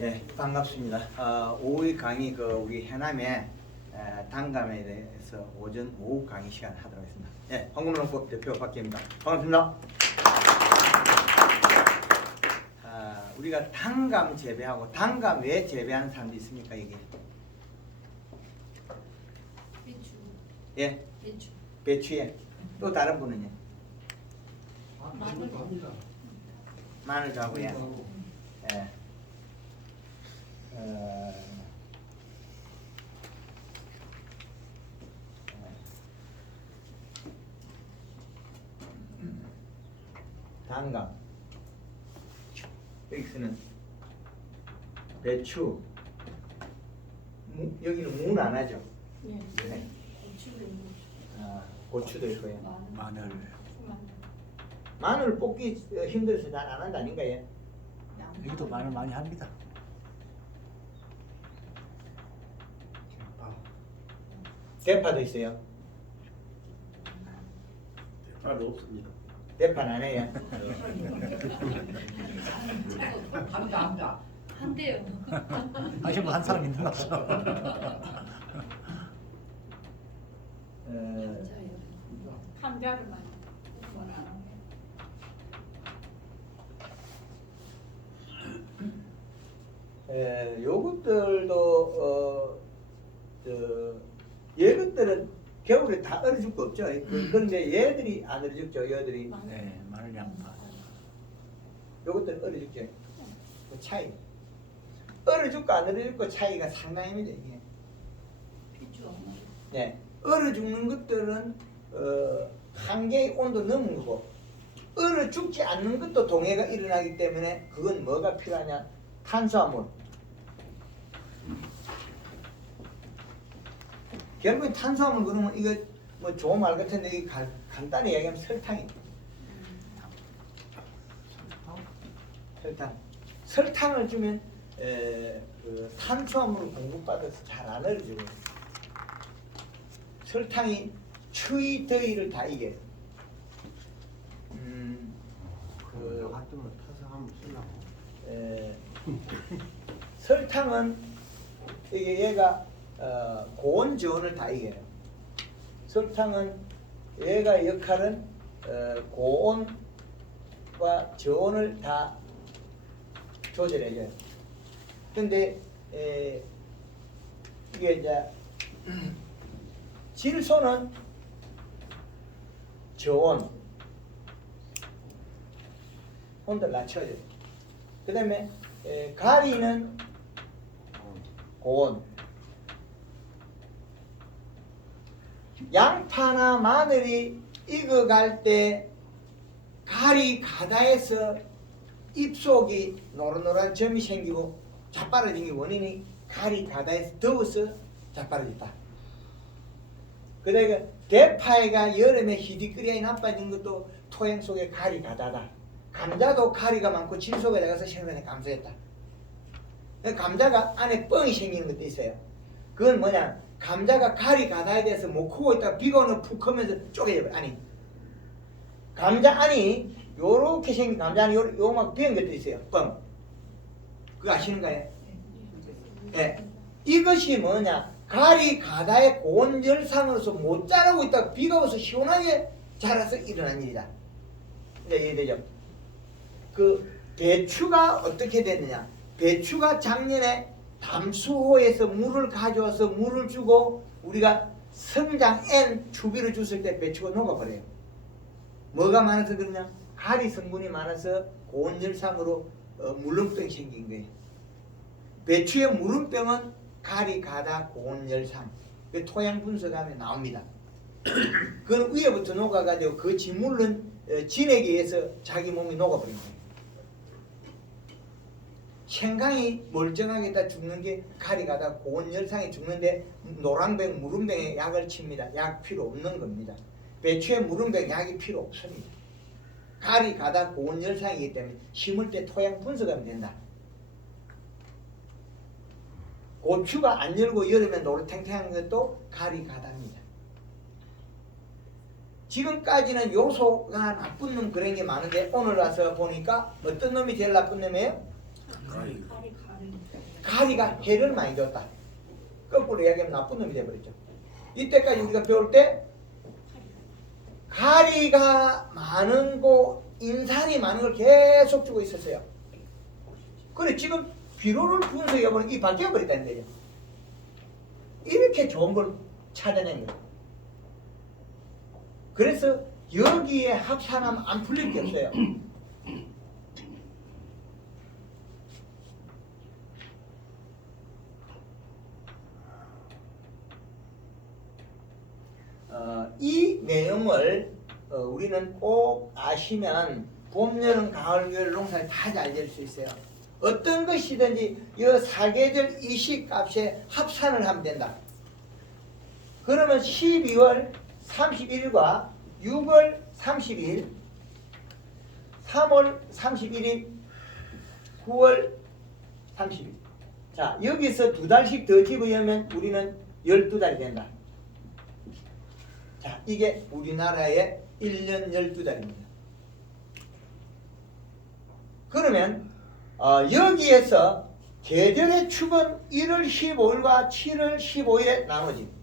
네, 반갑습니다. 오후의 강의 우리 해남의 단감에 대해서 오전 오후 강의 시간 하도록 하겠습니다. 네, 황금농법 대표 박기입니다. 반갑습니다. 우리가 단감 재배하고 단감 왜 재배하는 사람도 있습니까? 이게 배추. 예, 배추. 배추에 또 다른 분은요? 마늘. 마늘 좋아하고요. 예. 단감 여기서는 배추 여기는 무는 안 하죠. 네. 네. 고추도 있고. 고추도 있고요. 마늘. 마늘 뽑기 힘들어서 잘 안 한다 아닌가요? 여기도 마늘 많이 합니다. 대파도 있어요. 대파는 없습니다. 대파는 안 해요. 한다. 한대요. 하신 분 한 사람 있는 것 같죠. 맞아요. 감자를 많이 먹어요. 요것들도 얘것들은 겨울에 다 얼어 죽고 없죠. 그런데 얘들이 안 얼어 죽죠. 얘들이 네, 마늘 양파. 요것들은 얼어 죽죠. 그 차이. 얼어 죽고 안 얼어 죽고 차이가 상당합니다. 이게. 배추 없나? 네, 얼어 죽는 것들은 한계의 온도 넘은 거고 얼어 죽지 않는 것도 동해가 일어나기 때문에 그건 뭐가 필요하냐? 탄수화물. 결국엔 탄수화물 그러면 이거 뭐 좋은 말 같은데 이게 간단히 얘기하면 설탕입니다. 설탕. 설탕을 주면 그 탄수화물을 공급받아서 잘 안 얼어지고 설탕이 추위 더위를 다 이겨요. 같으면 타서 한번 쓰려고. 설탕은 얘가 고온 저온을 다 이겨요. 설탕은 얘가 역할은 고온과 저온을 다 조절해줘요. 근데 이게 이제 질소는 저온 온도를 낮춰줘요. 그 다음에 가리는 고온. 양파나 마늘이 익어갈 때 가리 가다에서 잎속이 노릇노릇한 점이 생기고 자빠라진 게 원인이 가리 가다에서 더워서 자빠라졌다. 그다음에 대파이가 여름에 희디끼리에 나빠진 것도 토양 속에 가리 가다다. 감자도 가리가 많고 질소가 들어가서 생선에 감소했다. 감자가 안에 뻥이 생기는 것도 있어요. 그건 뭐냐? 감자가 가리 가다에 대해서 못 크고 있다가 비가 오면 푹 크면서 쪼개져 버려. 아니 감자 안이 요렇게 생긴 감자 안이 요막 비은 것도 있어요. 뻥. 그거 아시는가요? 네. 이것이 뭐냐? 가리 가다의 고온 열상으로서 못 자라고 있다가 비가 와서 시원하게 자라서 일어난 일이다. 이제 이해되죠? 그 배추가 어떻게 됐느냐? 배추가 작년에 담수호에서 물을 가져와서 물을 주고 우리가 성장 N 주기를 줬을 때 배추가 녹아버려요. 뭐가 많아서 그러냐? 가리 성분이 많아서 고온 열상으로 물렁병이 생긴 거예요. 배추의 물렁병은 가리 가다 고온 열상 토양 분석하면 나옵니다. 그건 위에부터 녹아가지고 그 지물은 진액에 의해서 자기 몸이 녹아버린 거예요. 생강이 멀쩡하게 다 죽는 게 가리 가다 고온 열상에 죽는데 노랑병, 무름병에 약을 칩니다. 약 필요 없는 겁니다. 배추에 무름병 약이 필요 없습니다. 가리 가다 고온 열상이기 때문에 심을 때 토양 분석하면 된다. 고추가 안 열고 여름에 노릇탱탱한 것도 가리 가다입니다. 지금까지는 요소가 나쁜 놈 그런 게 많은데 오늘 와서 보니까 어떤 놈이 제일 나쁜 놈이에요? 가리. 가리가 해를 많이 줬다. 거꾸로 이야기하면 나쁜 놈이 돼버렸죠. 이때까지 우리가 배울 때 가리가 많은 거, 인산이 많은 걸 계속 주고 있었어요. 그래 지금 비료를 분석해보면 이 바뀌어버렸다는 거죠. 이렇게 좋은 걸 찾아낸 거예요. 그래서 여기에 합산하면 안 풀릴 게 없어요. 이 내용을 우리는 꼭 아시면 봄, 여름, 가을, 겨울 농사를 다 잘 될 수 있어요. 어떤 것이든지 이 사계절 이시값에 합산을 하면 된다. 그러면 12월 31일과 6월 30일, 3월 31일, 9월 30일. 자, 여기서 2달씩 더 집어넣으면 우리는 12달이 된다. 자, 이게 우리나라의 1년 12달입니다. 그러면 여기에서 계절의 축은 1월 15일과 7월 15일에 나눠집니다.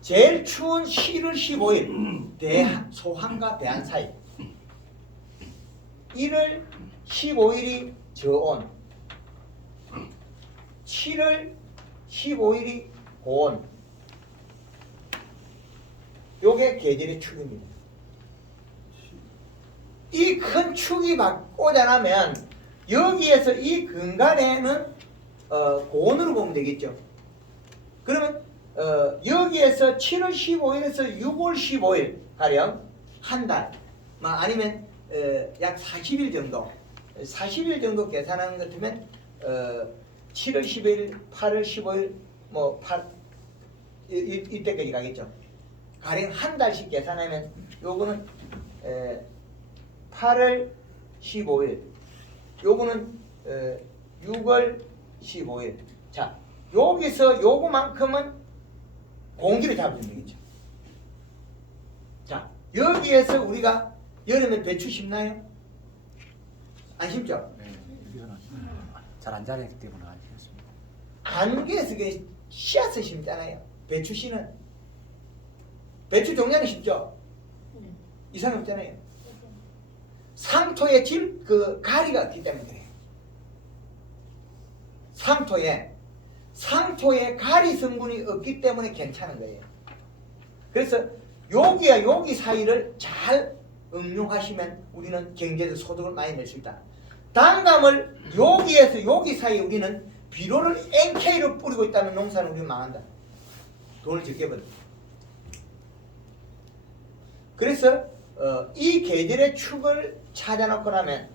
제일 추운 1월 15일 소한과 대한 사이, 1월 15일이 저온, 7월 15일이 고온. 요게 계절의 축입니다. 이 큰 축이 바꾸자 나면 여기에서 이 근간에는 고온으로 보면 되겠죠. 그러면 여기에서 7월 15일에서 6월 15일 가령 한 달, 아니면 약 40일 정도, 40일 정도 계산하는 것 같으면 7월 15일, 8월 15일, 이때까지 가겠죠. 가령 한 달씩 계산하면 요거는 8월 15일, 요거는 6월 15일. 자, 여기서 요거만큼은 공기를 잡으면 되겠죠. 자, 여기에서 우리가 여름에 배추 심나요? 안 심죠? 네, 여기서는 잘 안 자라기 때문에 안 심습니다. 안개에서 그 씨앗을 심잖아요. 배추 씨는 배추 종자는 심죠? 이상 없잖아요. 상토에 그 가리가 없기 때문에 그래요. 상토에 가리 성분이 없기 때문에 괜찮은 거예요. 그래서 여기와 여기 사이를 잘 응용하시면 우리는 경제적 소득을 많이 낼 수 있다. 단감을 여기에서 여기 사이에 우리는 비료를 NK로 뿌리고 있다면 농사는 우리는 망한다. 돈을 적게 벌다. 그래서 이 계절의 축을 찾아놓고 나면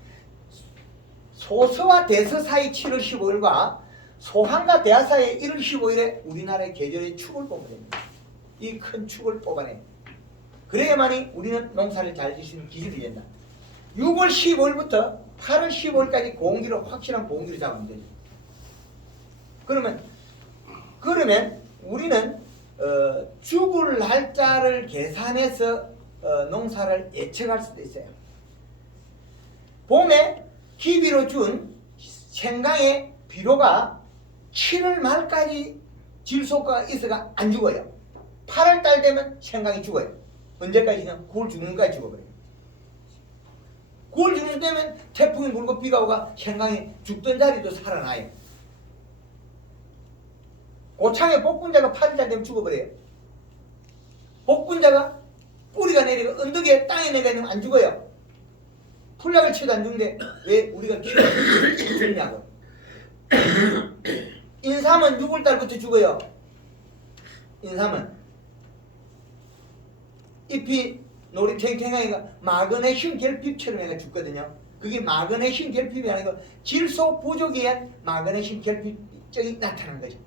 소서와 대서 사이 7월 15일과 소한과 대하 사이 1월 15일에 우리나라의 계절의 축을 보면 됩니다. 이 큰 축을 뽑아내. 그래야만이 우리는 농사를 잘 지을 수 있는 기술이 된다. 6월 15일부터 8월 15일까지 공기로 확실한 공기를 잡으면 되죠. 그러면 우리는 죽을 날짜를 계산해서 농사를 예측할 수도 있어요. 봄에 기비로 준 생강의 비료가 7월 말까지 질소가 있어가 안 죽어요. 8월 달 되면 생강이 죽어요. 언제까지냐? 9월 중순까지 죽어버려요. 9월 중순 되면 태풍이 불고 비가 오가 생강이 죽던 자리도 살아나요. 고창의 복분자가 8월 달 되면 죽어버려요. 복분자가 뿌리가 내리고 언덕에 땅에 내가 있으면 안 죽어요. 풀약을 치도 안 죽는데 왜 우리가 죽냐고. 인삼은 6월달부터 죽어요. 인삼은 잎이 노리탱탱하니까 마그네슘 결핍처럼 해가 죽거든요. 그게 마그네슘 결핍이 아니고 질소 부족에 의한 마그네슘 결핍증이 나타난 거죠.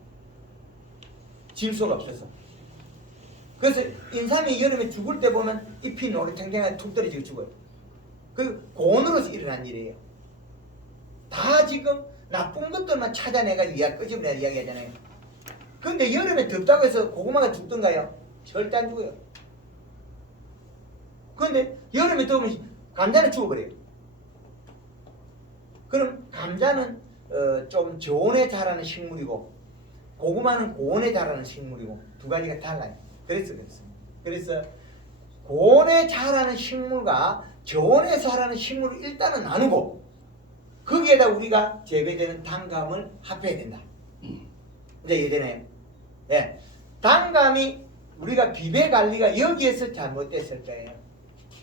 질소가 없어서. 그래서 인삼이 여름에 죽을 때 보면 잎이 노리탱탱하게 툭 떨어지고 죽어요. 그 고온으로서 일어난 일이에요. 다 지금 나쁜 것들만 찾아내가지고 끄집어내는 이야기 하잖아요. 그런데 여름에 덥다고 해서 고구마가 죽던가요? 절대 안 죽어요. 그런데 여름에 더우면 감자는 죽어버려요. 그럼 감자는 좀 저온에 자라는 식물이고 고구마는 고온에 자라는 식물이고 두 가지가 달라요. 그래서 그렇습니다. 그래서 고온에 자라는 식물과 저온에 자라는 식물을 일단은 나누고 거기에다 우리가 재배되는 단감을 합해야 된다. 이제 이해되나요? 네. 단감이 우리가 비배 관리가 여기에서 잘못됐을 거예요.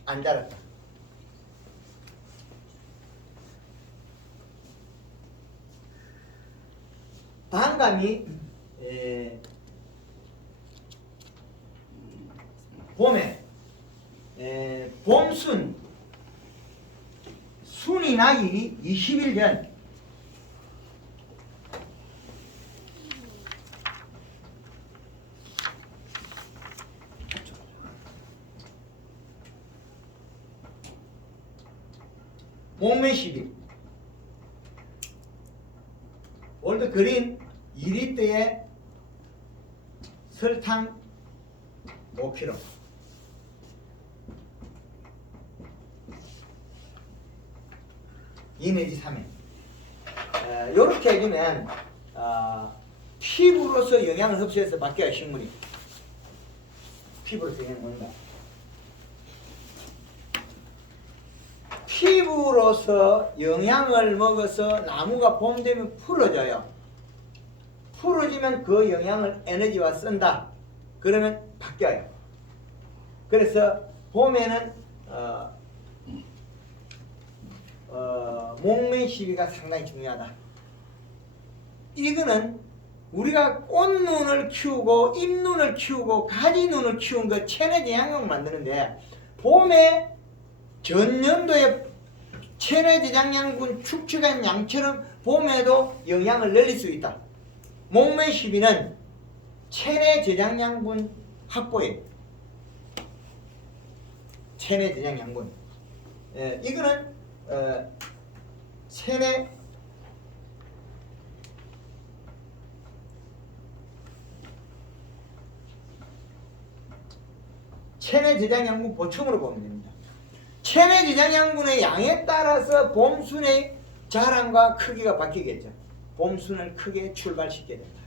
안 자랐다. 단감이 봄에 봄순 순이 나기 20일 전 목매 10일 올드 그린 2리터에 설탕 5kg 2 내지 3회 이렇게 해주면 피부로서 영양을 흡수해서 바뀌어요. 식물이 피부로서 영향을 먹는다. 피부로서 영양을 먹어서 나무가 봄 되면 풀어져요. 풀어지면 그 영양을 에너지화 쓴다. 그러면 바뀌어요. 그래서 봄에는 목매 시비가 상당히 중요하다. 이거는 우리가 꽃눈을 키우고 잎눈을 키우고 가지눈을 키운 그 체내 영양을 만드는데 봄에 전년도에 체내 저장양분 축적한 양처럼 봄에도 영양을 늘릴 수 있다. 목매 시비는 체내 저장양분 확보에 체내 저장양분 이거는 체내 저장양분 보충으로 보면 됩니다. 체내 저장양분의 양에 따라서 봄순의 자랑과 크기가 바뀌겠죠. 봄순을 크게 출발시켜야 된다.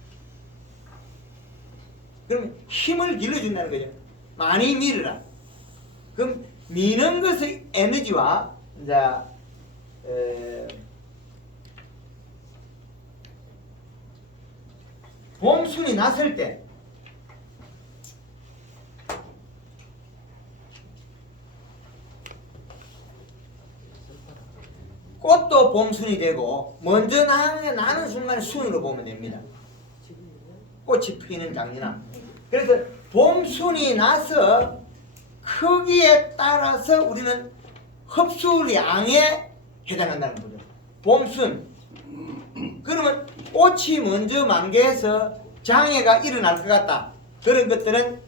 그럼 힘을 길러준다는 거죠. 많이 밀으라. 그럼 미는 것의 에너지와 이제 봄순이 났을 때 꽃도 봄순이 되고 먼저 나는 순간에 순으로 보면 됩니다. 꽃이 피는 장미나. 그래서 봄순이 나서 크기에 따라서 우리는 흡수량에 해당한다는 거죠. 봄순. 그러면 꽃이 먼저 만개해서 장애가 일어날 것 같다. 그런 것들은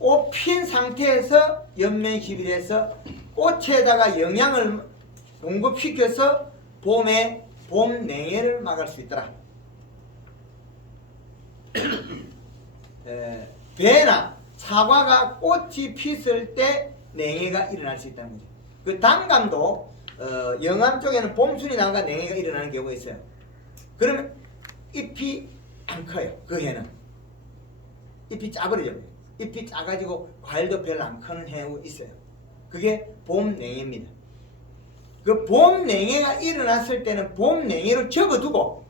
꽃 핀 상태에서 연면시비를 해서 꽃에다가 영양을 공급시켜서 봄에 봄 냉해를 막을 수 있더라. 배나 사과가 꽃이 피었을 때 냉해가 일어날 수 있다는 거죠. 그 단감도 영암 쪽에는 봄순이 나가 냉해가 일어나는 경우가 있어요. 그러면 잎이 안 커요. 그 해는 잎이 짜버려져요. 잎이 작아지고 과일도 별로 안 크는 해가 있어요. 그게 봄 냉해입니다. 그 봄 냉해가 일어났을 때는 봄 냉해로 접어두고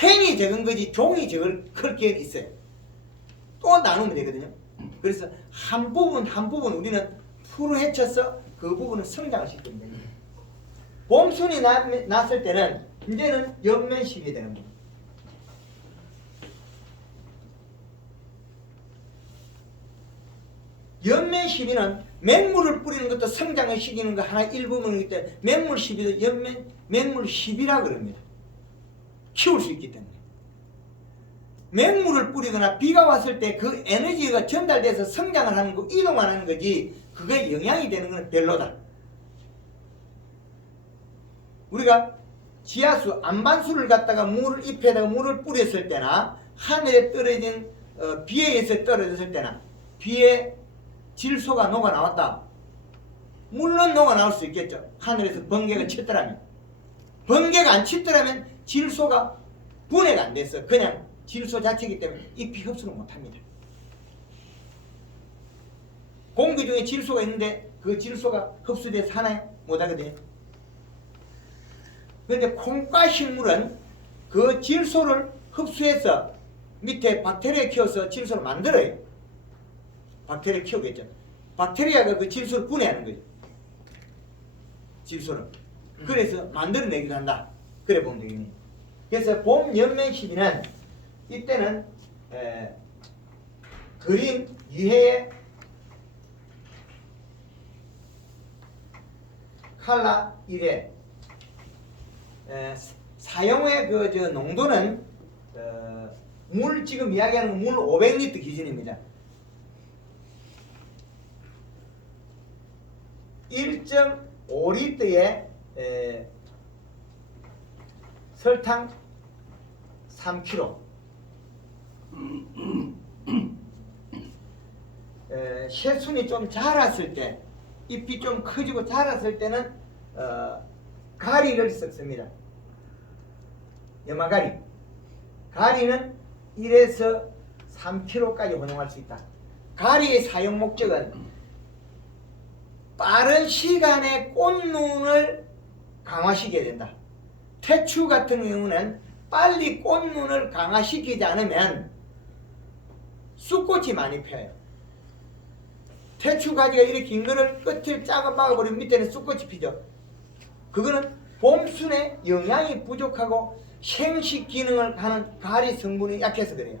횡이 적은 거지 종이 적을 그렇게 있어요. 또 나누면 되거든요. 그래서 한 부분 우리는 풀을 헤쳐서 그 부분을 성장을 시키면 됩니다. 봄순이 났을 때는 이제는 연면식이 되는 겁니다. 연면시비는 맹물을 뿌리는 것도 성장을 시키는 거 하나 일부분이기 때문에 맹물시비도 맹물시비라 그럽니다. 키울 수 있기 때문에. 맹물을 뿌리거나 비가 왔을 때 그 에너지가 전달돼서 성장을 하는 거, 이동하는 거지 그게 영향이 되는 건 별로다. 우리가 지하수, 안반수를 갖다가 잎에다가 물을 뿌렸을 때나 하늘에 떨어진 비에 의해서 떨어졌을 때나 비에 질소가 녹아 나왔다. 물론 녹아 나올 수 있겠죠. 하늘에서 번개가 쳤더라면. 번개가 안 치더라면 질소가 분해가 안 돼서 그냥 질소 자체이기 때문에 잎이 흡수를 못합니다. 공기 중에 질소가 있는데 그 질소가 흡수돼서 하나요? 못하거든요. 그런데 콩과 식물은 그 질소를 흡수해서 밑에 박테리아 키워서 질소를 만들어요. 박테리아 키우겠죠. 박테리아가 그 질소를 분해하는 거죠. 질소를. 그래서 만들어내기도 한다. 그래 보면 되겠네요. 그래서 봄 연면 시기는 이때는 그린 유해의 칼라 1회 사용의 그 농도는 물 지금 이야기하는 물 500리터 기준입니다. 1.5리터에 설탕 3kg. 새순이 좀 자랐을 때, 잎이 좀 커지고 자랐을 때는 가리를 섞습니다. 염화가리. 가리는 1에서 3kg까지 혼용할 수 있다. 가리의 사용 목적은 빠른 시간에 꽃눈을 강화시켜야 된다. 태추 같은 경우는 빨리 꽃눈을 강화시키지 않으면 쑥꽃이 많이 펴요. 태추 가지가 이렇게 긴 거를 끝을 작아 박아버리면 밑에는 쑥꽃이 피죠. 그거는 봄순에 영양이 부족하고 생식 기능을 하는 가리 성분이 약해서 그래요.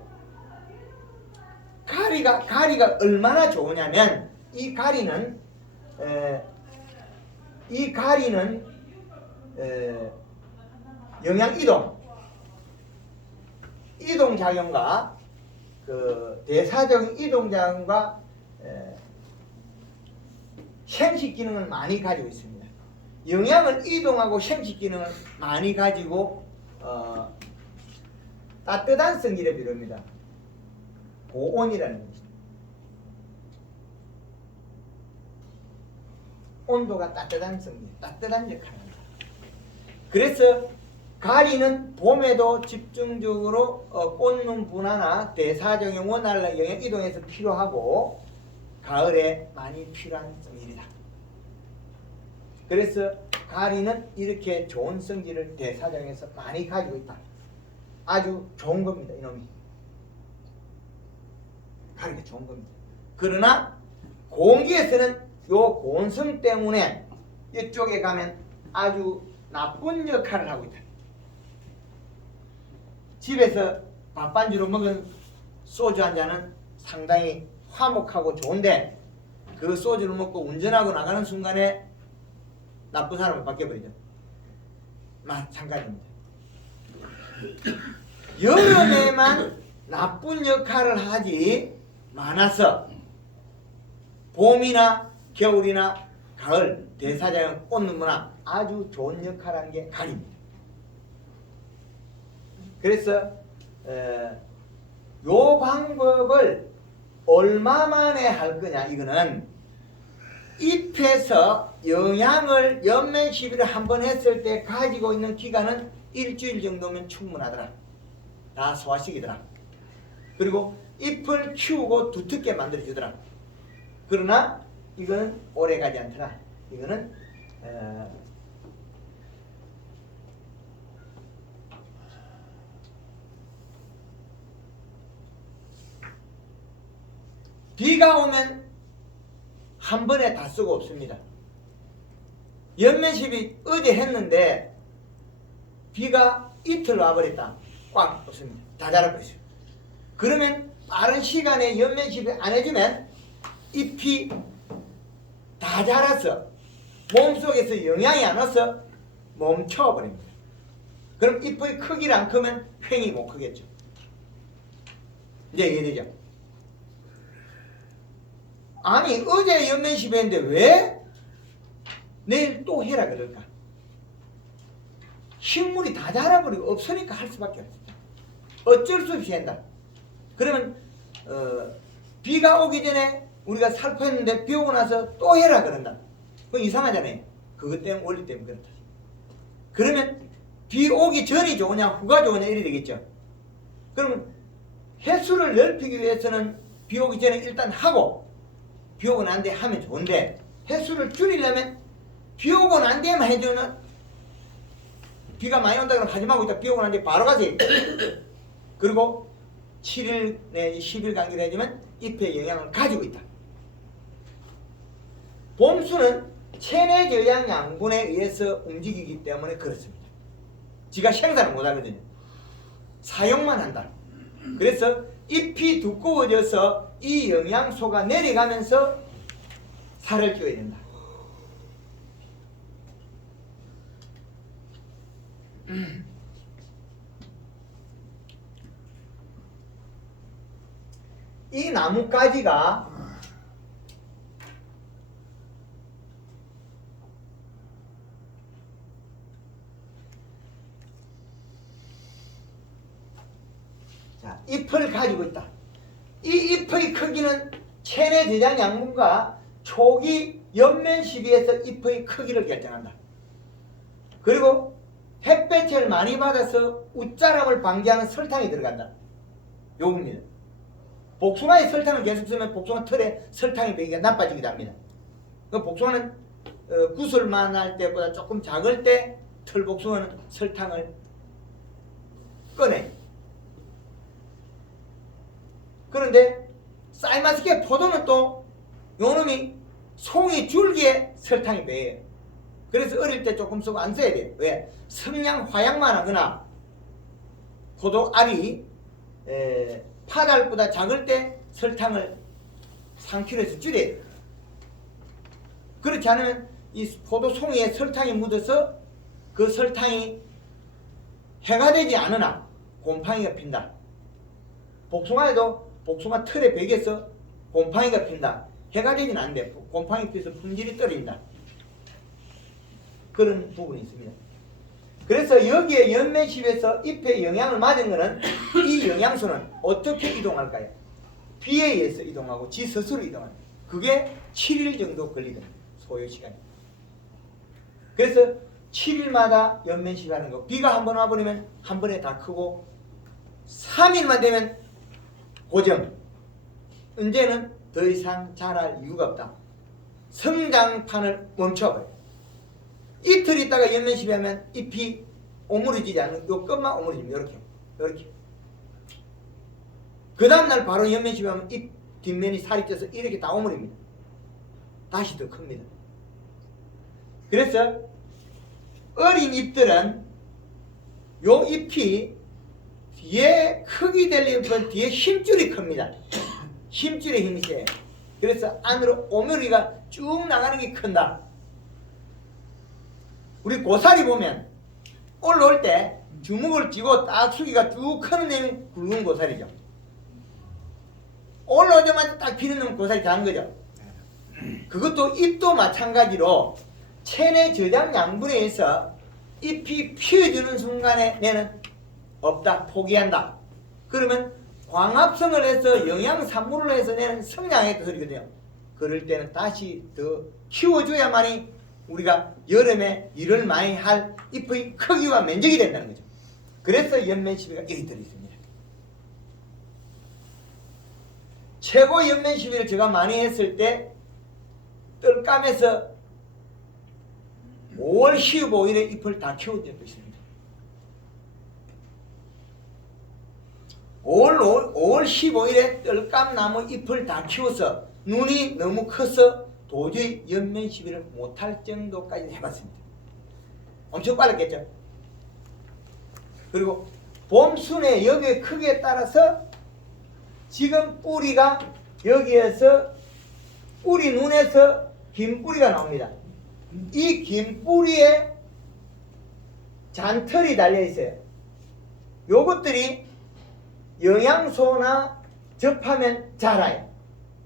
가리가 얼마나 좋으냐면 이 가리는 영양 이동 작용과 그 대사적인 이동 작용과 생식 기능을 많이 가지고 있습니다. 영양을 이동하고 생식 기능을 많이 가지고 따뜻한 성질의 비료입니다. 고온이라는 것입니다. 온도가 따뜻한 성질, 따뜻한 역할을 합니다. 그래서 가리는 봄에도 집중적으로 꽃눈 분화나 대사적인 원활 영양 이동에서 필요하고 가을에 많이 필요한 성질이다. 그래서 가리는 이렇게 좋은 성질을 대사적에서 많이 가지고 있다. 아주 좋은 겁니다. 이놈이. 가리가 좋은 겁니다. 그러나 공기에서는 요 고온성 때문에 이쪽에 가면 아주 나쁜 역할을 하고 있다. 집에서 밥반주로 먹은 소주 한 잔은 상당히 화목하고 좋은데 그 소주를 먹고 운전하고 나가는 순간에 나쁜 사람을 바뀌어버리죠. 마찬가지입니다. 여름에만 나쁜 역할을 하지 많아서 봄이나 겨울이나 가을 대사자연 꽃눈무나 아주 좋은 역할을 하는 게 가리입니다. 그래서 요 방법을 얼마 만에 할 거냐, 이거는 잎에서 영양을 연면 시비를 한번 했을 때 가지고 있는 기간은 일주일 정도면 충분하더라. 다 소화시키더라. 그리고 잎을 키우고 두텁게 만들어주더라. 그러나 이거는 오래 가지 않더라. 이거는 비가 오면 한 번에 다 쓰고 없습니다. 연면십이 어제 했는데 비가 이틀 와버렸다. 꽉 없습니다. 다 자라버렸어요. 그러면 빠른 시간에 연면십이 안 해주면 잎이 다 자라서 몸속에서 영양이 안 와서 멈춰버립니다. 그럼 잎의 크기를 안 크면 횡이 못 크겠죠. 이제 이해되죠? 아니 어제 연면십 했는데 왜 내일 또 해라 그럴까? 식물이 다 자라버리고 없으니까 할 수밖에 없습니다. 어쩔 수 없이 한다. 그러면 비가 오기 전에 우리가 살포했는데 비 오고 나서 또 해라 그런다. 그건 이상하잖아요. 그것 때문에 원리 때문에 그렇다. 그러면 비 오기 전이 좋으냐 후가 좋으냐 이래 되겠죠. 그럼 횟수를 넓히기 위해서는 비 오기 전에 일단 하고 비 오고 난 뒤에 하면 좋은데, 횟수를 줄이려면 비 오고 난 뒤에만 해주는, 비가 많이 온다 그러면 하지 말고 있다 비 오고 난 뒤에 바로 가세요. 그리고 7일 내지 10일 간격을 해주면 잎에 영향을 가지고 있다. 봄수는 체내 저장 양분에 의해서 움직이기 때문에 그렇습니다. 지가 생산을 못하거든요. 사용만 한다. 그래서 잎이 두꺼워져서 이 영양소가 내려가면서 살을 찌워야 된다. 이 나뭇가지가 자, 잎을 가지고 있다. 이 잎의 크기는 체내 저장 양분과 초기 옆면 시비에서 잎의 크기를 결정한다. 그리고 햇볕을 많이 받아서 웃자람을 방지하는 설탕이 들어간다. 요겁니다. 복숭아에 설탕을 계속 쓰면 복숭아 털에 설탕이 배기가 나빠지기도 합니다. 그 복숭아는 구슬만 할 때보다 조금 작을 때 털복숭아는 설탕을 꺼내. 그런데 쌀마스케 포도는 또 요놈이 송이 줄기에 설탕이 배요. 그래서 어릴 때 조금 쓰고 안 써야 돼요. 왜? 성냥 화약만 하거나 포도 알이 파달보다 작을 때 설탕을 3kg에서 줄여야 돼요. 그렇지 않으면 이 포도 송이에 설탕이 묻어서 그 설탕이 해가 되지 않으나 곰팡이가 핀다. 복숭아에도 복숭아 틀에 베개서 곰팡이가 핀다. 해가 되진 않는데 곰팡이 피서 품질이 떨어진다. 그런 부분이 있습니다. 그래서 여기에 연면십에서 잎에 영향을 맞은 것은 이 영양소는 어떻게 이동할까요? 비에 의해서 이동하고 지 스스로 이동합니다. 그게 7일 정도 걸리는 소요 시간입니다. 그래서 7일마다 연면십하는 거, 비가 한 번 와버리면 한 번에 다 크고 3일만 되면 고정, 이제는 더 이상 자랄 이유가 없다. 성장판을 멈춰버려요. 이틀 있다가 연면십하면 잎이 오므려지지 않는 요 끝만 오므려집니다. 이렇게 이렇게. 그 다음날 바로 연면십하면 잎 뒷면이 살이 쪄서 이렇게 다 오므립니다. 다시 더 큽니다. 그래서 어린 잎들은 요 잎이 뒤에 크기 될 잎은 뒤에 힘줄이 큽니다. 힘줄에 힘이 세요. 그래서 안으로 오므리가 쭉 나가는 게 큰다. 우리 고사리 보면 올라올 때 주먹을 쥐고 딱 수기가 쭉 크는 놈이 굵은 고사리죠. 올라오자마자 딱 비는 놈은 고사리 작은 거죠. 그것도 잎도 마찬가지로 체내 저장 양분에 의해서 잎이 피어주는 순간에 내는 없다, 포기한다. 그러면 광합성을 해서 영양산물을 해서 내는 성장액 소리거든요. 그럴 때는 다시 더 키워줘야만이 우리가 여름에 일을 많이 할 잎의 크기와 면적이 된다는 거죠. 그래서 연면시비가 여기 들어있습니다. 최고 연면시비를 제가 많이 했을 때 뜰감에서 5월 15일에 잎을 다 키운 적도 있습니다. 5월 15일에 뜰감나무 잎을 다 키워서 눈이 너무 커서 도저히 연면시비를 못할 정도까지 해봤습니다. 엄청 빨랐겠죠? 그리고 봄순의 여기의 크기에 따라서 지금 뿌리가 여기에서 뿌리 눈에서 긴 뿌리가 나옵니다. 이 긴 뿌리에 잔털이 달려있어요. 요것들이 영양소나 접하면 자라요.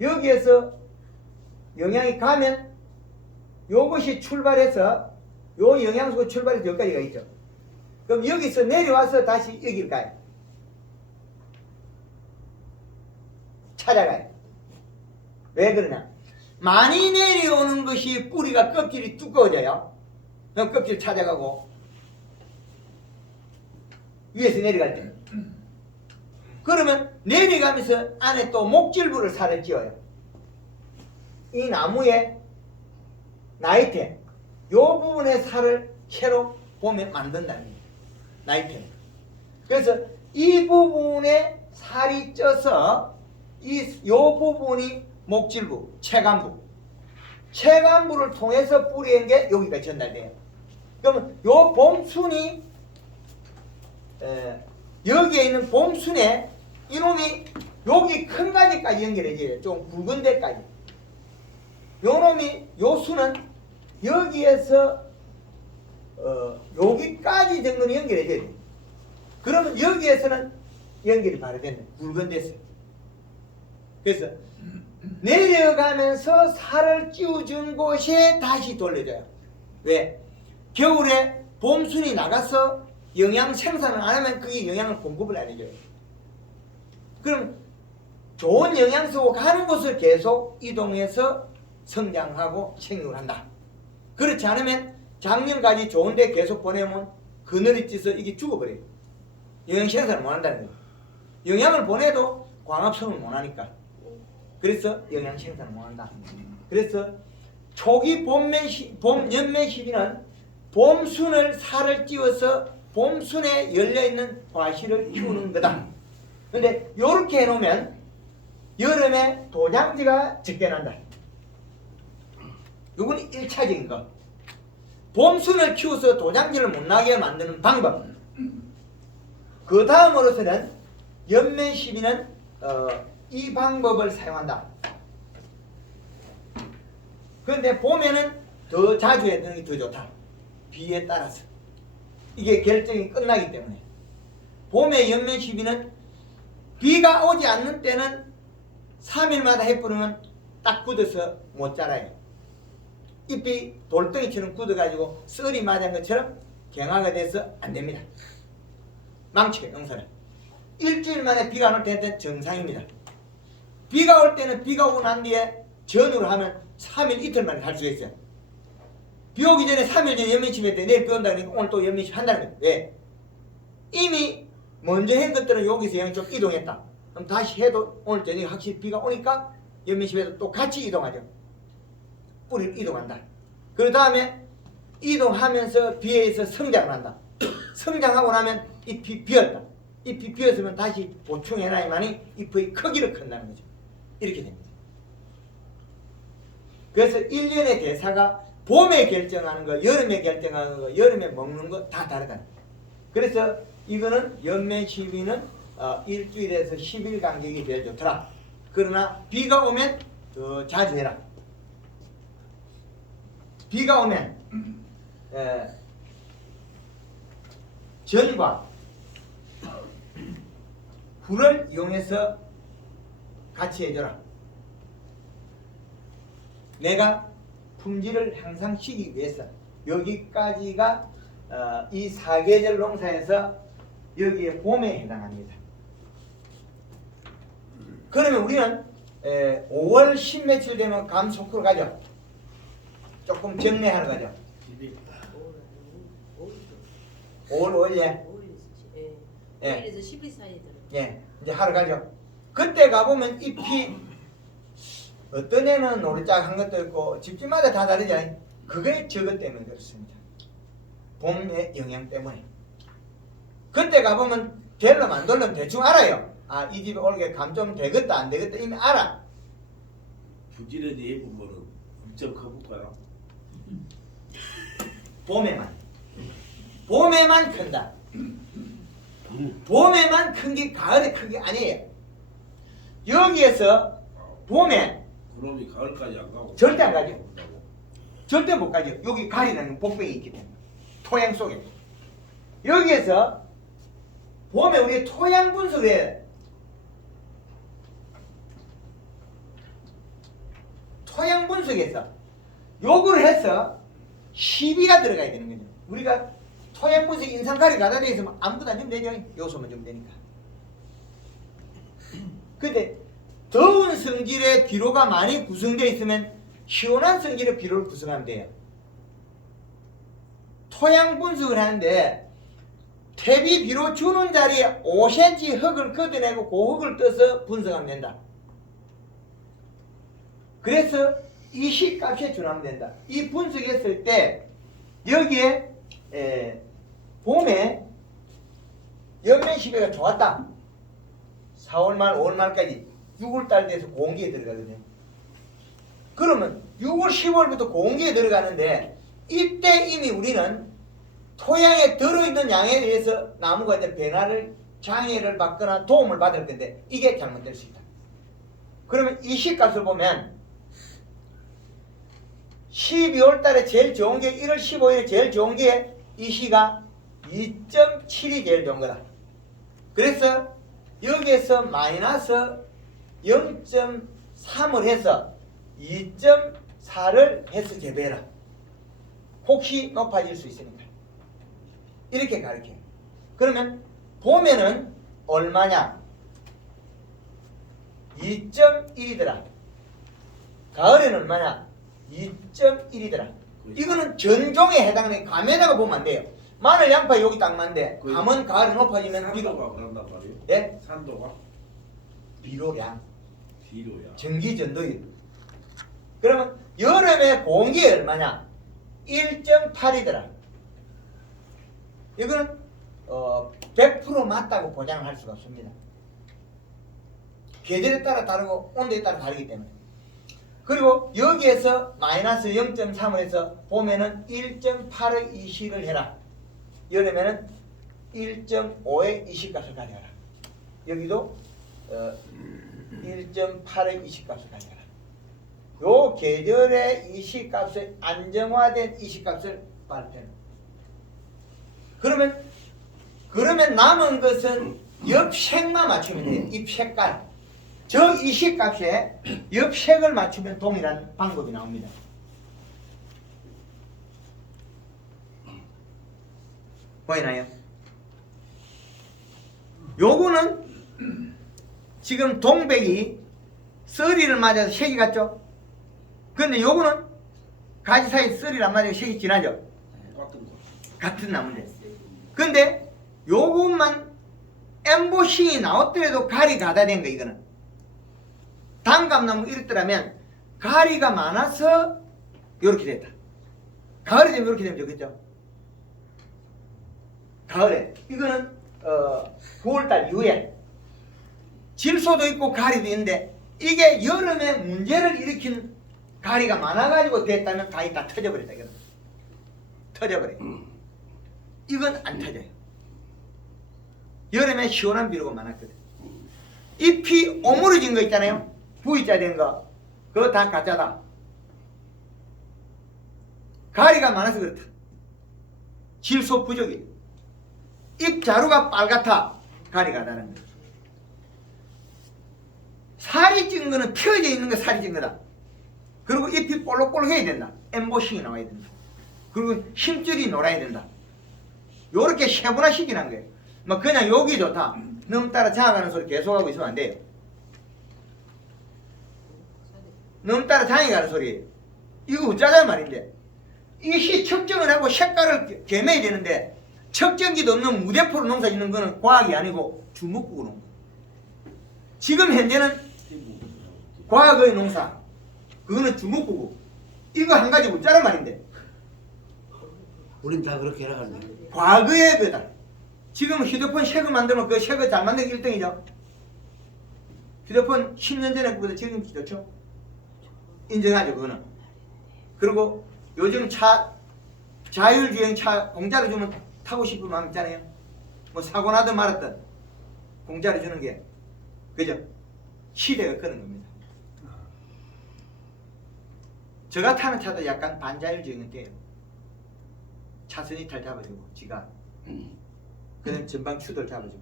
여기에서 영양이 가면 요것이 출발해서 요 영양소가 출발해서 여기까지가 있죠. 그럼 여기서 내려와서 다시 여기를 가요. 찾아가요. 왜 그러냐? 많이 내려오는 것이 뿌리가 껍질이 두꺼워져요. 그럼 껍질 찾아가고 위에서 내려갈 때. 그러면 내려가면서 안에 또 목질부를 살을 찧어요. 이 나무에 나이테 요 부분에 살을 채로 보면 만든다는 거예요. 나이테. 그래서 이 부분에 살이 쪄서 요 부분이 목질부, 체간부. 체간부를 통해서 뿌리는 게 여기가 전달돼요. 그러면 요 봄순이 여기에 있는 봄순에 이놈이 여기 큰 가지까지 연결해져요. 좀 굵은 데까지. 요 놈이 요 수는 여기에서 여기까지 정도는 연결해져야 돼요. 그러면 여기에서는 연결이 바로 됐네. 굵은 데서. 그래서 내려가면서 살을 찌워준 곳에 다시 돌려줘요. 왜? 겨울에 봄순이 나가서 영양 생산을 안 하면 그게 영양을 공급을 안 해줘요. 그럼 좋은 영양소가 가는 곳을 계속 이동해서 성장하고 생육을 한다. 그렇지 않으면 작년까지 좋은데 계속 보내면 그늘이 찌서 이게 죽어버려요. 영양 생산을 못 한다는 거예요. 영양을 보내도 광합성을 못 하니까. 그래서 영양 생산을 못 한다. 그래서 초기 봄 연매 시비는 봄순을 살을 찌워서 봄순에 열려있는 과실을 키우는 거다. 근데 이렇게 해놓으면 여름에 도장지가 적게 난다. 이건 1차적인 거. 봄순을 키워서 도장지를 못 나게 만드는 방법. 그 다음으로서는 연매 시비는 이 방법을 사용한다. 그런데 봄에는 더 자주 해주는 게 더 좋다. 비에 따라서. 이게 결정이 끝나기 때문에. 봄에 연매 시비는 비가 오지 않는 때는 3일마다 해뿌리면 딱 굳어서 못 자라요. 잎이 돌덩이처럼 굳어가지고 썰이 맞은 것처럼 경화가 돼서 안 됩니다. 망치게 영사는. 일주일 만에 비가 안 올 때는 정상입니다. 비가 올 때는 비가 오고 난 뒤에 전후로 하면 3일 이틀 만에 할 수가 있어요. 비 오기 전에 3일 전에 연면식 했더니 내일 비 온다 그러니까 오늘 또 연면식 한다는 거예요. 왜? 이미 먼저 한 것들은 여기서 양쪽 이동했다. 그럼 다시 해도 오늘 저녁에 확실히 비가 오니까 연면식 해도 또 같이 이동하죠. 뿌리를 이동한다. 그 다음에 이동하면서 비에 의해서 성장을 한다. 성장하고 나면 잎이 비었다. 잎이 비었으면 다시 보충해놔야만이 잎의 크기를 큰다는 거죠. 이렇게 됩니다. 그래서 1년의 대사가 봄에 결정하는 거, 여름에 결정하는 거, 여름에 먹는 거 다 다르다. 그래서 이거는 연매 시비는 일주일에서 10일 간격이 제일 좋더라. 그러나 비가 오면 더 자주 해라. 비가 오면 전과 불을 이용해서 같이 해줘라. 내가 품질을 향상시키기 위해서 여기까지가 이 사계절 농사에서 여기에 봄에 해당합니다. 그러면 우리는 5월 10며칠 되면 감속으로 가죠. 조금 정리하는 거죠. 5월 5일에 5일에서 10일 사이에 들어요. 예, 이제 하러 가죠. 그때 가보면 잎이 어떤 애는 노릇짝한 것도 있고 집집마다 다 다르죠. 그게 저것 때문에 그렇습니다. 봄의 영향 때문에. 그때 가보면 될럼 안 될럼 대충 알아요. 아, 이 집에 올게 감 좀 되겠다 안 되겠다 이미 알아. 부지런히 해보면은 엄청 커볼까요? 봄에만 큰다. 봄에만 큰 게 가을에 큰 게 아니에요. 여기에서 봄에 그놈이 가을까지 안 가고 절대 안 가죠. 절대 못 가죠. 여기 가리라는 복병이 있기 때문에. 토양 속에. 여기에서 봄에 우리 토양 분석을 해요. 토양 분석에서 요거를 해서 시비가 들어가야 되는 거죠. 우리가 토양 분석 인상가리 가다 돼 있으면 아무것도 안 주면 되죠. 요소만 주면 되니까. 근데 더운 성질의 비료가 많이 구성되어 있으면 시원한 성질의 비료를 구성하면 돼요. 토양 분석을 하는데 탭이 비로 주는 자리에 5cm 흙을 걷어내고 그 흙을 떠서 분석하면 된다. 그래서 이 시값에 준하면 된다. 이 분석했을 때 여기에 봄에 연면 시비가 좋았다. 4월 말, 5월 말까지 6월 달 돼서 공기에 들어가거든요. 그러면 6월, 10월부터 공기에 들어가는데 이때 이미 우리는 토양에 들어있는 양에 의해서 나무가 이제 변화를 장애를 받거나 도움을 받을 건데 이게 잘못될 수 있다. 그러면 이 시값을 보면 12월 달에 제일 좋은 게 1월 15일에 제일 좋은 게 이 시가 2.7이 제일 좋은 거다. 그래서 여기에서 마이너스 0.3을 해서 2.4를 해서 재배해라. 혹시 높아질 수 있으니까. 이렇게 가르쳐요. 그러면 봄에는 얼마냐? 2.1이더라. 가을에는 얼마냐? 2.1이더라. 이거는 전종에 해당하는 감에다가 보면 안 돼요. 마늘, 양파 여기 딱 맞는데 감은 가을에 높아지면 산도가 그런단 말이에요? 예? 산도가? 비료량, 비료야. 전기전도율. 그러면 여름에 공기 얼마냐? 1.8이더라. 이거는 100% 맞다고 보장을 할 수가 없습니다. 계절에 따라 다르고 온도에 따라 다르기 때문에. 그리고 여기에서 마이너스 0.3을 해서 봄에는 1.8의 이시를 해라. 여름에는 1.5의 이시값을 가져가라. 여기도 1.8의 이시값을 가져가라. 요 계절의 이시값을 안정화된 이시값을 발표해요. 그러면 남은 것은 옆색만 맞추면 돼요. 잎 색깔. 저 이시값에 옆색을 맞추면 동일한 방법이 나옵니다. 보이나요? 요거는 지금 동백이 썰이를 맞아서 색이 같죠? 근데 요거는 가지 사이 썰이를 안 맞아서 색이 진하죠? 똑같은 거. 같은 나무인데. 근데 요것만 엠보싱이 나왔더라도 가리 가다된 거 이거는. 단감나무 이랬더라면 가리가 많아서 이렇게 됐다. 가을에 되면 이렇게 되면 좋겠죠? 가을에 이거는 9월달 이후에 질소도 있고 가리도 있는데 이게 여름에 문제를 일으킨 가리가 많아가지고 됐다면 가위 다 터져버렸다. 이거는. 터져버려. 이건 안 터져요. 여름에 시원한 비료가 많았거든. 잎이 오므려진 거 있잖아요. V자 된 거. 그거 다 가짜다. 가리가 많아서 그렇다. 질소 부족이. 잎 자루가 빨갛다. 가리가 다른 거. 살이 찐 거는 펴져 있는 거 살이 찐 거다. 그리고 잎이 볼록볼록해야 된다. 엠보싱이 나와야 된다. 그리고 힘줄이 놀아야 된다. 요렇게 세분화시키는 거예요. 뭐 그냥 여기 좋다. 너무 따라 장악하는 소리 계속하고 있으면 안 돼요. 너무 따라 장악하는 소리예요. 이거 어쩌자는 말인데 이시 측정을 하고 색깔을 개매야 되는데 측정기도 없는 무대포로 농사 짓는 거는 과학이 아니고 주먹구로 농사. 지금 현재는 과학의 농사 그거는 주먹구고 이거 한 가지 어쩌란 말인데 우린 다 그렇게 해나가는데. 과거의 거다. 지금 휴대폰 새거 만들면 그 새거 잘 만든 게 1등이죠. 휴대폰 10년 전에 그보다 지금 좋죠. 인정하죠 그거는. 그리고 요즘 차 자율주행차 공짜로 주면 타고 싶은 마음 있잖아요. 뭐 사고 나든 말았든 공짜로 주는 게 그죠? 시대가 그런 겁니다. 제가 타는 차도 약간 반자율주행은 돼요. 차선 이탈 잡아주고 지가 그다음 전방 추돌 잡아주고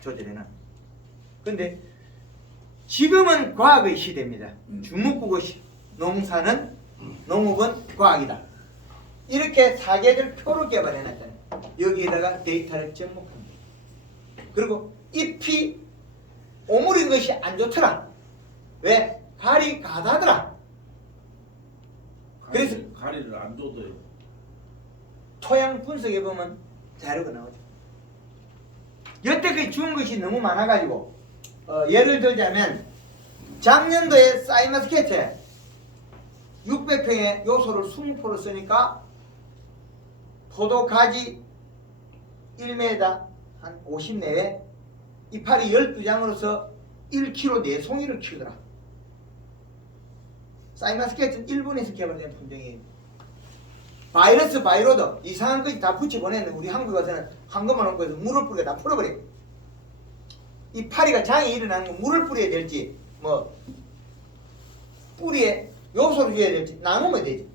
조절해놔. 근데 지금은 과학의 시대입니다. 주목국어 농사는 농업은 과학이다. 이렇게 사계절 표로 개발해놨잖아요. 여기에다가 데이터를 접목합니다. 그리고 잎이 오므린 것이 안 좋더라. 왜? 가리 가다더라. 그래서 가리를 안 둬도요. 토양 분석해 보면 자료가 나오죠. 여태까지 준 것이 너무 많아가지고 예를 들자면 작년도에 사이마스케트에 600평의 요소를 20%를 쓰니까 포도 가지 1m 한 50 내외 이파리 12장으로서 1kg 4송이를 키우더라. 사이마스케트는 일본에서 개발된 품종이에요. 바이러스 바이로드 이상한 것이 다 붙여보내는 우리 한국 가서는 한것만 놓고 해서 물을 뿌려 다 풀어버려. 이 파리가 장이 일어나는 거 물을 뿌려야 될지 뭐 뿌리에 요소를 줘야 될지 나누면 되지.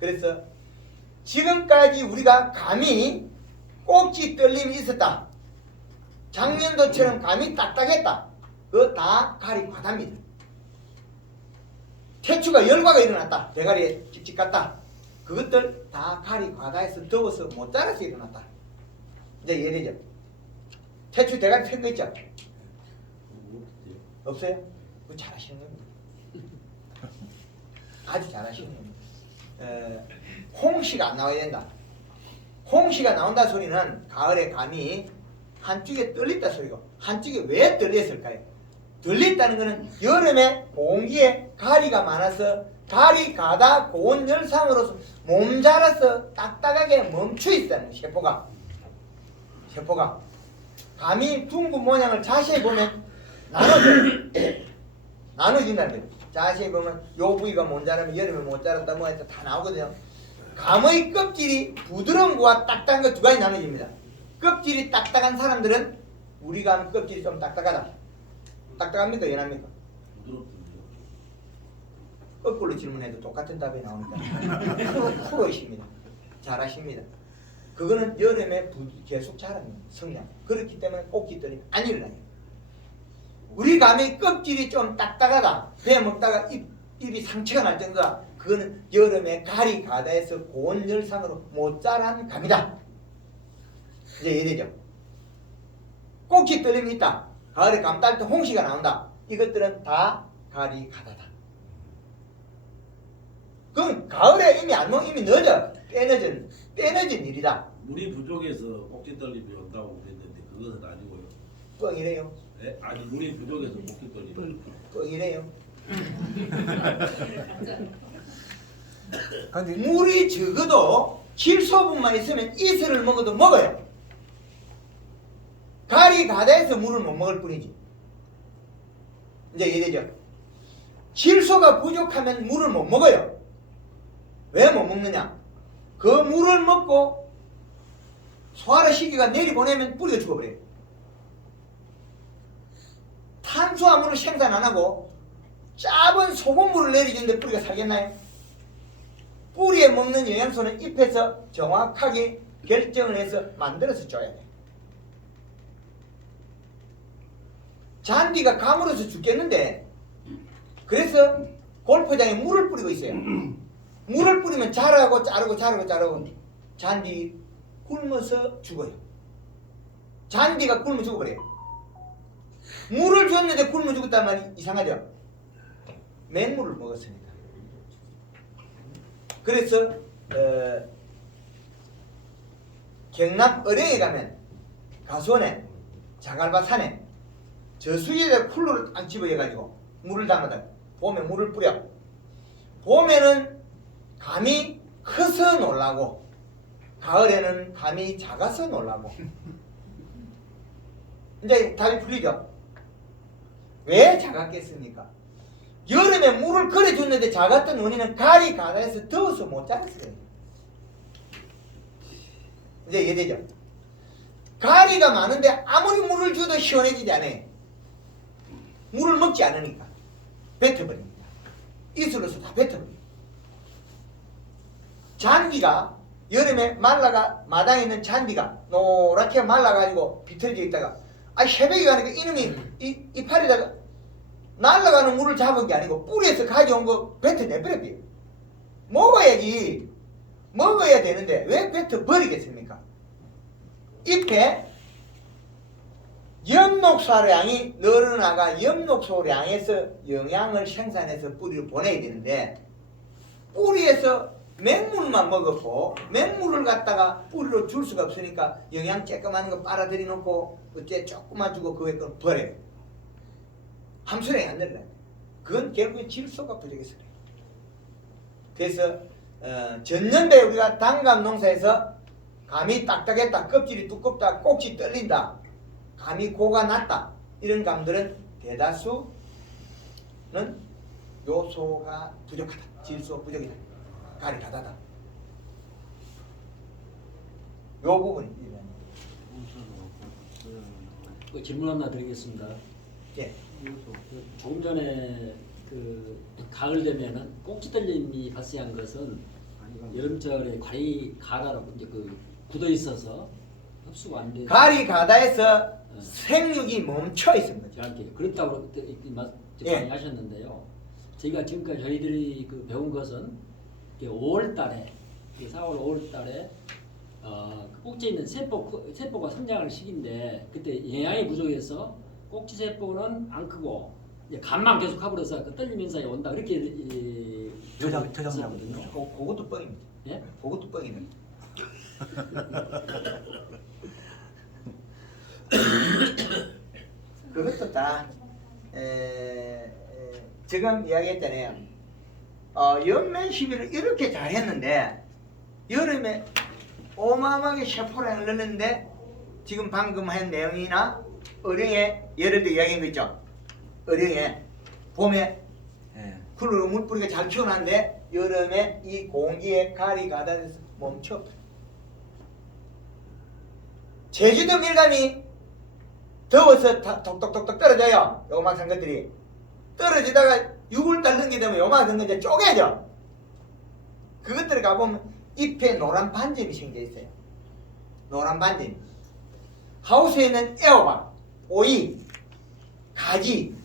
그래서 지금까지 우리가 감이 꼭지 떨림이 있었다. 작년도처럼 감이 딱딱했다. 그거 다 가리 과다입니다. 태추가 열과가 일어났다. 대가리에 찍찍 갔다. 그것들 다 가리 과다해서 더워서 못 자라서 일어났다. 이제 이해되죠? 태추 대가리 큰 거 있죠? 없어요? 그거 잘하시는 겁니다. 아주 잘하시는 겁니다. 홍시가 안 나와야 된다. 홍시가 나온다 소리는 가을에 감이 한쪽에 떨렸다 소리고 한쪽에 왜 떨렸을까요? 떨렸다는 것은 여름에 공기에 가리가 많아서 가리 가다 고온 열상으로서 몸 자라서 딱딱하게 멈춰 있다는 세포가 감이 둥근 모양을 자세히 보면 나눠진다는 거예요. 자세히 보면 요 부위가 못 자라면 여름에 못 자랐다 뭐 해서 다 나오거든요. 감의 껍질이 부드러운 거와 딱딱한 거 두 가지 나눠집니다. 껍질이 딱딱한 사람들은 우리 감 껍질이 좀 딱딱하다. 딱딱합니까? 연합니까? 부드럽던데요. 거꾸로 질문해도 똑같은 답이 나오니까 프로이십니다. 잘하십니다. 그거는 여름에 계속 자라는 성량. 그렇기 때문에 꼭지들이 안 일어나요. 우리 감의 껍질이 좀 딱딱하다. 배 먹다가 입이 상처가 날 정도다. 그거는 여름에 가리 가다해서 고온 열상으로 못 자란 감이다. 이제 이해되죠? 꼭지 떨림이 있다. 가을에 감 딸 때 홍시가 나온다. 이것들은 다 가리 가다다. 그럼 가을에 이미 안 먹, 이미 늦어. 때늦은 일이다. 물이 부족해서 꼭지 떨림이 온다고 그랬는데 그것은 아니고요. 뻥이래요. 네? 아니 물이 부족해서 꼭지 떨림이. 뻥이래요. 근데 물이 적어도 질소분만 있으면 이슬을 먹어도 먹어요. 가리 가다해서 물을 못 먹을 뿐이지. 이제 이해되죠? 질소가 부족하면 물을 못 먹어요. 왜 못 먹느냐? 그 물을 먹고 소화를 시키가 내리보내면 뿌리가 죽어버려요. 탄수화물을 생산 안 하고 작은 소금물을 내리주는데 뿌리가 살겠나요? 뿌리에 먹는 영양소는 잎에서 정확하게 결정을 해서 만들어서 줘야 돼. 잔디가 가물어서 죽겠는데 그래서 골프장에 물을 뿌리고 있어요. 물을 뿌리면 자라고 자라고 잔디 굶어서 죽어요. 잔디가 굶어 죽어버려요. 물을 줬는데 굶어 죽었단 말이 이상하죠? 맹물을 먹었으니까. 그래서 경남 어령에 가면 가수원에 자갈바산에 저수지에다 쿨러를 딱 집어해가지고 물을 담아다 봄에 물을 뿌려. 봄에는 감이 커서 놀라고 가을에는 감이 작아서 놀라고. 이제 답이 풀리죠? 왜 작았겠습니까? 여름에 물을 걸어줬는데 작았던 원인은 가리 가다해서 더워서 못 자랐어요. 이제 이해되죠? 가리가 많은데 아무리 물을 줘도 시원해지지 않아요. 물을 먹지 않으니까 뱉어버립니다. 이슬로서 다 뱉어버립니다. 잔디가 여름에 말라가 마당에 있는 잔디가 노랗게 말라가지고 비틀어져 있다가 새벽에 가니까 이놈이 이파리다가 날아가는 물을 잡은 게 아니고 뿌리에서 가져온 거 뱉어내버려요. 먹어야지. 먹어야 되는데 왜 뱉어버리겠습니까? 잎에 엽록소량이 늘어나가 엽록소량에서 영양을 생산해서 뿌리로 보내야 되는데 뿌리에서 맹물만 먹었고 맹물을 갖다가 뿌리로 줄 수가 없으니까 영양 쬐끄만 거 빨아들여 놓고 어째 조금만 주고 그거에 걸 버려요. 함수량이 안 늘어나요. 그건 결국에 질소가 부족해서 그래요. 그래서 전년도에 우리가 단감 농사에서 감이 딱딱했다, 껍질이 두껍다, 꼭지 떨린다, 감이 고가 났다, 이런 감들은 대다수는 요소가 부족하다, 질소 부족이다, 가리 가다다. 요 부분이 그 질문 하나 드리겠습니다. 예. 조금 전에 그 가을 되면은 꼭지 떨림이 발생한 것은 여름철에 과리 가다라고 이제 그 굳어 있어서 흡수가 안 돼. 가리 가다에서 생육이 멈춰 있습니다. 이렇게 그렇다고 예. 많이 하셨는데요. 저희가 지금까지 저희들이 그 배운 것은 5월달에 4월 5월달에 그 꼭지에 있는 세포가 성장할 시기인데 그때 영양이 부족해서 꼭지 세포는 안 크고 이제 간만 계속 가버려서 그 떨림 현상이 온다 그렇게 저장량거든요. 그것도 뻥입니다. 예? 그것도 뻥입니다. 그것도 다 지금 이야기했잖아요. 연면 시비를 이렇게 잘했는데 여름에 어마어마하게 셰프랑을 넣는데 지금 방금 한 내용이나 어령에 예를 들어 이야기한 거 있죠. 어령에 봄에 예. 쿨로 물뿌리가 잘 키워놨는데 여름에 이 공기에 가리 가다에서 멈춰. 제주도 밀감이 더워서 다 톡톡톡톡 떨어져요. 요만한 것들이 떨어지다가 6월달 넘게 되면 요만한 건 이제 쪼개져. 그것들을 가보면 잎에 노란 반점이 생겨 있어요. 노란 반점. 하우스에 있는 애호박, 오이, 가지,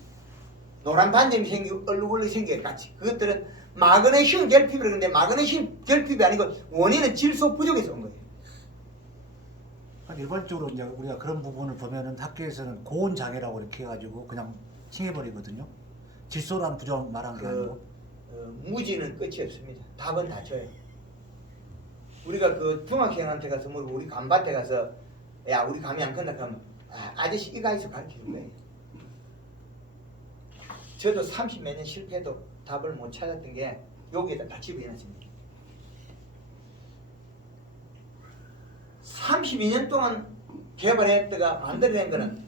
노란 반점이 생기고 얼룩얼룩 생겨요. 같이. 그것들은 마그네슘 결핍이라고 그러는데 마그네슘 결핍이 아니고 원인은 질소 부족에서 온 거예요. 일반적으로 이제 우리가 그런 부분을 보면은 학교에서는 고온 장애라고 이렇게 해가지고 그냥 칭해버리거든요. 질소란 부정 말한 게 아니고. 무지는 끝이 없습니다. 답은 다 줘요. 우리가 그 중학생한테 가서 뭐 우리 감밭에 가서 야 우리 감이 안 큰다 그러면 아저씨 이거 있어 가르쳐줄 거예요. 저도 30몇 년 실패도 답을 못 찾았던 게 여기에다 다 집어해놨습니다. 32년 동안 개발했다가 만들어낸 거는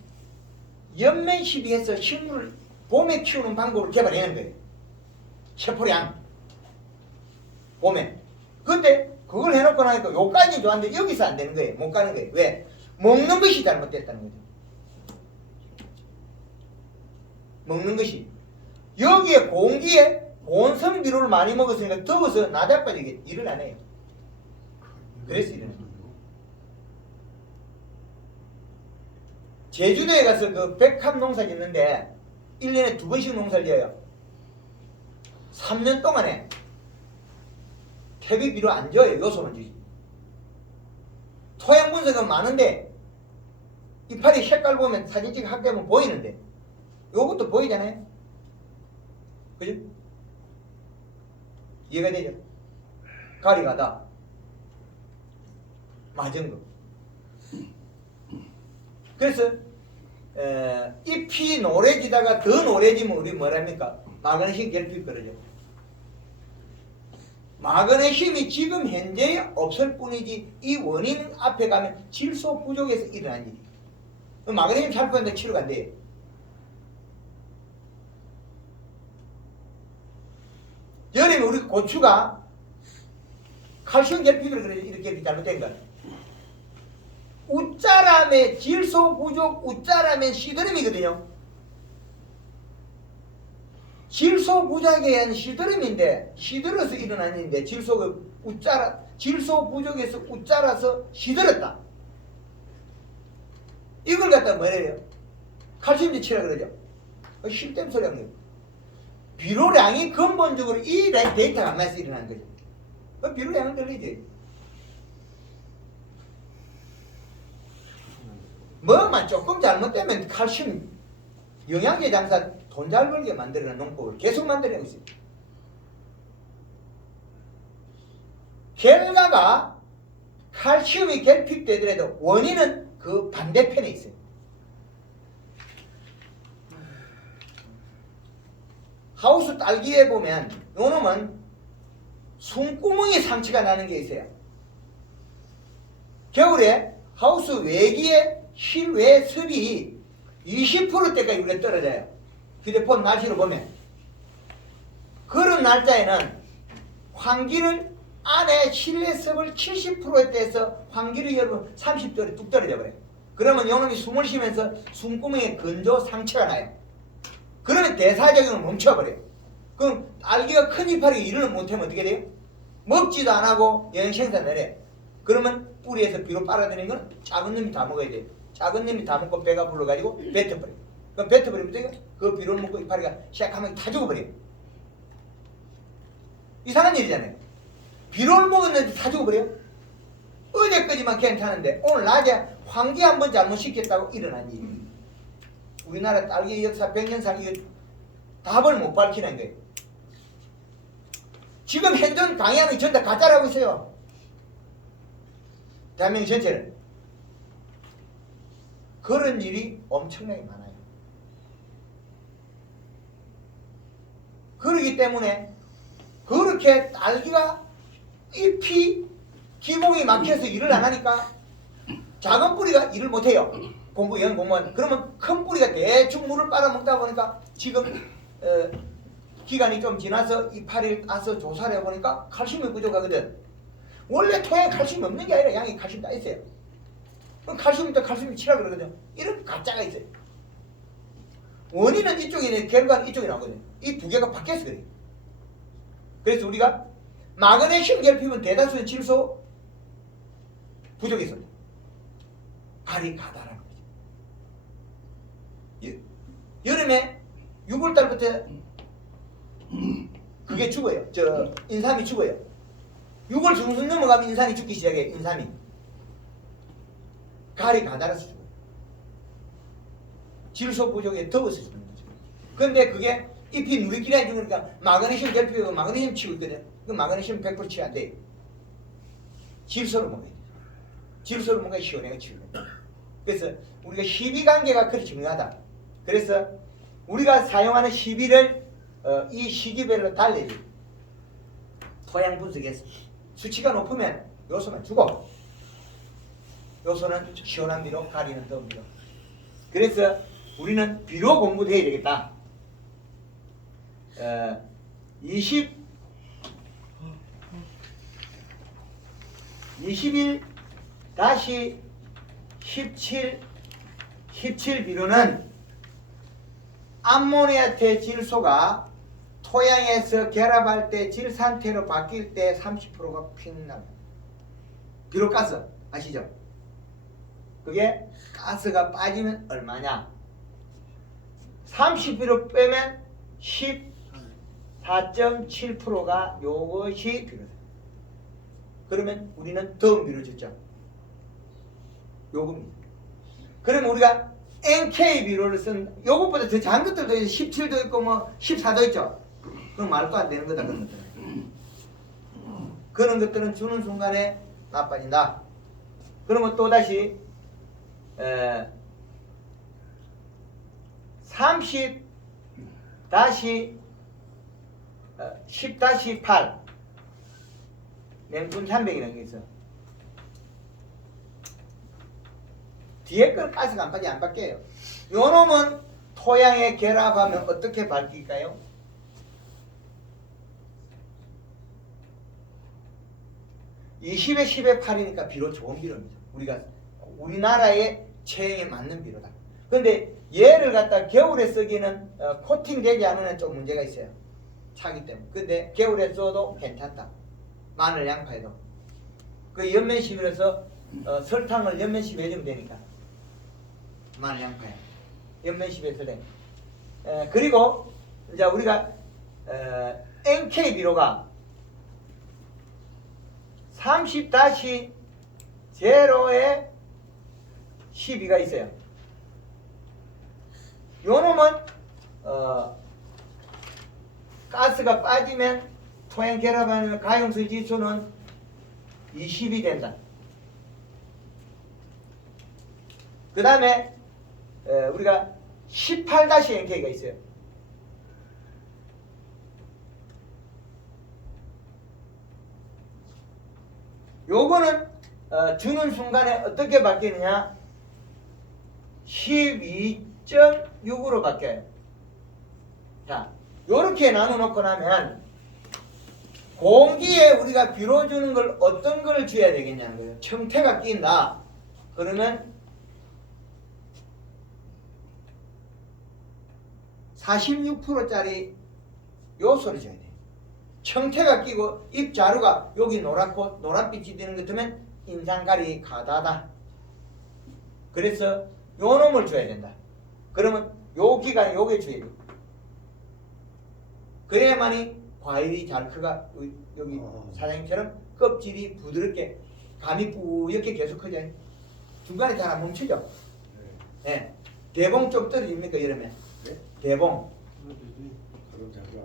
연면 시비해서 식물을 봄에 키우는 방법을 개발해낸 거예요. 셰프량 봄에. 근데 그걸 해놓고 나니까 요까지 좋았는데 여기서 안 되는 거예요. 못 가는 거예요. 왜? 먹는 것이 잘못됐다는 거죠. 먹는 것이. 여기에 공기에 고온성 비료를 많이 먹었으니까 더워서 나자빠지게 일을 안 해요. 그래서 이러는 거예요. 제주도에 가서 그 백합 농사 짓는데 1년에 2번씩 농사를 지어요. 3년 동안에 퇴비 비료 안 줘요. 요소만 주지. 토양 분석은 많은데 이파리 색깔 보면 사진 찍어 학교하면 보이는데 요것도 보이잖아요. 그죠? 이해가 되죠? 가리가다 맞은 거. 그래서 잎이 노래지다가 더 노래지면 우리 뭐랍니까? 마그네슘 결핍 그러죠. 마그네슘이 지금 현재 없을 뿐이지 이 원인 앞에 가면 질소 부족에서 일어난 일이에요. 마그네슘 살포했는데 치료가 안 돼요. 여름에 우리 고추가 칼슘 결핍으로 그래 이렇게 잘못된 거야. 우짜라면 질소 부족, 우짜라면 시드름이거든요. 질소 부족에 의한 시드름인데 시들어서 일어난 일인데 질소가 우짜라 질소 부족에서 우짜라서 시들었다. 이걸 갖다 뭐래요? 칼슘 치라 그러죠. 쉴댐 소리 하는 거예요. 비료량이 근본적으로 이 데이터가 안 맞아서 일어난 거죠. 비료량은 들리지. 뭐만 조금 잘못되면 칼슘 영양제 장사 돈 잘 벌게 만드는 농법을 계속 만들어내고 있어요. 결과가 칼슘이 결핍되더라도 원인은 그 반대편에 있어요. 하우스 딸기에 보면 요놈은 숨구멍에 상처가 나는 게 있어요. 겨울에 하우스 외기에 실외 습이 20%대까지 우리가 떨어져요. 휴대폰 날씨로 보면. 그런 날짜에는 환기를 안에 실내 습을 70%대에서 환기를 열면 30도에 뚝 떨어져 버려요. 그러면 요놈이 숨을 쉬면서 숨구멍에 건조 상처가 나요. 그러면 대사작용을 멈춰버려요. 그럼 딸기가 큰 이파리 일을 못하면 어떻게 돼요? 먹지도 안 하고 영양생산 내려요. 그러면 뿌리에서 비로 빨아들이는 건 작은 놈이 다 먹어야 돼요. 작은 놈이 다 먹고 배가 불러가지고 뱉어버려요. 그럼 뱉어버리면 돼요. 그 비료를 먹고 이파리가 시작하면 다 죽어버려요. 이상한 일이잖아요. 비료를 먹었는데 다 죽어버려요. 어제까지만 괜찮은데 오늘 낮에 환기 한번 잘못 시켰다고 일어난 일이에요. 우리나라 딸기 역사 100년상 이거 답을 못 밝히는 거예요. 지금 현존 강의하는 전부 다 가짜라고 있어요. 대한민국 전체는. 그런 일이 엄청나게 많아요. 그렇기 때문에 그렇게 딸기가 잎이 기봉이 막혀서 일을 안 하니까 작은 뿌리가 일을 못해요. 영양 공무원. 그러면 큰 뿌리가 대충 물을 빨아먹다 보니까 지금 기간이 좀 지나서 이파리를 따서 조사를 해보니까 칼슘이 부족하거든. 원래 토양에 칼슘이 없는 게 아니라 양이 칼슘 다 있어요. 그럼 칼슘이 또 칼슘이 치라 그러거든요. 이런 가짜가 있어요. 원인은 이쪽에 있는 결과는 이쪽에 나오거든요. 이 두 개가 바뀌어서 그래요. 그래서 우리가 마그네슘 결핍은 대다수의 질소 부족해서 갈이 가다라는 거죠. 여름에 6월달부터 그게 죽어요. 인삼이 죽어요. 6월 중순 넘어가면 인삼이 죽기 시작해요. 인삼이. 갈이 가다라서 죽어요. 질소 부족에 더워서 죽는 거죠. 근데 그게 잎이 누리끼리 안 죽으니까 마그네슘 결핍이고 마그네슘 치고 있거든요. 그 마그네슘 100% 치면 안 돼요. 질소를 먹어야 돼요. 질소를 먹어야 시원해가 치고. 그래서 우리가 시비관계가 그렇게 중요하다. 그래서 우리가 사용하는 시비를 이 시기별로 달래야 돼요. 토양 분석에서 수치가 높으면 요소만 주고 요소는 시원한 비로 가리는 더운 비로. 그래서 우리는 비로 공부도 해야 되겠다. 21-17 비료는 암모니아태 질소가 토양에서 결합할 때 질산태로 바뀔 때 30%가 휙 나옵니다. 비료가스 아시죠? 그게 가스가 빠지면 얼마냐? 30비료 빼면 14.7%가 요것이 비료다. 그러면 우리는 더운 비료 줬죠. 요겁니다. 그러면 우리가 NK 비료를 쓴 요것보다 더 작은 것들도 17도 있고 뭐 14도 있죠. 그럼 말도 안 되는 거다. 그런 것들은. 그런 것들은 주는 순간에 나빠진다. 그러면 또다시 30-10-8 냉분 300이라는 게 있어. 뒤에 건 가스가 안 바뀌어요. 요 놈은 토양에 결합하면 어떻게 바뀔까요? 이 10에 10에 8이니까 비료 좋은 비료입니다. 우리나라의 체형에 맞는 비료다. 그런데 얘를 갖다 겨울에 쓰기는 코팅되지 않으면 좀 문제가 있어요. 차기 때문에. 근데 겨울에 써도 괜찮다. 마늘 양파에도. 그 연면십이라서 설탕을 연면십에 해주면 되니까. 마늘 양파에. 연면십에 설탕. 그리고 이제 우리가 NK 비료가 30-0에 12가 있어요. 요 놈은 가스가 빠지면 토양 결합하는 가용수 지수는 20이 된다. 그 다음에 우리가 18-NK가 있어요. 요거는 주는 순간에 어떻게 바뀌느냐? 12.6으로 바뀌어요. 자, 요렇게 나눠놓고 나면 공기에 우리가 비로 주는 걸 어떤 걸 줘야 되겠냐는 거예요. 청태가 낀다. 그러면 46%짜리 요소를 줘야 돼. 청태가 끼고 입자루가 여기 노랗고 노란빛이 되는 것 같으면 인산가리 가다다. 그래서 요 놈을 줘야 된다. 그러면 요 기간에 요게 줘야 돼. 그래야만이 과일이 잘 크가 여기 사장님처럼 껍질이 부드럽게 감이 뿌옇게 계속 크죠. 중간에 잘 안 멈추죠. 네. 대봉 좀 떨어집니까 여름에? 네? 대봉 그런 자세가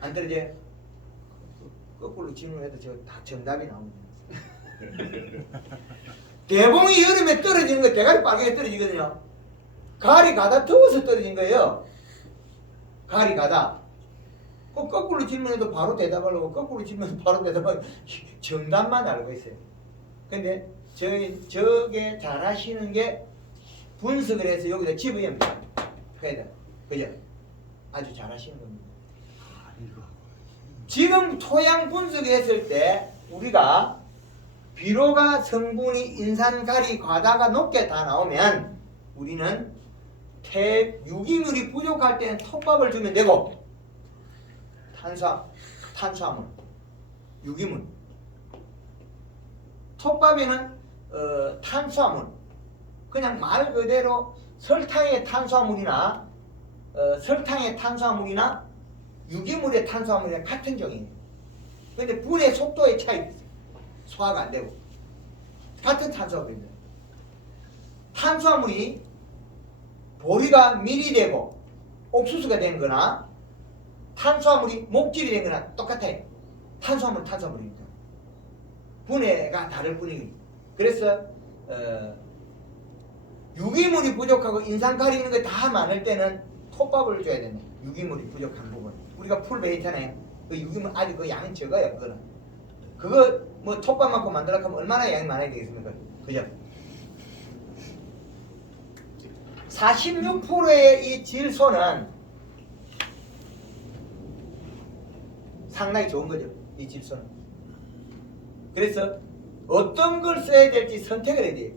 안 떨어져요? 거꾸로 질문해도 저 다 정답이 나옵니다. 대봉이 여름에 떨어지는 거 대가리 빨갛게 떨어지거든요. 가리 가다 더워서 떨어진 거예요. 가리 가다. 그 거꾸로 질문해도 바로 대답하려고 거꾸로 질문해도 바로 대답하고 정답만 알고 있어요. 근데 저게 잘하시는 게 분석을 해서 여기다 집어입니다. 그죠? 아주 잘하시는 겁니다. 지금 토양 분석했을 때 우리가 비료가 성분이 인산가리 과다가 높게 다 나오면 우리는 유기물이 부족할 때는 톱밥을 주면 되고 탄수화물, 유기물. 톱밥에는 탄수화물, 그냥 말 그대로 설탕의 탄수화물이나 유기물의 탄수화물이랑 같은 종이에요. 근데 분해 속도의 차이가 있어요. 소화가 안 되고. 같은 탄수화물입니다. 탄수화물이 보리가 밀이 되고 옥수수가 된 거나 탄수화물이 목질이 된 거나 똑같아요. 탄수화물이니까. 분해가 다를 뿐이에요. 그래서 유기물이 부족하고 인산가리 있는 거 다 많을 때는 톱밥을 줘야 된다. 유기물이 부족한 부분. 우리가 풀베 있잖아요. 그 유기물 아주 그 양이 적어요. 그거는. 그거 뭐 톱밥만큼 만들려고 하면 얼마나 양이 많아야 되겠습니까? 그죠? 46%의 이 질소는 상당히 좋은 거죠. 이 질소는. 그래서 어떤 걸 써야 될지 선택을 해야 돼요.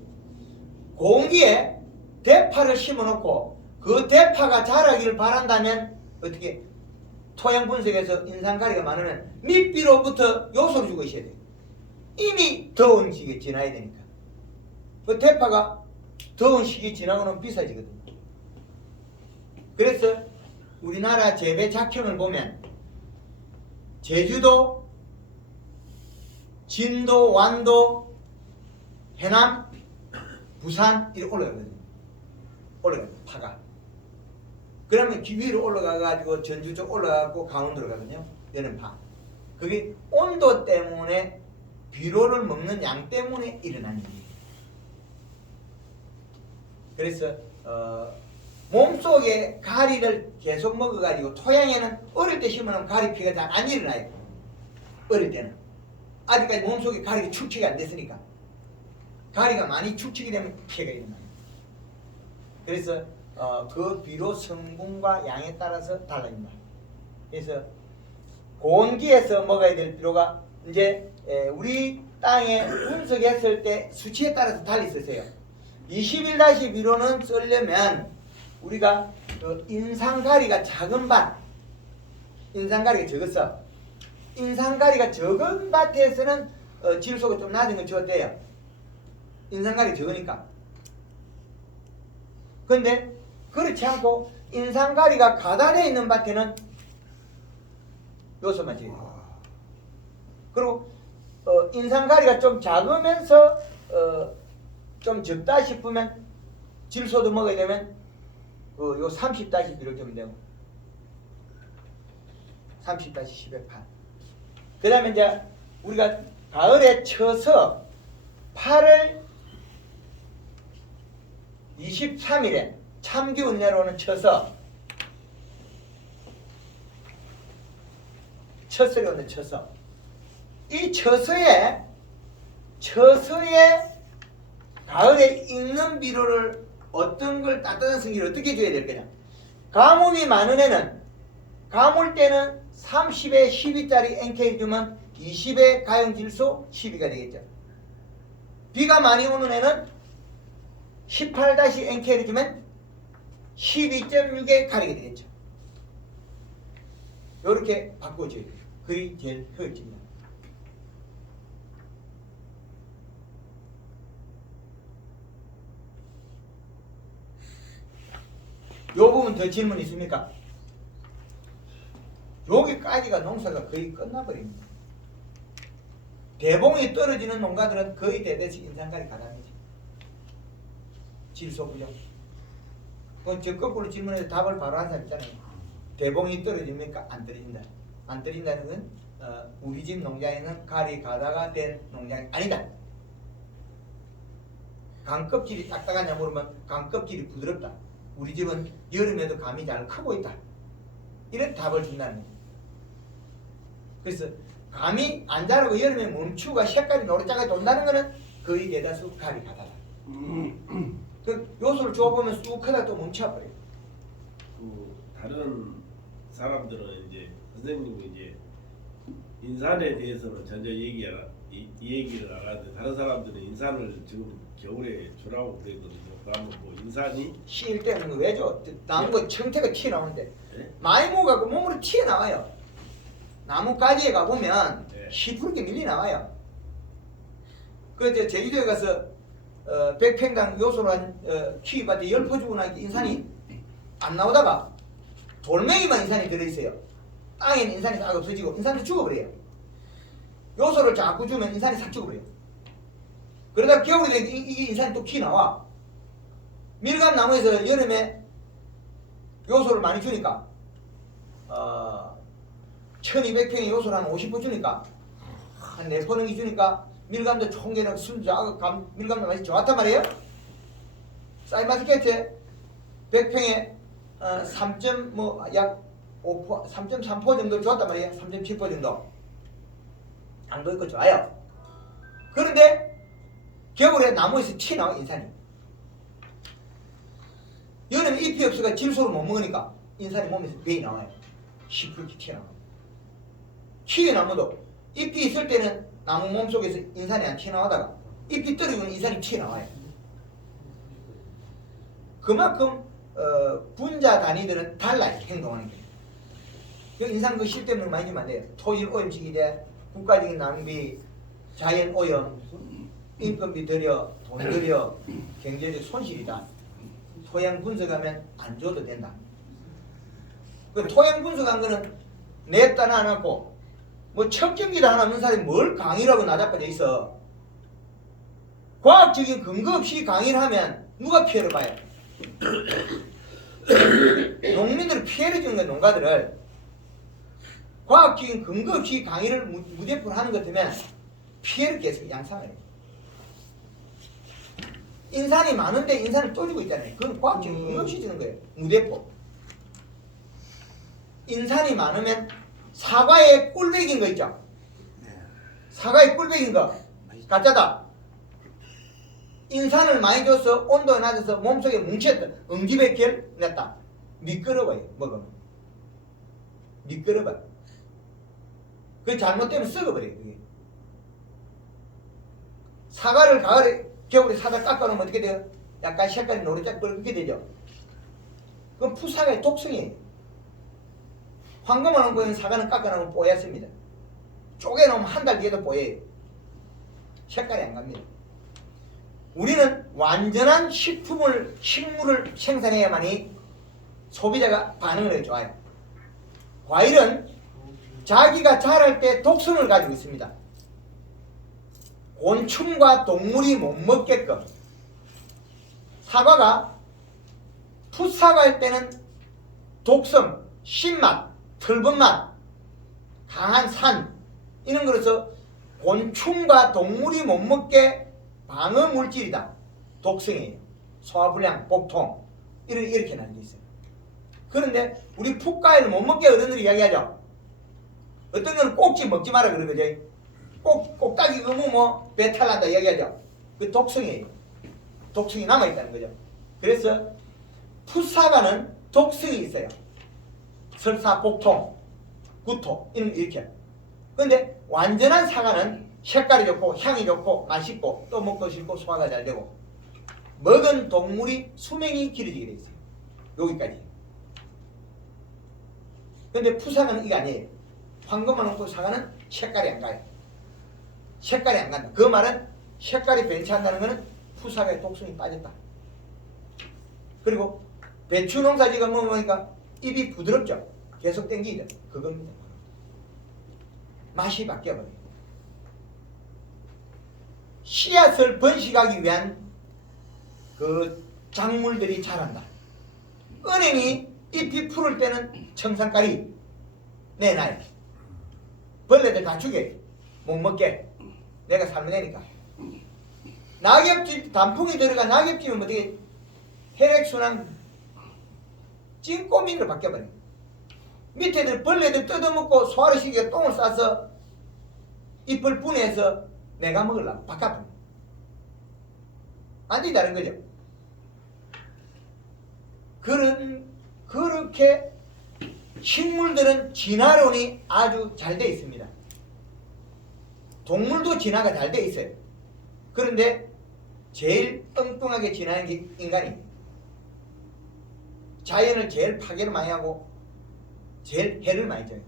공기에 대파를 심어놓고 그 대파가 자라기를 바란다면 어떻게 토양 분석에서 인산가리가 많으면 밑비로부터 요소를 주고 있어야 돼요. 이미 더운 시기에 지나야 되니까. 그 대파가 더운 시기 지나고 나면 비싸지거든요. 그래서 우리나라 재배 작형을 보면 제주도, 진도, 완도, 해남, 부산 이렇게 올라가거든요. 올라가요. 파가. 그러면 위로 올라가가지고 전주 쪽 올라가고 강원도로 가거든요. 얘는 파. 그게 온도 때문에 비료를 먹는 양 때문에 일어나는 일이에요. 그래서 몸속에 가리를 계속 먹어가지고 토양에는 어릴 때 심으면 가리피가 잘 안 일어나요. 어릴 때는. 아직까지 몸속에 가리가 축적이 안 됐으니까. 가리가 많이 축적이 되면 피해가 일어나요. 그래서 그 비료 성분과 양에 따라서 달라집니다. 그래서 고온기에서 먹어야 될 비료가 이제 우리 땅에 분석했을 때 수치에 따라서 달리 쓰세요. 21-비료는 쓰려면 우리가 그 인산가리가 작은 밭, 인산가리가 적었어. 인산가리가 적은 밭에서는 질소가 좀 낮은 걸 줘도 돼요. 인산가리 적으니까. 근데 그렇지 않고 인산가리가 가다되어 있는 밭에는 요소만 줘야 돼요. 그리고 인산가리가 좀 작으면서 좀 적다 싶으면 질소도 먹어야 되면 요 30-비료 주면 되고 30-10의 8. 그 다음에 이제 우리가 가을에 쳐서 8월 23일에 참기운 내려오는 쳐서 처설이 오는 처서. 이 처서에 가을에 익는 비료를 어떤 걸 따뜻한 성기를 어떻게 줘야 될 거냐. 가뭄이 많은 애는 가물 때는 30에 12짜리 NK 주면 20에 가용질소 12가 되겠죠. 비가 많이 오는 애는 18-NK를 주면 12.6에 가리게 되겠죠. 이렇게 바꿔줘야 돼요. 그게 제일 효율적입니다. 요 부분 더 질문 있습니까? 여기까지가 농사가 거의 끝나버립니다. 대봉이 떨어지는 농가들은 거의 대대적 인상가리 가담이죠. 질소 부족. 저 거꾸로 질문해서 답을 바로 한 사람 있잖아요. 대봉이 떨어집니까? 안 떨어진다. 안 떨어진다는 건 우리 집 농장에는 가리 가다가 된 농장이 아니다. 강 껍질이 딱딱하냐 물으면 강 껍질이 부드럽다. 우리 집은 여름에도 감이 잘 크고 있다. 이런 답을 준다는 거예요. 그래서 감이 안 자라고 여름에 멈추고 색깔이 노릇자가 돈다는 거는 거의 대다수 가리 가다다. 그 요소를 줘보면 쑥 크다 또 멈춰버려요. 그 다른 사람들은 이제 선생님이 이제 인산에 대해서는 전혀 얘기를 안 하는데 다른 사람들은 인산을 지금 겨울에 주라고 그랬거든요. 그러면 뭐 인산이 시일 때는 왜 줘? 나무 거 청태가 튀어나오는데 네? 많이 먹어갖고 몸으로 튀어나와요. 나뭇가지에 가보면 네. 시푸르게 밀리 나와요. 그 제주도에 가서 100평당 요소로 한 키위밭에 10포 주고 나니까 인산이 안 나오다가 돌멩이만 인산이 들어있어요. 땅에는 인산이 싹 없어지고 인산도 죽어버려요. 요소를 자꾸 주면 인산이 싹 죽어버려요. 그러다 겨울에 되면 이게 인산이 또 키 나와. 밀감 나무에서 여름에 요소를 많이 주니까 1200평의 요소를 한 50포 주니까 한 4포 넘게 주니까 밀감도 총계는 순수하고 밀감도 맛이 좋았단 말이에요. 사이마스케트 100평에 3.3포 정도 좋았단 말이에요. 3.7포 정도 당도 있고 좋아요. 그런데 겨울에 나무에서 튀어나와 인산이. 여름에 잎이 없어가 질소를 못 먹으니까 인산이 몸에서 배이 나와요. 시프렇게 튀어나와요. 키위 나무도 잎이 있을 때는 나무 몸속에서 인산이 안 튀어나오다가 잎이 떨어지면 인산이 튀어나와요. 그만큼 분자 단위들은 달라요. 행동하는 게. 인산 그 실 때문에 많이 주면 안 돼요. 토질 오염식이 돼. 국가적인 낭비, 자연 오염, 인건비 들여, 돈 들여, 경제적 손실이다. 토양 분석하면 안 줘도 된다. 그 토양 분석한 거는 냈다나 안 하고 뭐 척경기도 하나 없는 사람이 뭘 강의라고 나자빠져 있어. 과학적인 근거 없이 강의를 하면 누가 피해를 봐요? 농민들이 피해를 주는 거야. 농가들을. 과학적인 근거 없이 강의를 무대포로 하는 것 때문에 피해를 계속 양상해요. 인산이 많은데 인산을 또 주고 있잖아요. 그건 과학적인 근거 없이 주는 거예요. 무대포. 인산이 많으면 사과에 꿀백인 거 있죠? 사과에 꿀백인 거 가짜다. 인산을 많이 줘서 온도가 낮아서 몸속에 뭉쳤다. 응집액결 냈다. 미끄러워요. 먹으면. 미끄러워요. 그 잘못되면 썩어버려요. 그게. 사과를 겨울에 사다 깎아놓으면 어떻게 돼요? 약간 색깔이 노릇짝 붉게 되죠. 그건 풋사과의 독성이에요. 황금을 얹고 있는 사과는 깎아놓으면 뽀얗습니다. 쪼개놓으면 한 달 뒤에도 뽀얘요. 색깔이 안 갑니다. 우리는 완전한 식물을 생산해야만이 소비자가 반응을 해 좋아요. 과일은 자기가 자랄 때 독성을 가지고 있습니다. 곤충과 동물이 못 먹게끔. 사과가 풋사과일 때는 독성, 신맛, 털분맛, 강한 산 이런 거로서 곤충과 동물이 못 먹게 방어 물질이다. 독성이에요. 소화불량, 복통 이렇게 나뉘어 있어요. 그런데 우리 풋과일을 못 먹게 어른들이 이야기하죠. 어떤 거는 꼭지 먹지 마라 그런 거죠. 꼭딱이 그거 뭐 배탈 난다 이야기하죠. 그 독성이에요. 독성이 남아있다는 거죠. 그래서 풋사과는 독성이 있어요. 설사, 복통, 구토 이렇게. 그런데 완전한 사과는 색깔이 좋고 향이 좋고 맛있고 또 먹고 싶고 소화가 잘 되고 먹은 동물이 수명이 길어지게 돼 있어요. 여기까지. 근데 풋사과는 이게 아니에요. 황금만 없고 사과는 색깔이 안 가요. 색깔이 안 간다. 그 말은 색깔이 변치 않는다는 것은 풋사과의 독성이 빠졌다. 그리고 배추 농사지가 먹으니까 입이 부드럽죠. 계속 땡기죠. 그겁니다. 맛이 바뀌어버려요. 씨앗을 번식하기 위한 그 작물들이 자란다. 은행이 잎이 푸를 때는 청산가리 내놔요. 벌레들 다 죽여요. 못 먹게. 내가 살면 되니까. 낙엽집 단풍이 들어가 낙엽집은 어떻게 혈액순환 찐꼬미로 바뀌어버려요. 밑에들 벌레들 뜯어먹고 소화를 시켜 똥을 싸서 잎을 분해서 내가 먹으려고 바꿔버려요. 완전히 다른 거죠. 그렇게 식물들은 진화론이 아주 잘 돼 있습니다. 동물도 진화가 잘 돼 있어요. 그런데 제일 엉뚱하게 진화하는 게 인간입니다. 자연을 제일 파괴를 많이 하고 제일 해를 많이 줘요.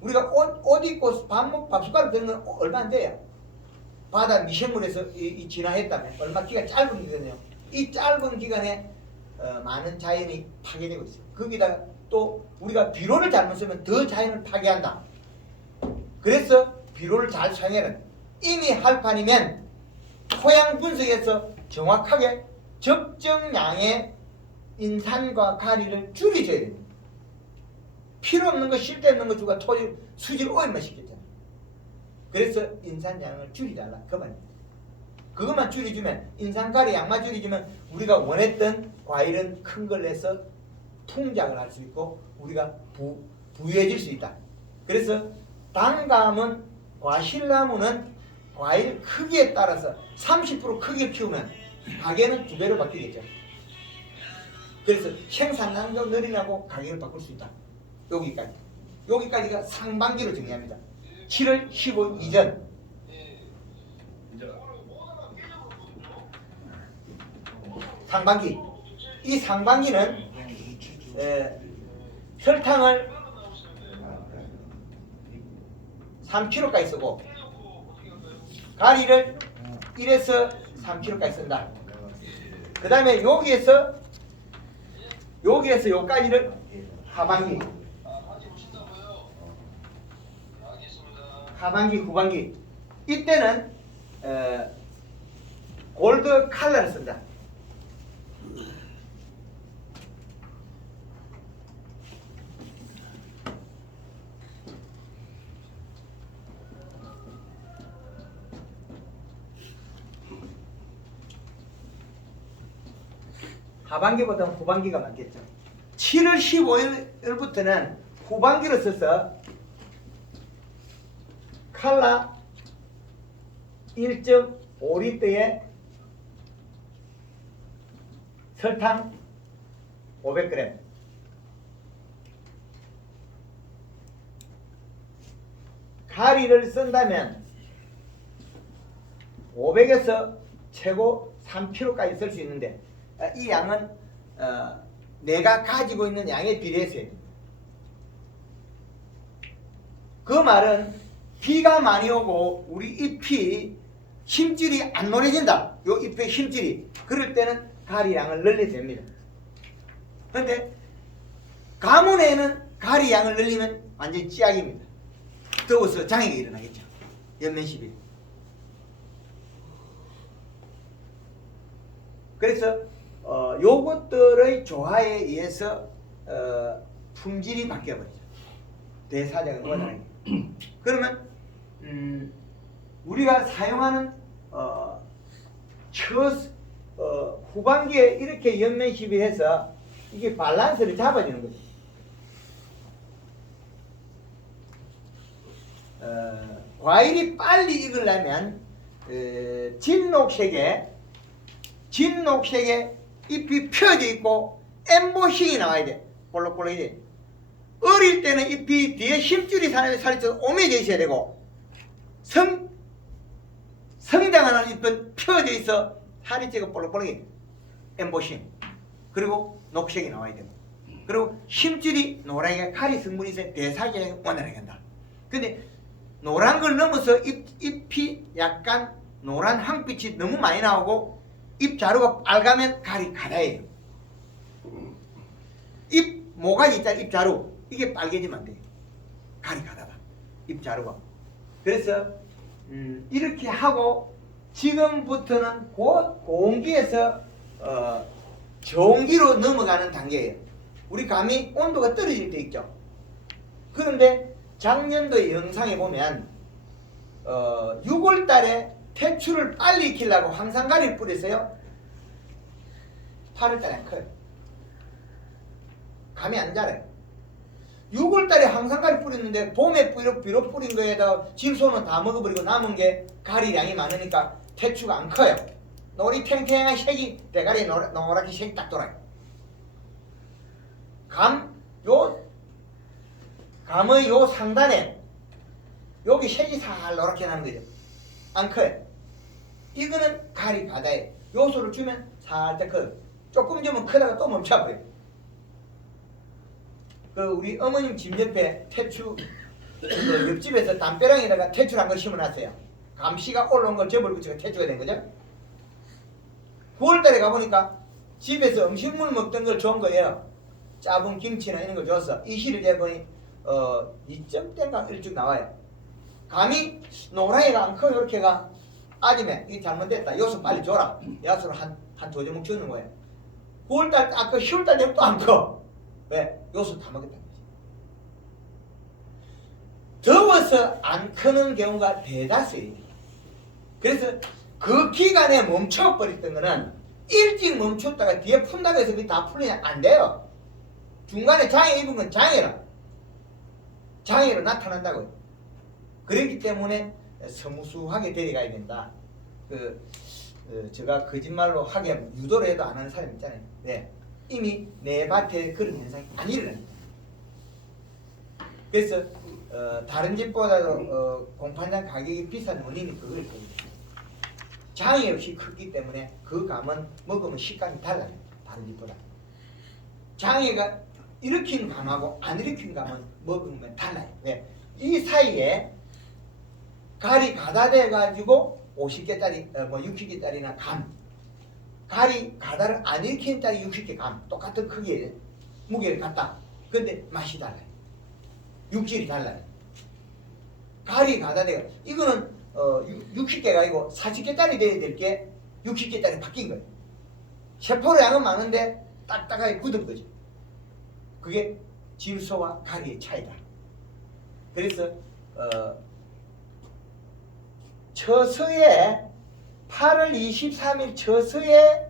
우리가 옷 입고 밥숟가락 드는 건 얼마 안 돼요. 바다 미생물에서 진화했다면 얼마 기간 짧은 기간이에요. 이 짧은 기간에 많은 자연이 파괴되고 있어요. 거기다가 또 우리가 비료를 잘못 쓰면 더 자연을 파괴한다. 그래서 비료를 잘 사용해라. 이미 할 판이면 토양 분석에서 정확하게 적정량의 인산과 가리를 줄여줘야 됩니다. 필요 없는 거 쓸데없는 거 주고 토지 수질 오염만 시켰잖아요. 그래서 인산량을 줄이달라 그 말입니다. 그것만 줄여주면 인산가리 양만 줄여주면 우리가 원했던 과일은 큰 걸 내서 풍작을 할 수 있고 우리가 부유해질 수 있다. 그래서 단감은 과실나무는 과일 크기에 따라서 30% 크기를 키우면 가격은 2배로 바뀌겠죠. 그래서 생산량도 늘어나고 가격을 바꿀 수 있다. 여기까지가 상반기로 정리합니다. 7월 15일 이전. 상반기. 이 상반기는 설탕을 3kg까지 쓰고 가리를 1에서 3kg까지 쓴다. 그 다음에 여기에서 여기까지를 하반기, 후반기 이때는 골드 칼라를 쓴다. 하반기보다는 후반기가 많겠죠. 7월 15일부터는 후반기로 써서 칼라 1.5리터에 설탕 500g, 가리를 쓴다면 500에서 최고 3kg까지 쓸 수 있는데 이 양은 내가 가지고 있는 양에 비례해서 해야 됩니다. 그 말은 비가 많이 오고 우리 잎이 힘줄이 안 노래진다. 요 잎의 힘줄이. 그럴 때는 가리양을 늘려야 됩니다. 그런데 가뭄에는 가리양을 늘리면 완전히 찌약입니다. 더워서 장애가 일어나겠죠. 연면시비. 그래서 요것들의 조화에 의해서 품질이 바뀌어버리죠. 대사작은 원활하게. 그러면 우리가 사용하는 후반기에 이렇게 옆면 시비해서 이게 밸런스를 잡아주는 거죠. 과일이 빨리 익으려면 진녹색에 잎이 펴져 있고 엠보싱이 나와야 돼. 볼록볼록이 돼. 어릴 때는 잎이 뒤에 힘줄이 살이 좀 오며져 있어야 되고 성장하는 잎은 펴져 있어 살이 찌고 볼록볼록이 엠보싱. 그리고 녹색이 나와야 되고 그리고 힘줄이 노랗게 칼이 성분이 있어 대사기에 원활하게 한다. 근데 노란 걸 넘어서 잎이 약간 노란 황빛이 너무 많이 나오고 잎 자루가 빨가면 칼이 가다예요. 잎 모가지 있잖아. 잎 자루 이게 빨개지면 안 돼. 칼이 가다다. 잎 자루가. 그래서 이렇게 하고 지금부터는 곧 고온기에서 저온기로 넘어가는 단계예요. 우리 감이 온도가 떨어질 때 있죠. 그런데 작년도 영상에 보면 6월 달에 태추를 빨리 익히려고 황산가리를 뿌렸어요. 8월 달에 안 커요. 감이 안 자라요. 6월 달에 황산가리 뿌렸는데 봄에 비록 뿌린 거에다 질소는 다 먹어버리고 남은 게 가리량이 많으니까 태추가 안 커요. 노리 탱탱한 색이 대가리에 노랗게 색이 딱 돌아요. 감의 요 상단에 여기 색이 살 노랗게 나는 거죠. 안 커요. 이거는 가리 바다에 요소를 주면 살짝 커요. 조금 주면 크다가 또 멈춰버려요. 그 우리 어머님 집 옆에 태추 그 옆집에서 담벼락에다가 태추를 한 걸 심어놨어요. 감씨가 올라온 걸 접을 붙이고 태추가 된 거죠. 9월달에 가보니까 집에서 음식물 먹던 걸 준 거예요. 짜본 김치나 이런 거 줬어. 이 시를 대보니 2점대인가 일찍 나와요. 감이 노랑이가 안 커요. 이렇게가 아침에 이게 잘못됐다. 요소 빨리 줘라. 야수를 한 2조목 주는 거예요. 9월달 딱 그 10월달 되면 또 안 커. 왜? 요소 다 먹었다는 거지. 더워서 안 크는 경우가 대다수예요. 그래서 그 기간에 멈춰버렸던 거는 일찍 멈췄다가 뒤에 푼다고 해서 그게 다 풀리냐? 안 돼요. 중간에 장애 입은 건 장애로 나타난다고요. 그렇기 때문에 서무수하게 데려가야 된다. 제가 거짓말로 하게 유도를 해도 안 하는 사람 있잖아요. 네. 이미 내 밭에 그런 현상이 안 일어납니다. 그래서 다른 집보다도 공판장 가격이 비싼 원인이 그걸 거예요. 장애 없이 크기 때문에 그 감은 먹으면 식감이 달라요. 다른 집보다. 장애가 일으킨 감하고 안 일으킨 감은 먹으면 달라요. 네. 이 사이에 가리 가다돼 가지고 50개짜리 60개짜리나 감, 가리 가다를 안 일으킨 짜리 60개 감 똑같은 크기에 무게를 같다. 근데 맛이 달라요. 육질이 달라요. 가리 가다돼가 이거는 60개가 아니고 40개짜리 돼야 될 게 60개짜리 바뀐 거예요. 세포의 양은 많은데 딱딱하게 굳은 거죠. 그게 질소와 가리의 차이다. 그래서 처서에 8월 23일 처서에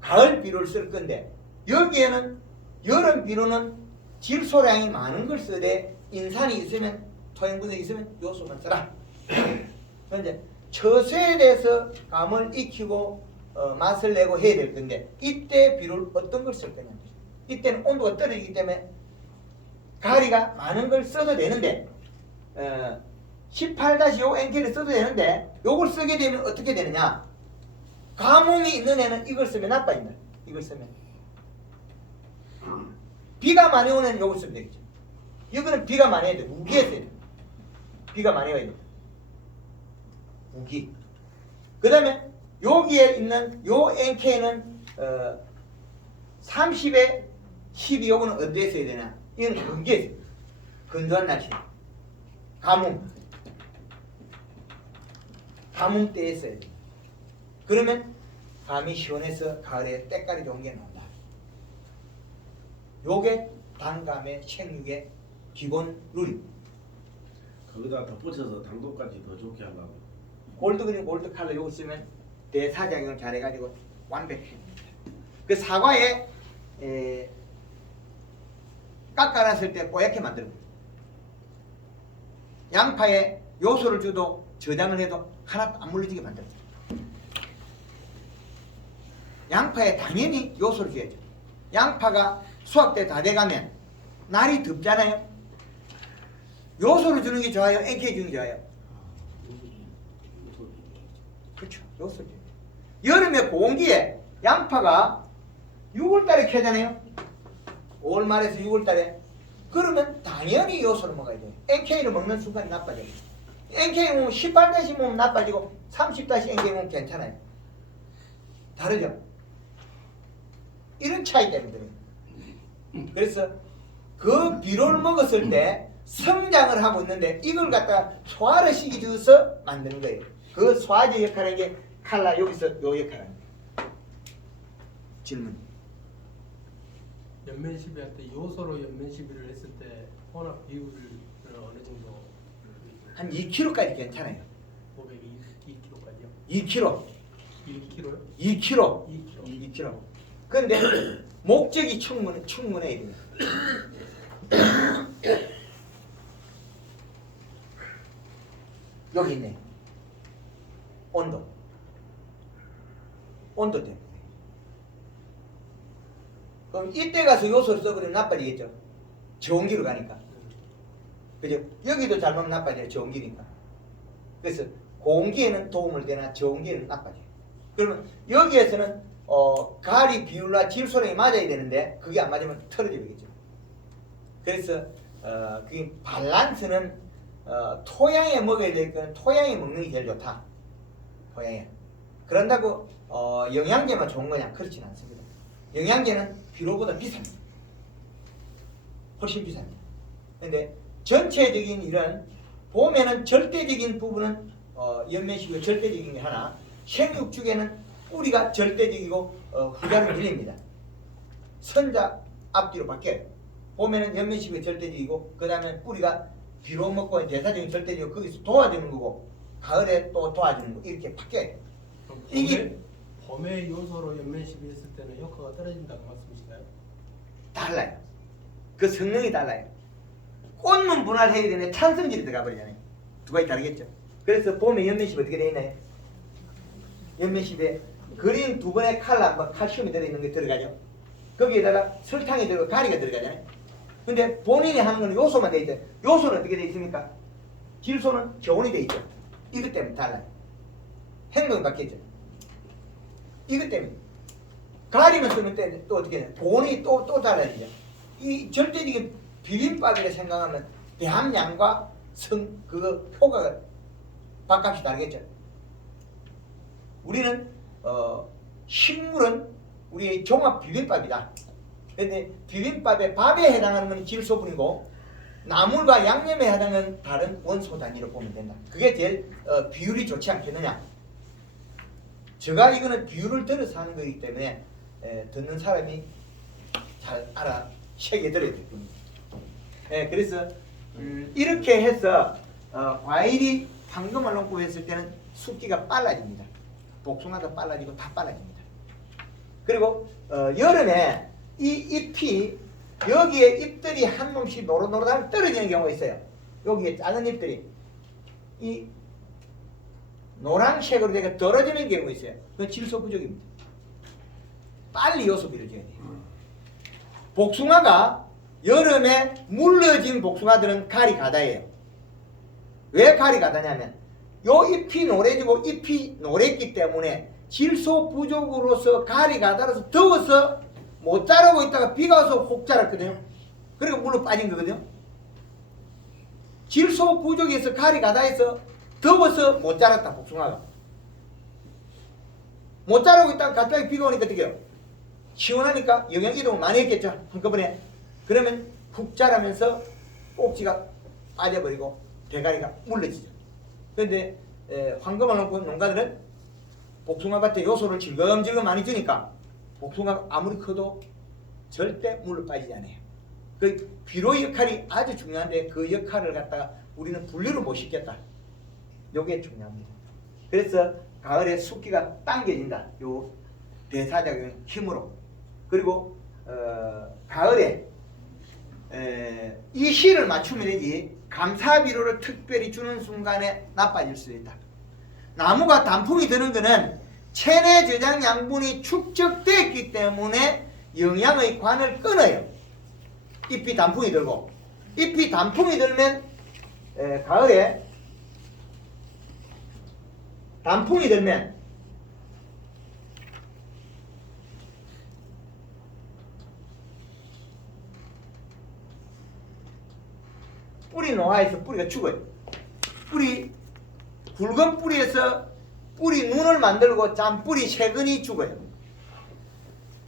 가을 비료를 쓸 건데 여기에는 여름 비료는 질소량이 많은 걸 쓰되 인산이 있으면 토양분이 있으면 요소만 써라. 그런데 처서에 대해서 감을 익히고 맛을 내고 해야 될 건데 이때 비료를 어떤 걸 쓸 거냐. 이때는 온도가 떨어지기 때문에 가리가 많은 걸 써도 되는데 18-5NK를 써도 되는데 요걸 쓰게 되면 어떻게 되느냐. 가뭄이 있는 애는 이걸 쓰면 나빠진다. 이걸 쓰면 비가 많이 오는 애는 요걸 쓰면 되겠죠. 이거는 비가 많이 해야 돼. 우기에 써야 돼. 비가 많이 와야 돼. 우기. 그 다음에 여기에 있는 요 NK는 30에 12 요거는 어디에 써야 되나. 이건 건기에 써야 돼. 건조한 날씨. 가뭄 때에 써야 돼. 그러면 감이 시원해서 가을에 때깔이 좋은 게 나온다. 요게 단감의 생육의 기본 룰입니다. 거기다 덧붙여서 당도까지 더 좋게 하려고. 골드그린 골드 칼로 요거 쓰면 대사작용 잘해가지고 완벽해. 그 사과에 깎아놨을 때 뽀얗게 만들고 양파에 요소를 주도 저장을 해도 하나도 안 물러지게 만들어. 양파에 당연히 요소를 줘야죠. 양파가 수확 때 다 돼가면 날이 덥잖아요. 요소를 주는 게 좋아요? NK 주는 게 좋아요? 그렇죠. 요소를 줘요. 여름에 공기에 양파가 6월달에 캐잖아요. 5월 말에서 6월달에. 그러면 당연히 요소를 먹어야 돼요. NK를 먹는 순간 나빠져요. NK 먹으면 18다시 먹으면 나빠지고 30다시 NK 먹으면 괜찮아요. 다르죠? 이런 차이 때문에. 그래서 그 비료를 먹었을 때 성장을 하고 있는데 이걸 갖다가 소화를 시켜줘서 만드는 거예요. 그 소화제 역할을 게 칼라 여기서 요 역할을. 질문. 연면 시비할 때 요소로 연면 시비를 했을 때 혼합 비율을 어느 정도? 한 2kg까지 괜찮아요. 502kg까지요? 2kg. 1kg요? 2kg. 2kg. 2kg. 근데 목적이 충분해 이러면. 여기 있네. 온도 때문에. 그럼 이때 가서 요소를 써버리면 나빠지겠죠. 저온기로 가니까. 그죠? 여기도 잘못 나빠져요. 저온기니까. 그래서 고온기에는 도움을 되나 저온기에는 나빠져요. 그러면 여기에서는 가리 비율과 질소량이 맞아야 되는데 그게 안 맞으면 틀어지겠죠. 그래서 그 밸런스는 토양에 먹어야 될 거는 토양에 먹는 게 제일 좋다. 토양에. 그런다고 영양제만 좋은 거냐? 그렇지는 않습니다. 영양제는 비료보다 비쌉니다. 훨씬 비쌉니다. 근데 전체적인 이런 보면은 절대적인 부분은 연면식의 절대적인 게 하나, 생육축에는 뿌리가 절대적이고 후자는 밀립니다. 선자 앞뒤로 바뀌어요. 보면은 연면식의 절대적이고 그 다음에 뿌리가 비료 먹고 대사적인 절대적이고 거기서 도와주는 거고 가을에 또 도와주는 거 이렇게 바뀌어요. 그럼 이게 봄에 요소로 연면 시비했을 때는 효과가 떨어진다고 말씀이신가요? 달라요. 그 성능이 달라요. 꽃눈 분할해야 되는데 찬성질이 들어가 버리잖아요. 두 가지 다르겠죠. 그래서 봄에 연면식 어떻게 되어 있나요? 연면식에 그린 두 번의 칼라, 칼슘이 들어있는 게 들어가죠. 거기에다가 설탕이 들어가고 가리가 들어가잖아요. 근데 본인이 하는 건 요소만 되어 있죠. 요소는 어떻게 되어 있습니까? 질소는 저온이 되어 있죠. 이것 때문에 달라요. 행동이 바뀌었죠. 이것 때문에. 가리만 쓰는 때 또 어떻게 해요? 본이 또 달라지죠. 이 절대적인 비빔밥이라 생각하면 배합량과 그 효과가 밥값이 다르겠죠. 우리는 식물은 우리의 종합 비빔밥이다. 그런데 비빔밥의 밥에 해당하는 건 질소분이고 나물과 양념에 해당하는 다른 원소 단위로 보면 된다. 그게 제일 비율이 좋지 않겠느냐. 제가 이거는 비율을 들어서 하는 거기 때문에 듣는 사람이 잘 알아 새겨 들어야 될 겁니다. 그래서 이렇게 해서 과일이 황금알 놓고 했을 때는 숙기가 빨라집니다. 복숭아도 빨라지고 다 빨라집니다. 그리고 여름에 이 잎이 여기에 잎들이 한 놈씩 노릇노릇하면 떨어지는 경우가 있어요. 여기에 작은 잎들이 이 노란색으로 되게 떨어지는 경우가 있어요. 그건 질소 부족입니다. 빨리 요소 빌어줘야 돼요. 복숭아가 여름에 물러진 복숭아들은 가리 가다예요. 왜 가리 가다냐면 요 잎이 노래지고 잎이 노랬기 때문에 질소 부족으로서 가리 가다라서 더워서 못 자라고 있다가 비가 와서 혹 자랐거든요. 그리고 물로 빠진 거거든요. 질소 부족에서 가리 가다해서 더워서 못 자랐다 복숭아가. 못 자라고 있다가 갑자기 비가 오니까 어떻게 해요? 시원하니까 영양이동을 많이 했겠죠. 한꺼번에. 그러면 훅 자라면서 꼭지가 빠져버리고 대가리가 물러지죠. 그런데 황금알 놓고 농가들은 복숭아밭에 요소를 질금질금 많이 주니까 복숭아가 아무리 커도 절대 물로 빠지지 않아요. 그 비료 역할이 아주 중요한데 그 역할을 갖다가 우리는 분리를 못 시켰다. 요게 중요합니다. 그래서 가을에 숫기가 당겨진다. 요 대사작용 힘으로. 그리고 가을에 이 시를 맞추면 되지 감사비료를 특별히 주는 순간에 나빠질 수 있다. 나무가 단풍이 드는 것은 체내 저장 양분이 축적됐기 때문에 영양의 관을 끊어요. 잎이 단풍이 들고 잎이 단풍이 들면 가을에 단풍이 들면 뿌리 노화해서 뿌리가 죽어요. 굵은 뿌리에서 뿌리 눈을 만들고 짠뿌리 쇠근이 죽어요.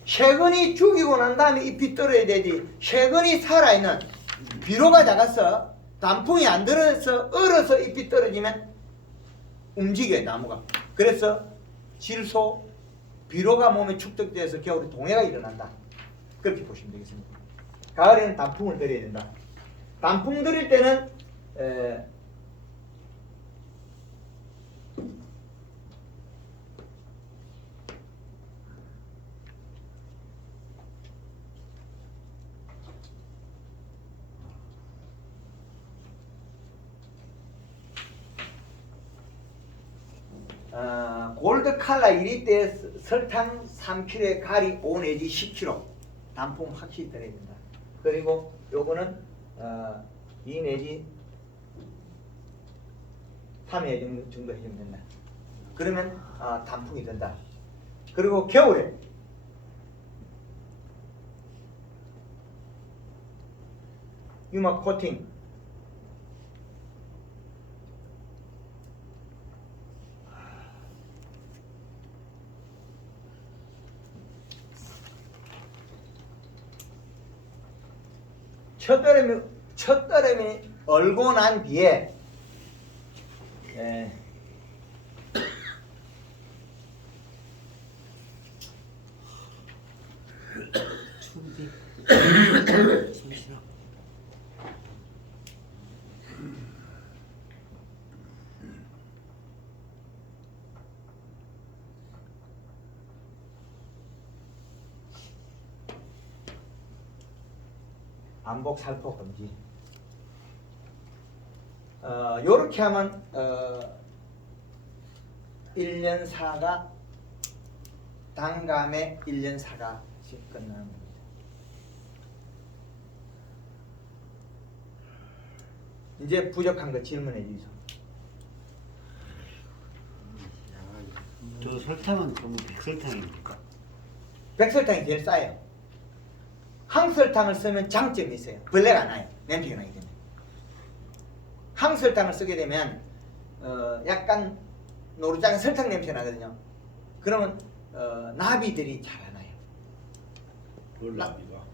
쇠근이 죽이고 난 다음에 잎이 떨어야 되지. 쇠근이 살아있는 비료가 작아서 단풍이 안 들어서 얼어서 잎이 떨어지면 움직여요 나무가. 그래서 질소, 비료가 몸에 축적돼서 겨울에 동해가 일어난다. 그렇게 보시면 되겠습니다. 가을에는 단풍을 들여야 된다. 단풍 들일 때는 골드 칼라 1리터에 설탕 3kg에 가리 5 내지 10kg 단풍 확실히 들어야 된다. 그리고 요거는 2 내지 3회 정도 해주면 된다. 그러면 단풍이 된다. 그리고 겨울에 유막 코팅 첫여름이 얼고 난 뒤에 춘비 숨 쉬라. 반복 살포 금지. 요렇게 하면 1년사가 단감에 1년사가 끝나는 겁니다. 이제 부족한 거 질문해 주세요. 저 설탕은 그럼 백설탕입니까? 백설탕이 제일 싸요. 항설탕을 쓰면 장점이 있어요. 벌레가 안 나요. 냄새가 나기 때문에. 항설탕을 쓰게 되면 약간 노루작은 설탕 냄새 나거든요. 그러면 나비들이 잘 안 와요. 벌나비가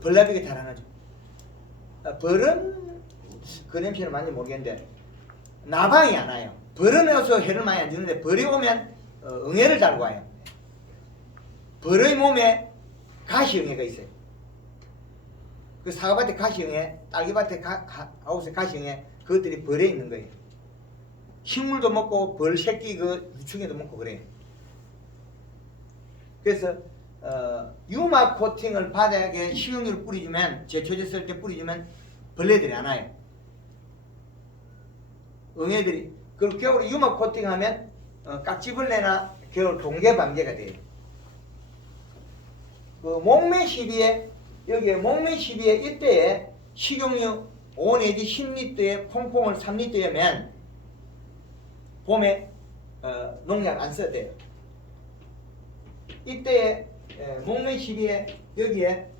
벌나비가 잘 안 와죠. 벌은 그 냄새는 많이 모르겠는데 나방이 안 와요. 벌은 와서 해를 많이 안 주는데 벌이 오면 응애를 달고 와요. 벌의 몸에 가시응애가 있어요. 그 사과밭에 가시응애, 딸기밭에 하우스에 가시응애, 그것들이 벌에 있는 거예요. 식물도 먹고 벌 새끼 그 유충에도 먹고 그래요. 그래서 유막 코팅을 바닥에 식용유를 뿌리주면, 제초제쓸 때 뿌리주면 벌레들이 안 와요. 응애들이. 그리고 겨울에 유막 코팅하면 깍지벌레나 겨울 동계방제가 돼요. 그 목매 시비에, 여기에 목매 시비에 이때에 식용유 5 내지 10리터에 콩콩을 3리터면 봄에 농약 안 써도 돼요. 이때에 목매 시비에 여기에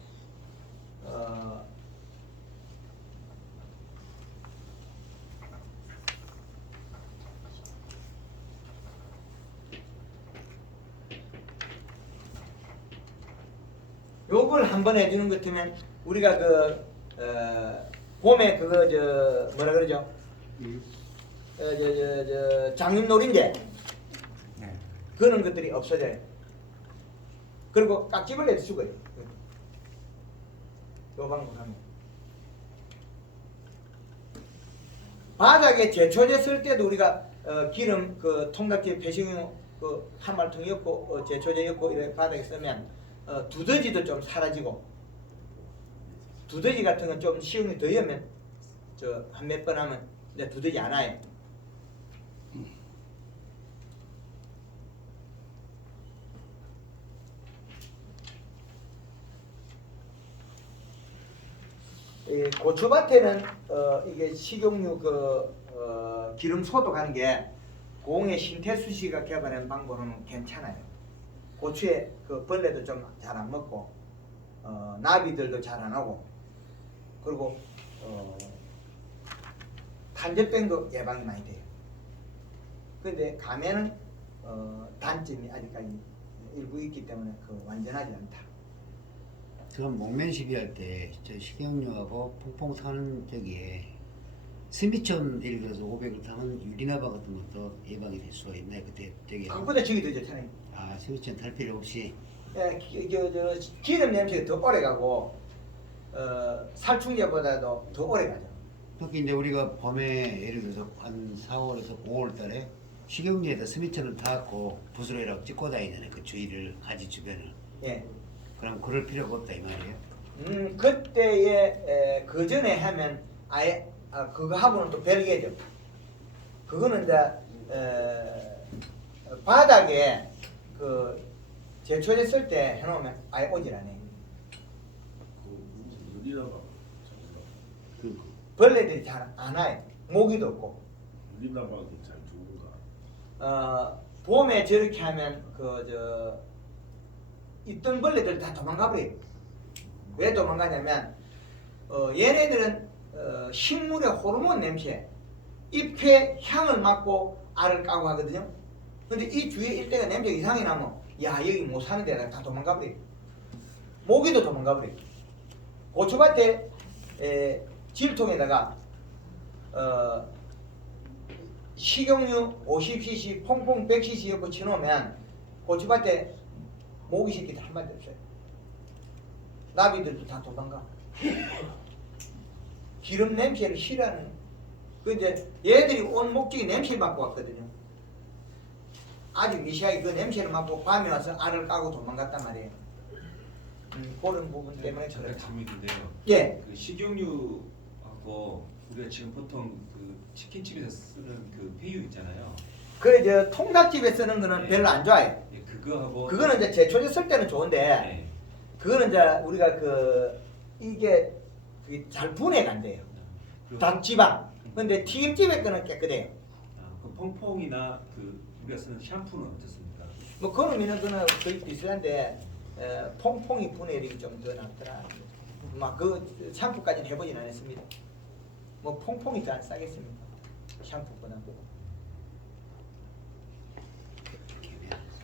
요걸 한번 해주는 것 같으면 우리가 그 봄에 그거 저 뭐라 그러죠? 장님놀인데 그런 것들이 없어져요. 그리고 깍지벌레도 죽어요. 요 방법 하면. 바닥에 제초제 쓸 때도 우리가 기름 그 통닭집 배식용 그 한말통 엮고 제초제 엮고 이렇게 바닥에 쓰면 두더지도 좀 사라지고 두더지 같은 건 좀 시운이 더 하면 저 한 몇 번 하면 이제 두더지 안 와요. 이 고추밭에는 이게 식용유 기름 소독하는 게 공의 신태수씨가 개발한 방법은 괜찮아요. 고추에 그 벌레도 좀 잘 안 먹고 나비들도 잘 안 하고 그리고 탄저병도 예방이 많이 돼요. 그런데 감에는 단점이 아직까지 일부 있기 때문에 완전하지 않다. 그럼 목면 시비할 때 저 식용유하고 퐁퐁 타는 저기에 스미천 예를 들어서 500을 타면 유리나바 같은 것도 예방이 될 수가 있나요? 그때 저기 그보다 저기 더 좋잖아요. 스미천 탈 필요 없이 예, 기름 냄새가 더 오래 가고 살충제보다도 더 오래 가죠. 특히 이제 우리가 봄에 예를 들어서 한 4월에서 5월 달에 식용유에다 스미천을 타갖고 부스러기라고 찍고 다니잖아요. 그 주위를 가지 주변을. 예. 그럼 그럴 필요가 없다 이 말이에요. 그때에 그 전에 하면 아예 그거 하고는 또 별개죠. 그거는 이제 바닥에 그 제초제 쓸 때 해놓으면 아예 오질 않아요. 유리나방 그 벌레들이 잘 안 와요. 모기도 없고. 유리나방이 잘 좋은가? 봄에 저렇게 하면 있던 벌레들 다 도망가 버려요. 왜 도망가냐면 얘네들은 식물의 호르몬 냄새, 잎의 향을 맡고 알을 까고 하거든요. 근데 이 주위에 일대가 냄새가 이상이 나면 야 여기 못 사는 데다 다 도망가 버려요. 모기도 도망가 버려요. 고추밭에 질통에다가 식용유 50cc, 퐁퐁 100cc 엮고 쳐놓으면 고추밭에 모기 새끼들 한 마리도 없어요. 나비들도 다 도망가. 기름 냄새를 싫어하는. 그 이제 얘들이 온 목적이 냄새를 맡고 왔거든요. 아주 미시하게 그 냄새를 맡고 밤에 와서 알을 까고 도망갔단 말이에요. 그런 부분 때문에 잠깐 그렇다. 질문인데요. 예. 그 식용유하고 우리가 지금 보통 그 치킨집에서 쓰는 그 폐유 있잖아요. 그래 저 통닭집에 쓰는 거는 네. 별로 안 좋아해. 예, 그거하고 그거는 이제 제초제 쓸 때는 좋은데 네. 그거는 이제 우리가 이게 그게 잘 분해가 안 돼요. 그리고 닭지방. 근데 튀김집에 거는 깨끗해요. 그 퐁퐁이나 그 우리가 쓰는 샴푸는 어떻습니까? 뭐 그놈이는 그는 거의 비슷한데 퐁퐁이 분해력이 좀 더 낫더라. 막 그 샴푸까지는 해보진 않았습니다. 뭐 퐁퐁이 더 안 싸겠습니다. 샴푸보다.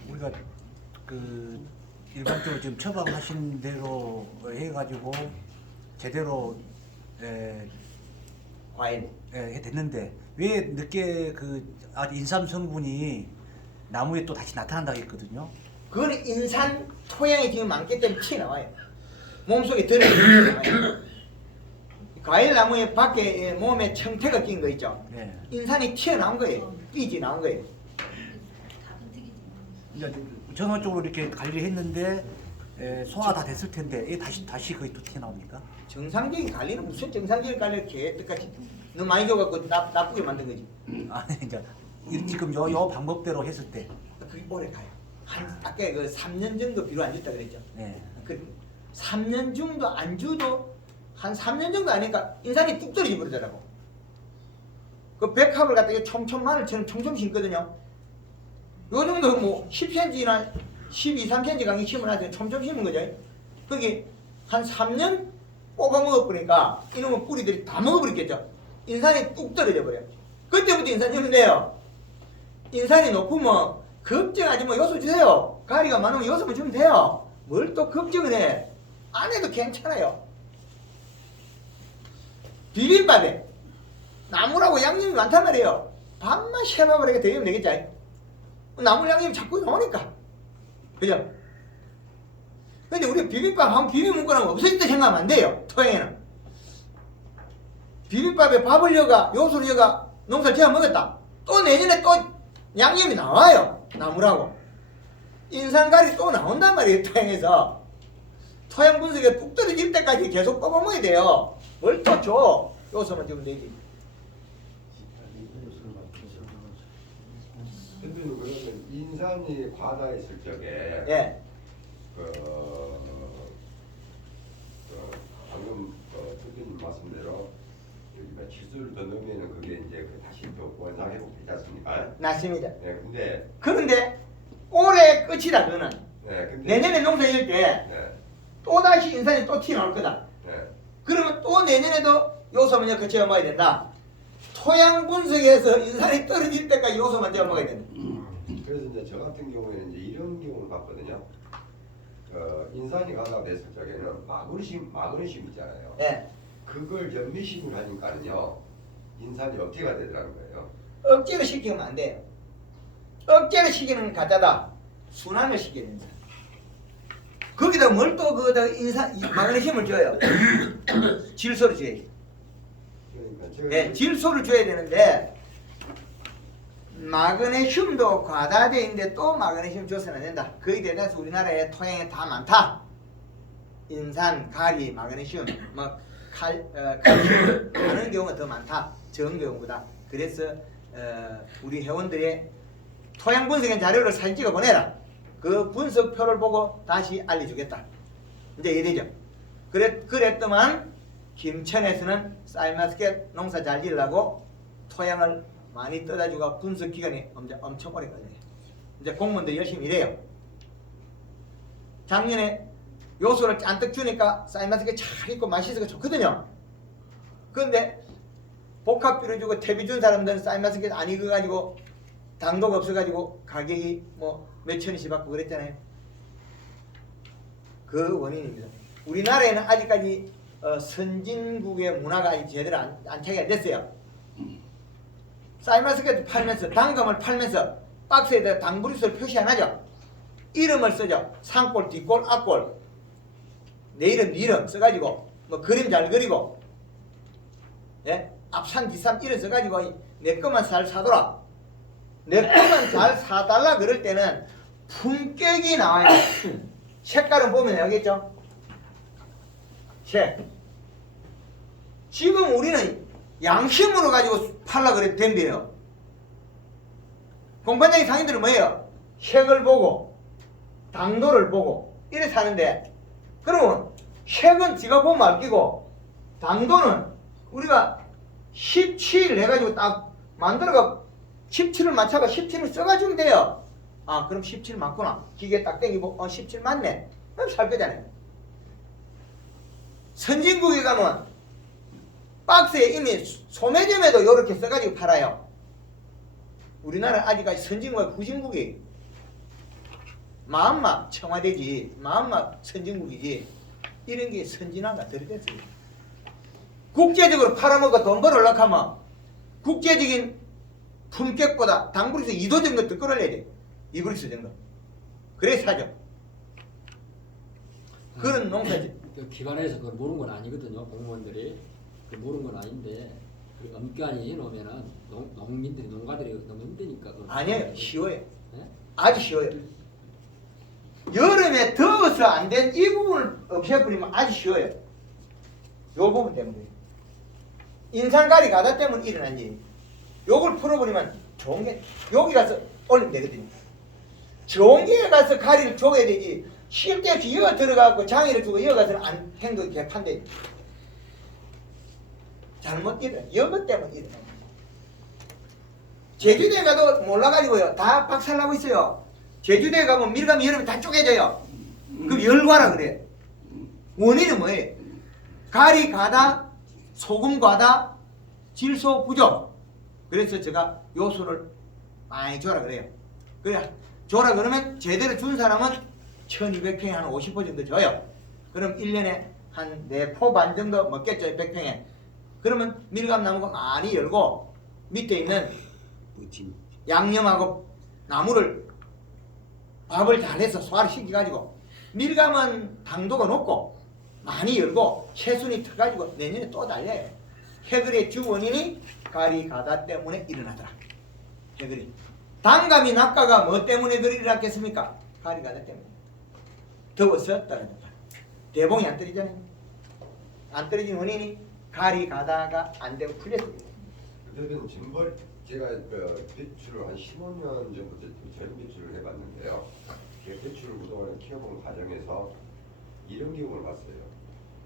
우리가 그 일반적으로 지금 처방하신 대로 해가지고 제대로 과일. 됐는데 왜 늦게 아주 인삼 성분이 나무에 또 다시 나타난다고 했거든요. 그거는 인산 토양이 지금 많기 때문에 튀어나와요. 몸속에 들어있는 과일 나무에 밖에 몸에 청태가 낀 거 있죠. 네. 인산이 튀어나온 거예요. 삐지 나온 거예요. 이제 전원적으로 이렇게 관리했는데 소화 다 됐을 텐데 이게 다시 거의 또 튀어나옵니까? 정상적인 관리는 무슨 정상적인 관리를 개떡같이 너무 많이 줘갖고 나쁘게 만든 거지. 아니 이제 지금 요 방법대로 했을 때. 그게 오래 가요. 아까 그 3년 정도 비로 안 줬다 그랬죠. 네. 그 3년 정도 안 줘도 한 3년 정도 아니까 인산이 뚝 떨어져 버리더라고. 그 백합을 갖다가 촘촘 마늘처럼 촘촘 심거든요. 요 정도 뭐 10cm나 12, 3cm 강이 심어놔서 촘촘 심은 거죠. 거기 한 3년 뽑아 먹어버리니까 이놈의 뿌리들이 다 먹어버렸겠죠. 인산이 뚝 떨어져 버려요. 그때부터 인산 주면 돼요. 인산이 높으면 걱정하지 뭐 요소 주세요. 가리가 많으면 요소만 주면 돼요. 뭘 또 걱정을 해. 안 해도 괜찮아요. 비빔밥에 나물하고 양념이 많단 말이에요. 밥만 쉐밥을 하게 되면 되겠죠. 나물 양념이 자꾸 나오니까. 그죠? 근데 우리 비빔밥 한번 비벼 먹거나 없어졌다 생각하면 안 돼요. 토양에는. 비빔밥에 밥을 여가 요소를 여가 농사를 지어 먹었다. 또 내년에 또 양념이 나와요. 나무라고. 인산가리 또 나온단 말이에요. 토양에서. 토양 분석에 뚝 떨어질 때까지 계속 뽑아먹어야 돼요. 뭘 또 줘. 요소만 주면 되지. 선생님 그러면 인산이 과다했을 적에 예. 방금 선생님 말씀대로 여기가 지수를 더 넣으면은 그게 이제 다시 또 원상 회복되지 않습니까? 맞습니다. 네, 근데 그런데 올해 끝이다 그거는. 네, 근데 내년에 농사 지을 때 네, 또다시 인산이 또 튀어나올 거다. 네. 그러면 또 내년에도 요소만 거쳐 먹어야 된다. 토양 분석에서 인산이 떨어질 때까지 요소만 떼어 먹어야 된다. 그래서 이제 저 같은 경우에는 이제 이런 경우를 봤거든요. 인산이 과다됐을 적에는 마그네슘 있잖아요. 예. 그걸 연미심을 하니까는요 인산이 억제가 되더라는 거예요. 억지로 시키면 안 돼요. 억지로 시키는 건 가짜다. 순환을 시켜야 된다. 거기다 뭘 또 거기다 마그네슘을 줘요. 질소를 줘야지. 그러니까 제가 네, 질소를 줘야 되는데 마그네슘도 과다되어 있는데 또 마그네슘 줘서는 안 된다. 거기에 대해서 우리나라에 토양에 다 많다. 인산, 가리, 마그네슘, 칼슘 많은 경우가 더 많다. 적은 경우보다. 그래서 우리 회원들의 토양 분석한 자료를 사진 찍어 보내라. 그 분석표를 보고 다시 알려주겠다. 이제 이래죠. 그랬더만 김천에서는 쌀마스켓 농사 잘 지으려고 토양을 많이 떠다주고 분석 기간이 엄청 오래 걸려요. 이제 공무원들 열심히 일해요. 작년에 요소를 잔뜩 주니까 쌀마스켓 잘 익고 맛있어서 좋거든요. 그런데 복합비료 주고 퇴비 준 사람들은 쌀마스켓 안 익어가지고 당도가 없어가지고 가격이 뭐 몇천원씩 받고 그랬잖아요. 그 원인입니다. 우리나라에는 아직까지 선진국의 문화가 아직 제대로 안착이 안 됐어요. 쌀마스켓 팔면서 단감을 팔면서 박스에다 당부리수를 표시 안 하죠. 이름을 쓰죠. 상골, 뒷골, 앞골, 내 이름, 네 이름 써가지고 뭐 그림 잘 그리고 예? 앞산, 뒷산 이름 써가지고 내 것만 잘 사더라. 내 것만 잘 사달라 그럴 때는 품격이 나와야 돼. 색깔은 보면 알겠죠? 색. 지금 우리는 양심으로 가지고 팔라 그래도 된대요. 공판장의 상인들은 뭐예요? 색을 보고 당도를 보고 이래 사는데 그러면 색은 지가 보면 알기고 당도는 우리가 17 해가지고 딱 만들어가 17을 맞춰가 17을 써가지고 돼요. 아 그럼 17 맞구나. 기계 딱 땡기고 17 맞네. 그럼 살 거잖아요. 선진국에 가면 박스에 이미 소매점에도 이렇게 써가지고 팔아요. 우리나라는 아직까지 선진국과 후진국이 마음만 청와대지 마음만 선진국이지 이런 게 선진화가 덜 됐어요. 국제적으로 팔아먹고 돈 벌으려고 하면 국제적인 품격보다 당부리수 2도 정도 더 끌어내야 돼. 2부리수 정도. 그래 사죠. 그런 농사지. 그 기관에서 그걸 모르는 건 아니거든요. 공무원들이 그 모르는 건 아닌데 그 엄격히 해놓으면은 농민들이 농가들이 너무 힘드니까. 아니에요. 쉬워요. 네? 아주 쉬워요. 여름에 더워서 안 된 이 부분을 없애버리면 아주 쉬워요. 요 부분 때문에. 인산가리 가다 때문에 일어난 일이. 요걸 풀어버리면 좋은 게 여기 가서 올리면 되거든요. 좋은 게 가서 가리를 줘야 되지. 쉴 때 없이 이어 들어가고 장애를 주고 이어 가서는 안 행동 개판돼. 잘못 일어나. 이것 때문에 일어나. 제주도에 가도 몰라가지고요. 다 박살나고 있어요. 제주도에 가면 밀감이 여름에 다 쪼개져요. 그럼 열과라 그래. 원인은 뭐예요? 가리 과다, 소금 과다, 질소 부족. 그래서 제가 요소를 많이 줘라 그래요. 그래 줘라 그러면 제대로 준 사람은 1200평에 한 50% 정도 줘요. 그럼 1년에 한 4포 반 정도 먹겠죠. 100평에. 그러면 밀감나무가 많이 열고 밑에 있는 양념하고 나무를 밥을 잘해서 소화를 시켜가지고 밀감은 당도가 높고 많이 열고 채순이 터가지고 내년에 또 달려요. 해글의 주 원인이 가리 가다 때문에 일어나더라. 해글이. 단감이 낙가가 뭐 때문에 그리 일어났겠습니까? 가리 가다 때문에. 더워서 떨어졌다. 대봉이 안 떨어지잖아요. 안 떨어진 원인이 가리 가다가 안 되고 풀렸습니다. 그때는 진벌 제가 그 배출을 한 15년 전부터 전 배출을 해봤는데요. 그 배출을 그동안 키워본 과정에서 이런 경우를 봤어요.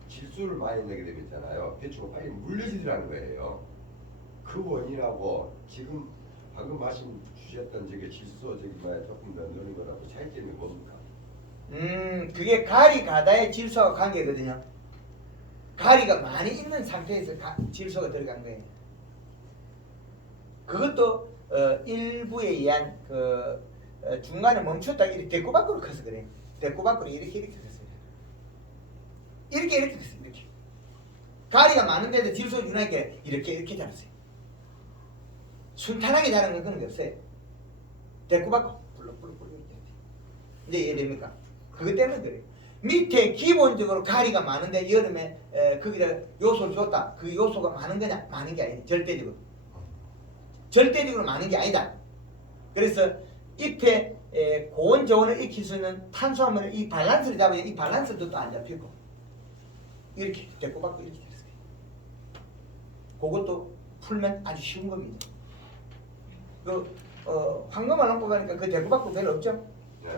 질소를 많이 내게 되면 있잖아요. 배추가 빨리 물려지더라는 거예요. 그 원인하고 지금 방금 말씀 주셨던 저게 질소 저기 뭐야 조금 더 넣는 거라고 차이점이 뭡니까? 그게 가리 가다의 질소와 관계거든요. 가리가 많이 있는 상태에서 질소가 들어간 거예요. 그것도 일부에 의한 중간에 멈췄다 이렇게 대꾸 밖으로 커서 그래. 대꾸 밖으로 이렇게 컸어요. 이렇게 컸어요. 이렇게. 가리가 많은데도 질소 유난하게 이렇게 자랐어요. 순탄하게 자란 건 그런 게 없어요. 대꾸 밖으로 불룩불룩 이제 이해됩니까? 그것 때문에 그래요. 밑에 기본적으로 가리가 많은데 여름에 거기다 요소를 줬다. 그 요소가 많은 거냐? 많은 게 아니다. 절대적으로. 절대적으로 많은 게 아니다. 그래서 잎에 고온 저온을 익힐 수 있는 탄수화물을 이 밸런스를 잡아야 이 밸런스도 또 안 잡히고 이렇게 대꾸받고 이렇게 됐어요. 그것도 풀면 아주 쉬운 겁니다. 황금알 놓고 가니까 그 대꾸받고 별로 없죠? 네.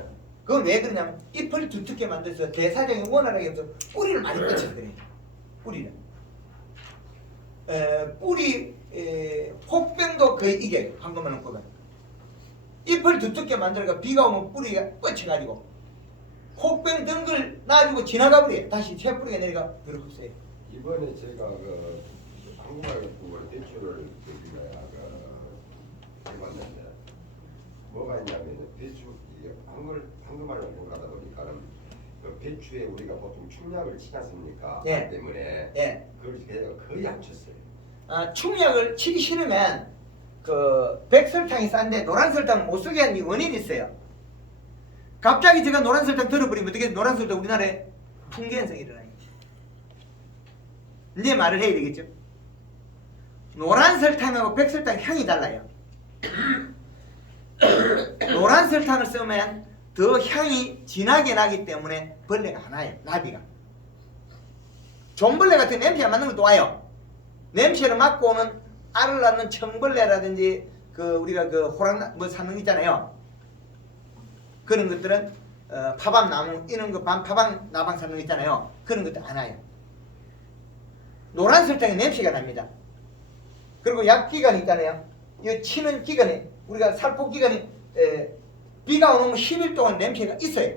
그건 왜 그러냐면 잎을 두텁게 만들어서 대사적인 원활하게 해서 뿌리를 많이 뻗쳐서 그래요. 뿌리를. 뿌리 혹병도 거의 이겨요. 황금알 놓고 가니까. 잎을 두텁게 만들어가 비가 오면 뿌리가 뻗쳐가지고 혹병 덩글 놔주고 지나가 버려요. 다시 새 뿌리가 내려가 그렇게 없어요. 이번에 제가 그 한국말 갖고 배추를 해봤는데 뭐가 있냐면 배추 이게 한국말로 공부하다 보니까는 그 배추에 우리가 보통 충약을 치지 않습니까? 예. 때문에 예. 그걸 제가 거의 안 쳤어요. 충약을 치기 싫으면 그 백설탕이 싼데 노란 설탕 못 쓰게 한 원인이 있어요. 갑자기 제가 노란 설탕 들어버리면 어떻게 노란 설탕 우리나라에 풍기 현상이 일어나요. 이제 말을 해야 되겠죠. 노란 설탕하고 백설탕 향이 달라요. 노란 설탕을 쓰면 더 향이 진하게 나기 때문에 벌레가 안 와요. 나비가. 좀벌레 같은 냄새 안 맡는 것도 와요. 냄새를 맡고 오는 알을 낳는 청벌레라든지 그 우리가 그 호랑 뭐 사는 거 있잖아요. 그런 것들은 파밤나무 이런 거 파밤 나방 사는 거 있잖아요. 그런 것도 안 와요. 노란 설탕에 냄새가 납니다. 그리고 약 기간이 있잖아요. 이 치는 기간에 우리가 살포 기간이 비가 오면 10일 동안 냄새가 있어요.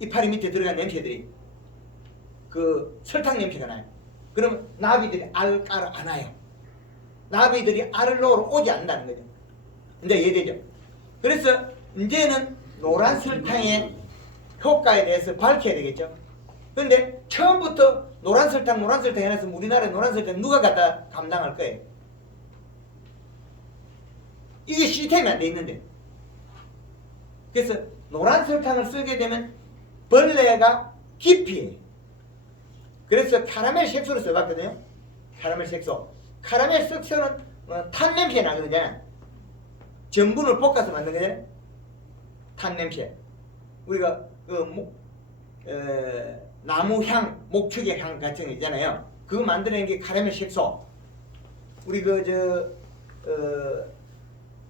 이파리 밑에 들어간 냄새들이 그 설탕 냄새가 나요. 그러면 나비들이 알을 깔아 안 와요. 나비들이 알을 놓으러 오지 않는다는 거죠. 이제 이해되죠? 그래서 이제는 노란 설탕의 효과에 대해서 밝혀야 되겠죠. 근데 처음부터 노란 설탕 해놨으면 우리나라에 노란 설탕 누가 갖다 감당할 거예요? 이게 시스템이 안 돼 있는데. 그래서 노란 설탕을 쓰게 되면 벌레가 기피해요. 그래서 카라멜 색소를 써봤거든요. 카라멜 색소. 카라멜 색소는 탄 냄새 나거든요. 전분을 볶아서 만든 거잖아요. 탄 냄새. 우리가 나무 향, 목축의 향 같은 거 있잖아요. 그거 만드는 게 카라멜 색소. 우리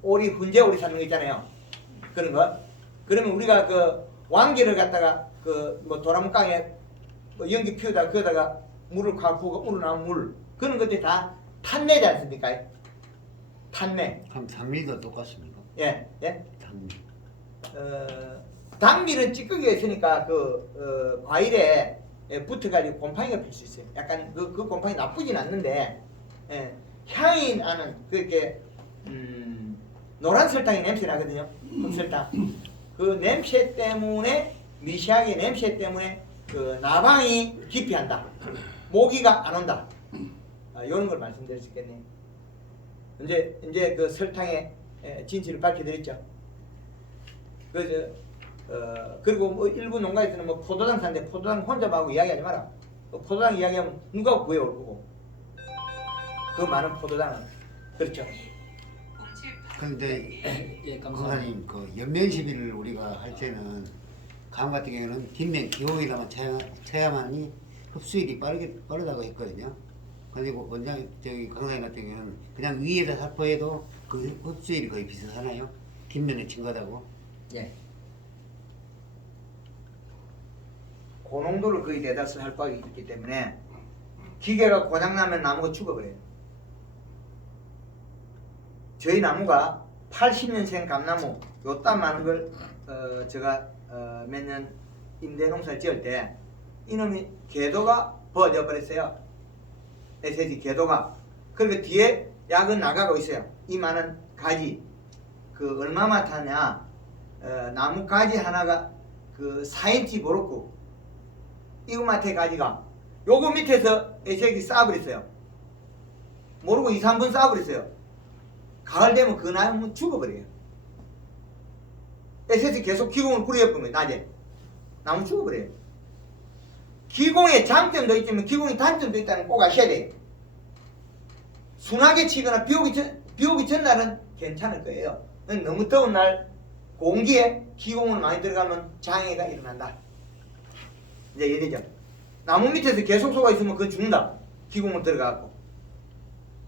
오리 훈제 오리 사는 거 있잖아요. 그런 거. 그러면 우리가 그 왕개를 갖다가 도나무깡에 연기 피우다가 거기다가 물을 콱 부고 우러나온 물 그런 것들이 다 탄내지 않습니까? 탄내. 그럼 단미도 똑같습니까? 예. 단미. 단미는 찌꺼기가 있으니까 과일에 붙어가지고 곰팡이가 필 수 있어요. 약간 그 곰팡이 나쁘진 않는데 향이 나는 그렇게 노란 설탕이 냄새 나거든요. 흑설탕. 그 냄새 때문에 미시하게 냄새 때문에 그 나방이 기피한다. 모기가 안 온다. 이런 걸 말씀드릴 수 있겠네요. 이제 그 설탕의 진실을 밝혀드렸죠. 그리고 뭐 일부 농가에서는 포도당 사는데 포도당 혼자 하고 이야기하지 마라. 포도당 이야기하면 누가 구해올 거고. 그 많은 포도당은 그렇죠. 그런데 예, 강사님 그 연면 시비를 우리가 할 때는 감 같은 경우는 뒷면 기호에다만 쳐야만이 흡수율이 빠르다고 했거든요. 그리고 원장 저기 강사님 같은 경우는 그냥 위에다 살포해도 그 흡수율이 거의 비슷하나요? 뒷면에 친 거다고? 예. 고농도를 거의 대다수 할 바가 있기 때문에 기계가 고장나면 나무가 죽어버려요. 저희 나무가 80년생 감나무 요딴 많은 걸 제가 몇 년 임대농사를 지을 때 이놈이 궤도가 부어져 버렸어요. SSG 궤도가. 그리고 뒤에 약은 나가고 있어요. 이 많은 가지 그 얼마만 타냐 나무 가지 하나가 그 4인치 모로코 이거마테 가지가 요거 밑에서 SSG 쌓아버렸어요. 모르고 2, 3분 쌓아버렸어요. 가을 되면 그 나무는 죽어버려요. SSG 계속 기공을 꾸려보면 낮에 나무 죽어버려요. 기공의 장점도 있지만 기공의 단점도 있다는 거 꼭 아셔야 돼요. 순하게 치거나 비 오기 전날은 괜찮을 거예요. 너무 더운 날 공기에 기공을 많이 들어가면 장애가 일어난다. 이제 이해되죠? 나무 밑에서 계속 속아 있으면 그건 죽는다. 기공을 들어가고.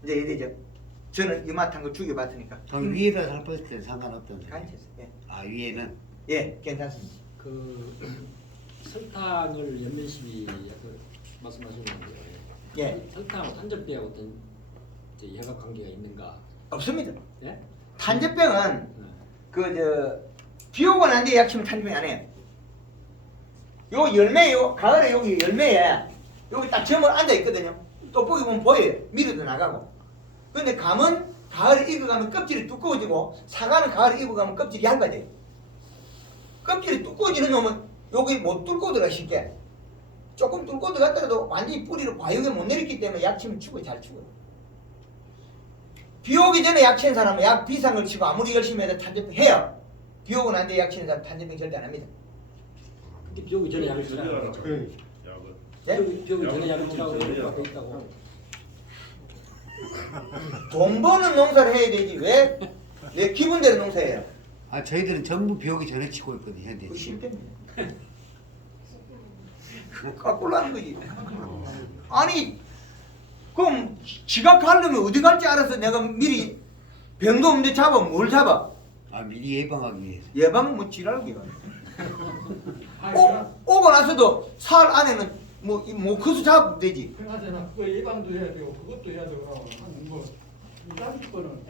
이제 이해되죠? 저는 이마탄 거 죽여봤으니까. 그럼 위에다 살포했을 때 상관없던 소리? 괜찮습니다. 예. 아 위에는? 예, 괜찮습니다. 그 설탕을 연면시비 말씀하시는 건데요. 예. 설탕하고 탄저병하고 어떤 이제 예각 관계가 있는가? 없습니다. 예? 탄저병은 비 오고 난 뒤에 약치면 탄저병이 안 해요. 요 열매, 요 가을에 여기 열매에 여기 딱 점을 앉아 있거든요. 떡볶이 보면 보여요. 미리도 나가고. 근데 감은 가을에 익어가면 껍질이 두꺼워지고 사과는 가을에 익어가면 껍질이 얇아져요. 껍질이 두꺼워지는 놈은 여기 못 뚫고 들어가 쉽게. 조금 뚫고 들어갔더라도 완전히 뿌리를 과육에 못 내렸기 때문에 약치면 죽어요. 잘 죽어요. 비 오기 전에 약치는 사람은 약 비싼 걸 치고 아무리 열심히 해도 탄저병 해요. 비 오고 난 뒤에 약치는 사람은 탄저병 절대 안 합니다. 근데 비 오기 전에 약을 치라고. 예? 비 오기 전에 약을 치라고 돼 있다고. 돈 버는 농사를 해야 되지 왜 내 기분대로 농사해요? 아 저희들은 전부 비 오기 전에 치고 있거든요. 현재. 그 실패입니다. 까꿀라는 거지. 아니 그럼 지가 가려면 어디 갈지 알아서 내가 미리 병도 없는데 잡아 뭘 잡아? 아 미리 예방하기 위해서. 예방은 뭐 지랄기가. 오고 나서도 살 안에는 뭐 커서 잡으면 되지. 그나저나 그거 예방도 해야 되고 그것도 해야 되고 한뭐 이다리 거는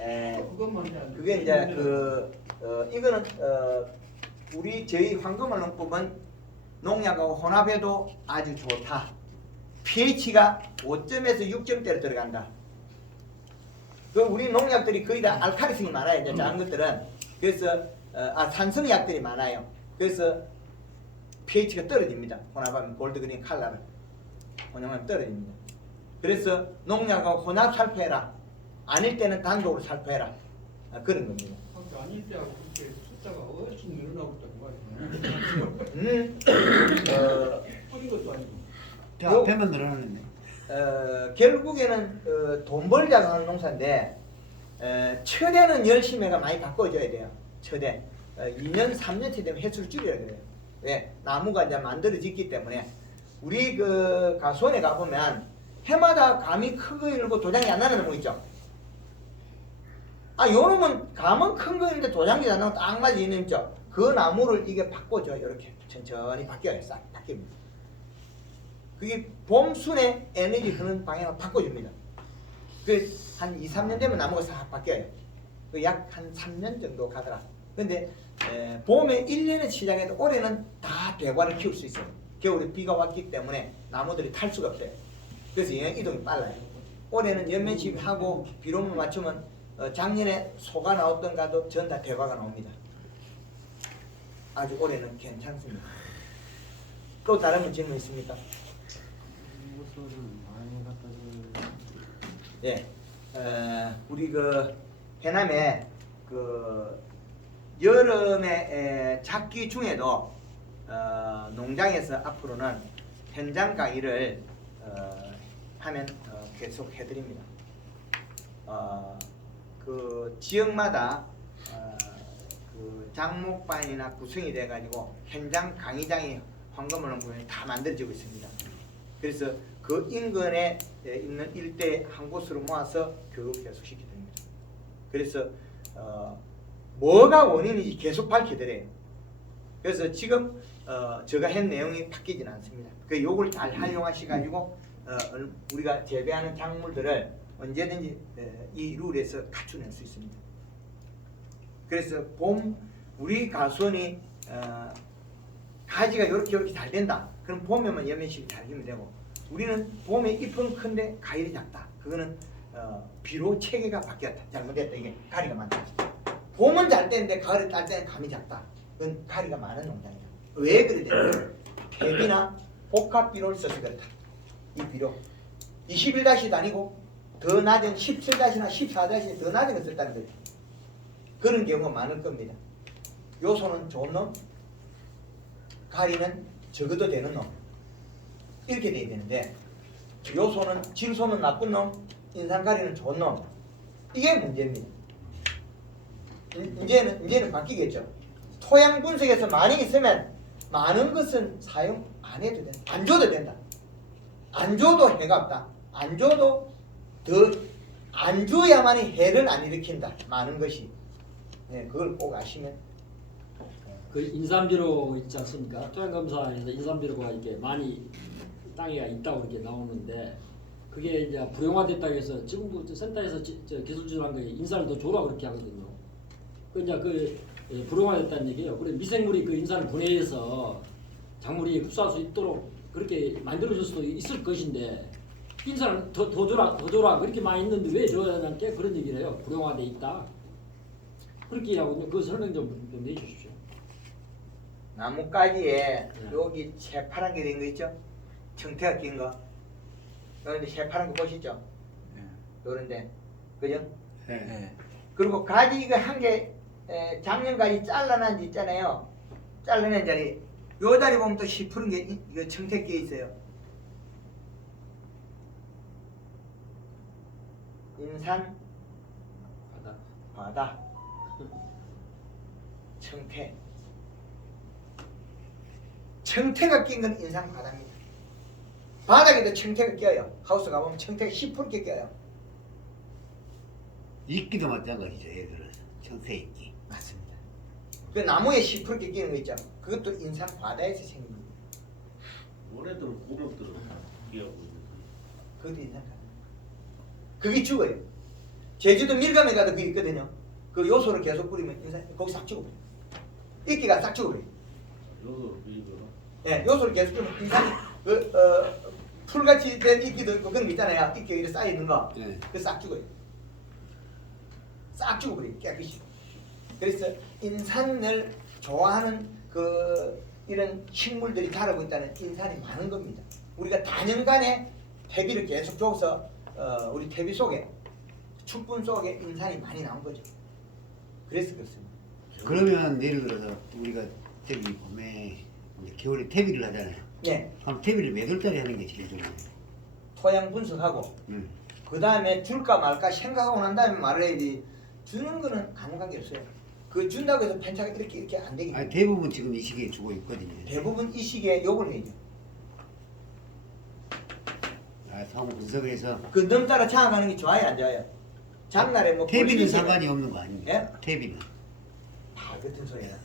그것만 해야 돼. 그게 이제 이거는 저희 황금알 농법은 농약하고 혼합해도 아주 좋다. pH가 5점에서 6점대로 들어간다. 그 우리 농약들이 거의 다 알칼리성이 많아요. 이제 작은 것들은 그래서 산성 약들이 많아요. 그래서 pH가 떨어집니다. 혼합하면 골드그린 칼라를 혼합하면 떨어집니다. 그래서 농약하고 혼합 살포해라. 아닐 때는 단독으로 살포해라. 그런 겁니다. 아닐 때하고 그렇게 숫자가 훨씬 늘어나고 있다고 말이야. 뿌린 것도 아니고. 저 앞에만 늘어나는데. 결국에는 돈 벌자고 하는 농사인데 처대는 열심히 해가 많이 바꿔줘야 돼요. 처대 2년 3년째 되면 횟수를 줄여야 그래요. 왜? 나무가 이제 만들어졌기 때문에 우리 그 가수원에 가보면 해마다 감이 크고 이러고 도장이 안 나는 놈 있죠. 요놈은 감은 큰 거 있는데 도장이 안 나고 딱 맞아 있는 있죠. 그 나무를 이게 바꿔줘요. 이렇게 천천히 바뀌어요. 싹 바뀝니다. 그게 봄순에 에너지 흐르는 방향을 바꿔줍니다. 그 한 2, 3년 되면 나무가 싹 바뀌어요. 그 약 한 3년 정도 가더라. 근데 봄에 1년에 시작해도 올해는 다 대과를 키울 수 있어요. 겨울에 비가 왔기 때문에 나무들이 탈 수가 없어요. 그래서 이동이 빨라요. 올해는 연면식하고 비료만 맞추면 작년에 소가 나왔던가도 전 다 대과가 나옵니다. 아주 올해는 괜찮습니다. 또 다른 질문 있습니까? 예, 우리 그 해남에 그 여름에 작기 중에도 농장에서 앞으로는 현장 강의를 하면 계속 해드립니다. 그 지역마다 그 장목반이나 구성이 돼가지고 현장 강의장이 황금을농구에 다 만들어지고 있습니다. 그래서 그 인근에 있는 일대 한 곳으로 모아서 교육을 계속 시키게 됩니다. 그래서 뭐가 원인인지 계속 밝혀드려요. 그래서 지금 제가 한 내용이 바뀌지는 않습니다. 그 요걸 잘 활용하셔가지고 우리가 재배하는 작물들을 언제든지 이 룰에서 갖춰낼 수 있습니다. 그래서 봄 우리 가수원이 가지가 이렇게 잘 된다. 그럼 봄에만 연면식이 잘 되면 되고, 우리는 봄에 잎은 큰데 가열이 작다. 그거는 비료 체계가 바뀌었다. 잘못됐다. 이게 가리가 많다. 봄은 잘 되는데 가을에 딸 때는 감이 작다. 그건 가리가 많은 농장이다. 왜 그래 되냐? 대비나 복합 비료를 써서 그렇다. 이 비료 21-도 아니고 더 낮은 17-나 14-이 더 낮은 걸 썼다는 거죠. 그런 경우가 많을 겁니다. 요소는 좋은 놈, 가리는 적어도 되는 놈, 이렇게 돼야 되는데, 요소는 질소는 나쁜 놈, 인산가리는 좋은 놈, 이게 문제입니다. 이제는 바뀌겠죠. 토양 분석에서 많이 있으면 많은 것은 사용 안 해도 된다. 안 줘도 된다. 안 줘도 해가 없다. 안 줘도 더 안 줘야만이 해를 안 일으킨다. 많은 것이. 네, 그걸 꼭 아시면. 그 인삼비료 있지 않습니까? 토양검사에서 인삼비료가 이렇게 많이 땅에 있다고 이렇게 나오는데, 그게 이제 불용화됐다고 해서 지금도 센터에서 기술주한 거 인산을 더 줘라 그렇게 하거든요. 그 이제 그 불용화됐다는 얘기예요. 그래 미생물이 그 인산을 분해해서 작물이 흡수할 수 있도록 그렇게 만들어줄 수도 있을 것인데, 인산을 더 줘라 그렇게 많이 있는데 왜 줘야 하는 게 그런 얘기를 해요. 불용화돼 있다. 그렇게 하고 그 설명 좀 해주십시오. 나뭇가지에 여기 새파란 게 된 거 있죠? 청태가 낀 거. 여기 새파란 거 보시죠? 요런데, 그죠? 네. 그리고 가지 이거 한 개 작년 가지 잘라난 지 있잖아요. 잘라낸 자리, 요 자리 보면 또 시푸른 게 이거 청태 끼어 있어요. 인산 바다 청태. 청태가 낀 건 인산 바다입니다. 바닥에도 청태가 껴요. 하우스 가보면 청태가 시푸르게 껴요. 이끼도 마찬가지죠. 얘들은 청태 이끼. 맞습니다. 그 나무에 시푸르게 끼는 거 있죠. 그것도 인산 바다에서 생긴 겁니다. 원래도 고목들은 기하고 있는 그것도 인산 바다. 그게 죽어요. 제주도 밀감에 가도 그게 있거든요. 그 요소를 계속 뿌리면 인산 거기 싹 죽어버려요. 이끼가 싹 죽어버려요. 요소 이거로. 예, 요소를 계속 뿌리면 인산이 풀같이 된 이끼도 있고 그런 거 있잖아요. 이끼가 이렇게 쌓여 있는 거. 네. 그 싹 죽어요. 싹 죽어버려요. 깨끗이. 그래서 인산을 좋아하는 그 이런 식물들이 자라고 있다는 인산이 많은 겁니다. 우리가 단연간에 퇴비를 계속 줘서 우리 퇴비 속에 축분 속에 인산이 많이 나온 거죠. 그래서 그렇습니다. 그러면 예를 들어서 우리가 저기 봄에 이제 겨울에 퇴비를 하잖아요. 네, 그럼 퇴비를 몇 월달에 하는 게 제일 좋아요? 토양 분석하고 그 다음에 줄까 말까 생각하고 난 다음에 말을 해야지. 주는 거는 아무 관계 없어요. 그 준다고 해서 편차가 이렇게 안 되기 때문에. 아니 대부분 지금 이 시기에 주고 있거든요. 대부분 이 시기에 욕을 해야죠. 상호 분석을 해서 그 넘따라 장악하는 게 좋아요, 안 좋아요? 장날에 뭐 퇴비는 볼일이 상관이 있으면 없는 거 아닙니까? 예? 퇴비는. 다 같은 소리야.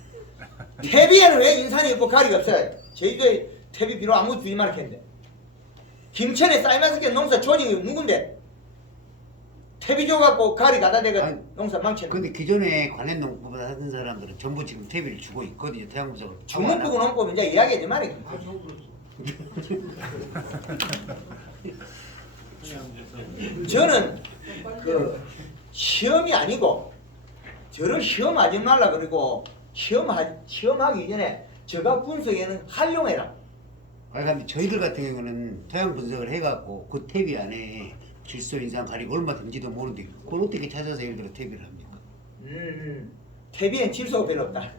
퇴비에는 왜 인산이 없고 가리가 없어요? 제주도에 퇴비 비료 아무 주의 말했는데. 김천에 쌀마스켓 농사 조직이 누군데? 퇴비 줘갖고 가리 가다 대가 아니, 농사 망치는. 근데 기존에 관련 농법을 하던 사람들은 전부 지금 퇴비를 주고 있거든요. 태양 분석을. 주문부고 농법 이제 이야기하지 말이야. 저는 그 시험이 아니고 저를 시험하지 말라 그리고 시험하기 전에 저가 분석에는 활용해라. 아니 근데 저희들 같은 경우는 토양 분석을 해갖고 그 퇴비 안에 질소, 인산, 가리가 얼마든지도 모르는데 그걸 어떻게 찾아서 예를 들어 퇴비를 합니까? 퇴비엔 질소가 별로 없다.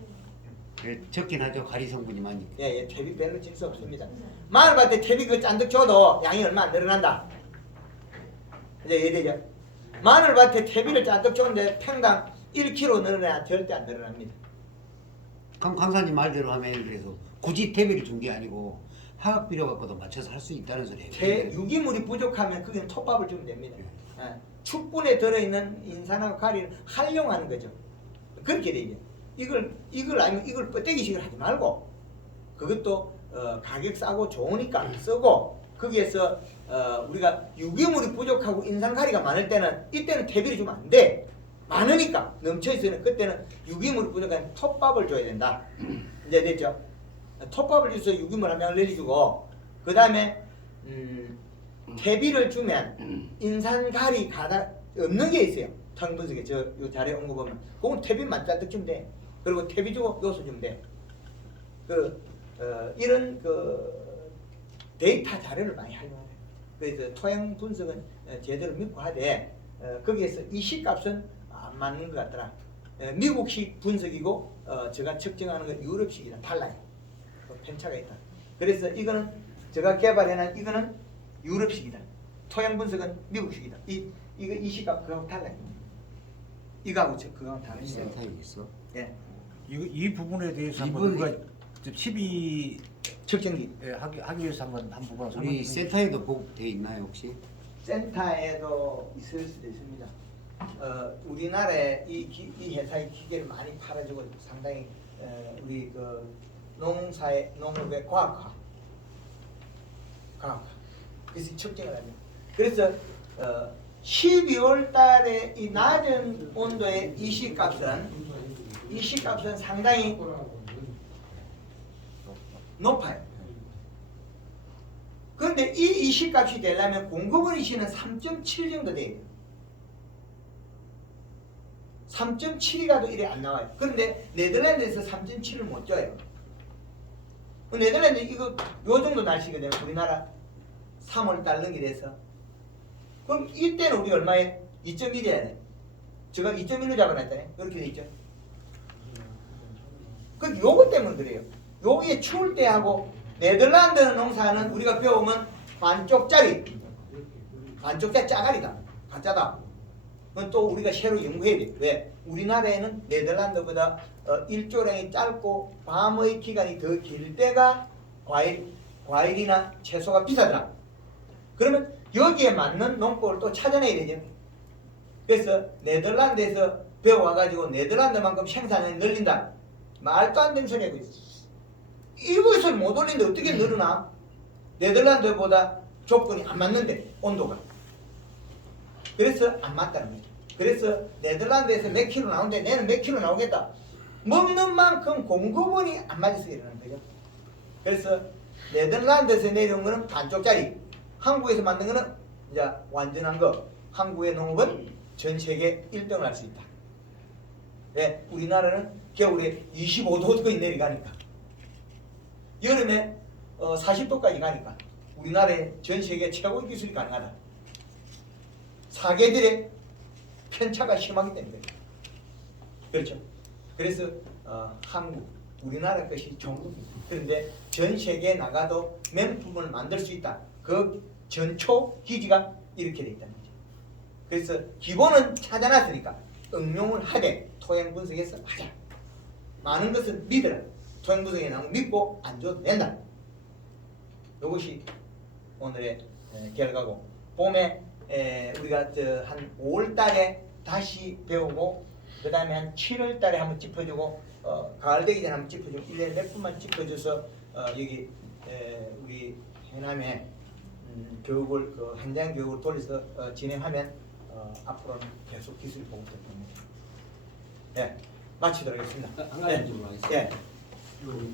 예, 적긴 하죠. 가리 성분이 많이. 예, 퇴비 별로 질소 없습니다. 마늘밭에 퇴비 그 짠득 줘도 양이 얼마 안 늘어난다. 이제 이해되죠? 마늘밭에 퇴비를 잔뜩 줬는데 평당 1kg 늘어나야 절대 안 늘어납니다. 강사님 말대로 하면 예를 들어서 굳이 퇴비를 준 게 아니고 화학 비료 갖고도 맞춰서 할 수 있다는 소리예요. 유기물이 부족하면 그게 톱밥을 주면 됩니다. 축분에 들어있는 인산하고 가리를 활용하는 거죠. 그렇게 되죠. 이걸 아니면 이걸 뻗대기식을 하지 말고 그것도 가격 싸고 좋으니까 쓰고 거기에서 우리가 유기물이 부족하고 인산가리가 많을 때는 이때는 퇴비를 주면 안 돼. 많으니까 넘쳐있으면 그때는 유기물이 부족한 톱밥을 줘야 된다. 이제 됐죠? 톱밥을 줘서 유기물 한 명을 내려주고 그 다음에 퇴비를 주면 인산가리 가다 없는 게 있어요. 성분석에 요 자료에 온 거 보면 그건 퇴비만 잔뜩 주면 돼. 그리고 퇴비 주고 요소 주면 돼. 이런 데이터 자료를 많이 활용해야 돼. 그래서 토양 분석은 제대로 믿고 하되 거기에서 이 시값은 안 맞는 것 같더라. 미국식 분석이고 제가 측정하는 건 유럽식이랑 달라요. 편차가 있다. 그래서 이거는 제가 개발해낸 이거는 유럽식이다. 토양 분석은 미국식이다. 이 시값 그거하고 달라요. 이거하고 그거하고 다르죠. 센터에 있어. 예. 이 부분에 대해서 한번 우리가 12 측정기 하기 위해서 한번 한 부분 우리 설명해 센터에도 보급되어 있나요 혹시? 센터에도 있을 수도 있습니다. 우리나라에 이 회사의 기계를 많이 팔아주고 상당히 우리 농업의 과학화 그래서 측정을 합니다. 그래서 12월 달에 이 낮은 온도의 이 시값은 상당히 높아요. 그런데 이 시값이 되려면 공급원 이시는 3.7 정도 돼요. 3.7이 가도 이래 안 나와요. 그런데 네덜란드에서 3.7을 못 줘요. 네덜란드 이거 요 정도 날씨거든요. 우리나라 3월달 능일에서. 그럼 이때는 우리 얼마에? 2.1이야 돼. 제가 2.1로 잡아놨잖아요. 이렇게 돼 있죠. 그 요거 때문에 그래요. 여기에 추울 때 하고 네덜란드 농사는 우리가 배우면 반쪽짜리 짜가리다. 가짜다. 그건 또 우리가 새로 연구해야 돼. 왜? 우리나라에는 네덜란드보다 일조량이 짧고 밤의 기간이 더 길 때가 과일이나 채소가 비싸더라. 그러면 여기에 맞는 농법을 또 찾아내야 되죠. 그래서 네덜란드에서 배워와가지고 네덜란드만큼 생산을 늘린다. 말도 안 되는 소리 하고 있어. 이것을 못 올리는데 어떻게 늘어나? 네덜란드보다 조건이 안 맞는데 온도가. 그래서 안 맞다는 거죠. 그래서 네덜란드에서 몇 킬로 나오는데 내는 몇 킬로 나오겠다. 먹는 만큼 공급원이 안 맞아서 이러는 거죠. 그래서 네덜란드에서 내려온 거는 반쪽짜리, 한국에서 만든 거는 이제 완전한 거. 한국의 농업은 전 세계 1등을 할 수 있다. 왜? 우리나라는 겨울에 25도까지 내려가니까, 여름에 40도까지 가니까 우리나라에 전 세계 최고의 기술이 가능하다. 사계절의 편차가 심하기 때문에 그렇죠. 그래서 한국, 우리나라 것이 좋은 겁니다. 그런데 전 세계에 나가도 명품을 만들 수 있다. 그 전초 기지가 이렇게 돼 있다는 거죠. 그래서 기본은 찾아놨으니까 응용을 하되 토양 분석에서 하자. 많은 것은 믿으라. 토양 분석에 나오면 믿고 안 줘도 된다. 이것이 오늘의 결과고, 봄에 우리가 한 5월 달에 다시 배우고 그 다음에 한 7월 달에 한번 짚어주고 가을 되기 전에 한번 짚어주고 1년에 몇 분만 짚어줘서 여기 우리 해남에 교육을 현장 교육을 돌려서 진행하면 앞으로는 계속 기술이 보급될 겁니다. 네, 마치도록 하겠습니다. 한 가지 질문하겠습니다. 네.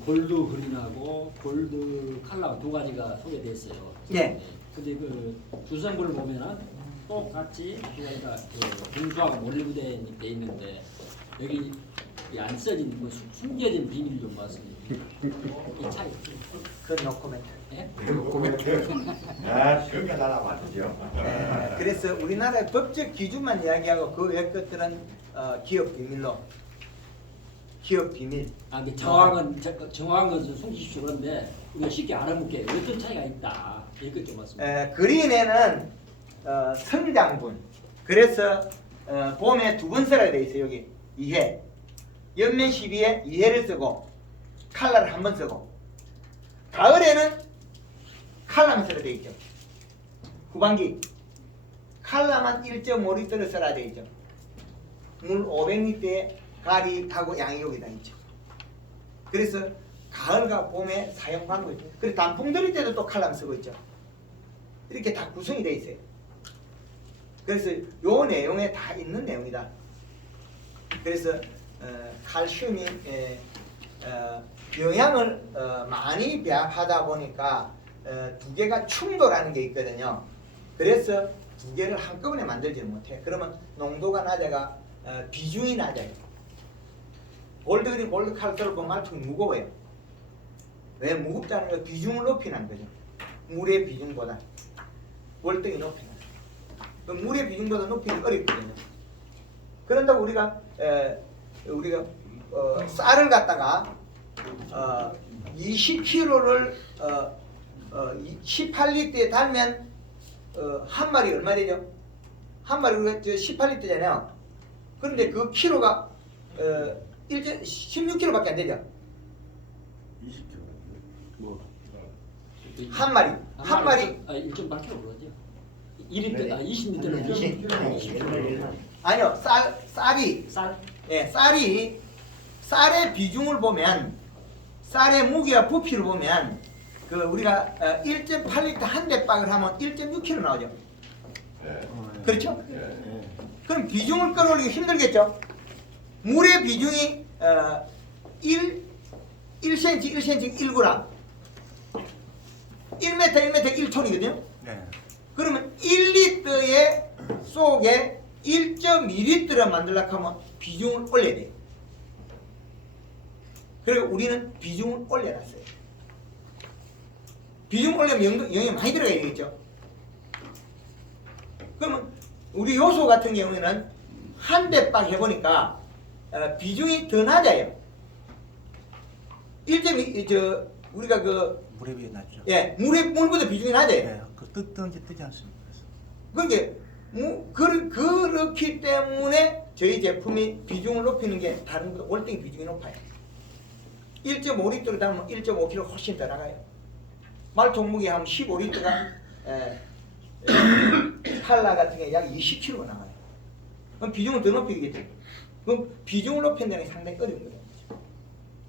골드 그린하고 골드 컬러 두 가지가 소개됐어요. 네. 근데 그 주성분을 보면은 똑같이 그러니까 분수하고 몰리브덴이 돼 있는데 여기 안 써진 뭐 숨겨진 비밀 좀 봤습니다. 이 차이. 그 노코멘트. 예? 그게 나라 맞죠. 그래서 우리나라의 법적 기준만 이야기하고 그 외 것들은 기업 비밀로. 기업 비밀. 아, 그 정확한 것은 숨기십시오. 그런데 우리가 쉽게 알아볼게. 어떤 차이가 있다. 이것 좀 봤습니다. 그린에는 성장분, 그래서 봄에 2번 써야 돼 있어요. 여기 2회. 옆면 12에 2회를 쓰고 칼라를 1번 쓰고 가을에는 칼라만 써야 돼 있죠. 후반기 칼라만 1.5리터를 써야 돼 있죠. 물 500리터에 가리하고 양이 여기다 있죠. 그래서 가을과 봄에 사용 방법이죠. 그리고 단풍 들일 때도 또 칼라만 쓰고 있죠. 이렇게 다 구성이 돼 있어요. 그래서 요 내용에 다 있는 내용이다. 그래서 칼슘이 영양을 많이 배합하다 보니까 2개가 충돌하는 게 있거든요. 그래서 2개를 한꺼번에 만들지는 못해. 그러면 농도가 낮아가 비중이 낮아요. 골드그린 골드 칼슘은 말통이 무거워요. 왜 무겁다는 건 비중을 높이는 거죠. 물의 비중보다 월등히 높이는 거죠. 물의 비중보다 높이는 어렵거든요. 그런다고 우리가 쌀을 갖다가 20kg를 18리터에 달면 한 마리 얼마 되죠? 한 마리 우리가 18리터잖아요. 그런데 그 키로가 16kg밖에 안 되죠. 20kg. 뭐 한 마리 1.8kg 그러죠. 1리터 20리터는 아니요. 쌀이 쌀 예, 쌀의 비중을 보면 쌀의 무게와 부피를 보면 그 우리가 1.8리터 한 대박을 하면 1.6kg 나오죠. 네. 그렇죠? 네. 그럼 비중을 끌어올리기 힘들겠죠? 물의 비중이 1cm, 1cm, 1g 1m, 1m, 1톤이거든요? 네. 그러면 1리터의 속에 1.2리터를 만들려고 하면 비중을 올려야 돼요. 그리고 우리는 비중을 올려놨어요. 비중 올리면 영양이 많이 들어가야 되겠죠? 그러면 우리 요소 같은 경우에는 한 대박 해보니까 비중이 더 낮아요. 1.2, 우리가 물에 비해 낮죠. 예, 물보다 비중이 낮아요. 네, 그 뜨지 않습니다. 그러니까 그렇기 때문에 저희 제품이 비중을 높이는 게 다른 것보다 월등히 비중이 높아요. 1.5리터로 담으면 1.5kg 훨씬 더 나가요. 말통 무게 하면 15리터가 칼라 같은 게 약 20kg가 나가요. 그럼 비중을 더 높이겠죠. 그럼 비중을 높인다는 게 상당히 어려운 거예요.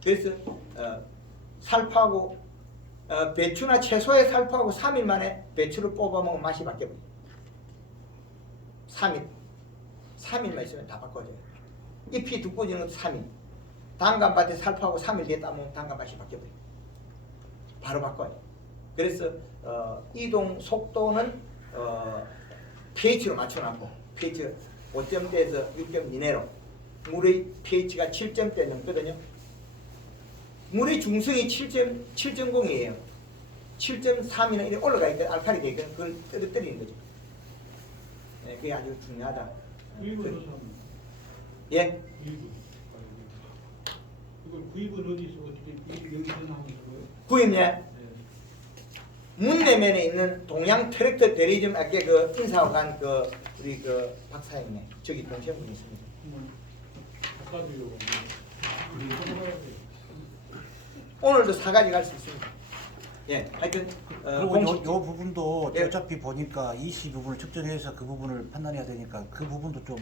그래서 살포하고 배추나 채소에 살포하고 3일 만에 배추를 뽑아 먹으면 맛이 바뀌어요. 3일만 있으면 다 바꿔져요. 잎이 두꺼워지는 것도 3일. 단감밭에 살포하고 3일 뒤에 따면 단감밭이 바뀌어요. 바로 바꿔요. 그래서 이동 속도는 pH로 맞춰놨고 pH 5점대에서 6점 이내로 물의 pH가 7점대 넘거든요. 물의 중성이 7.0이에요. 7.3이나 이렇게 올라가 있거든. 알칼리 되니까 그걸 떨어뜨리는 거죠. 네, 그게 아주 중요하다. 예? 이걸 구입은 어디서 어떻게 여기서 나오는 거예요? 구입네. 문내면에 있는 동양 트랙터 대리점 아까 그 인사하고 간 우리 박사님네 저기 동생분이 있습니다. 바꿔줘요. 오늘도 사가지 갈 수 있습니다. 예, 하여튼 그리고 요 부분도 예. 어차피 보니까 EC 부분을 측정해서 그 부분을 판단해야 되니까 그 부분도 좀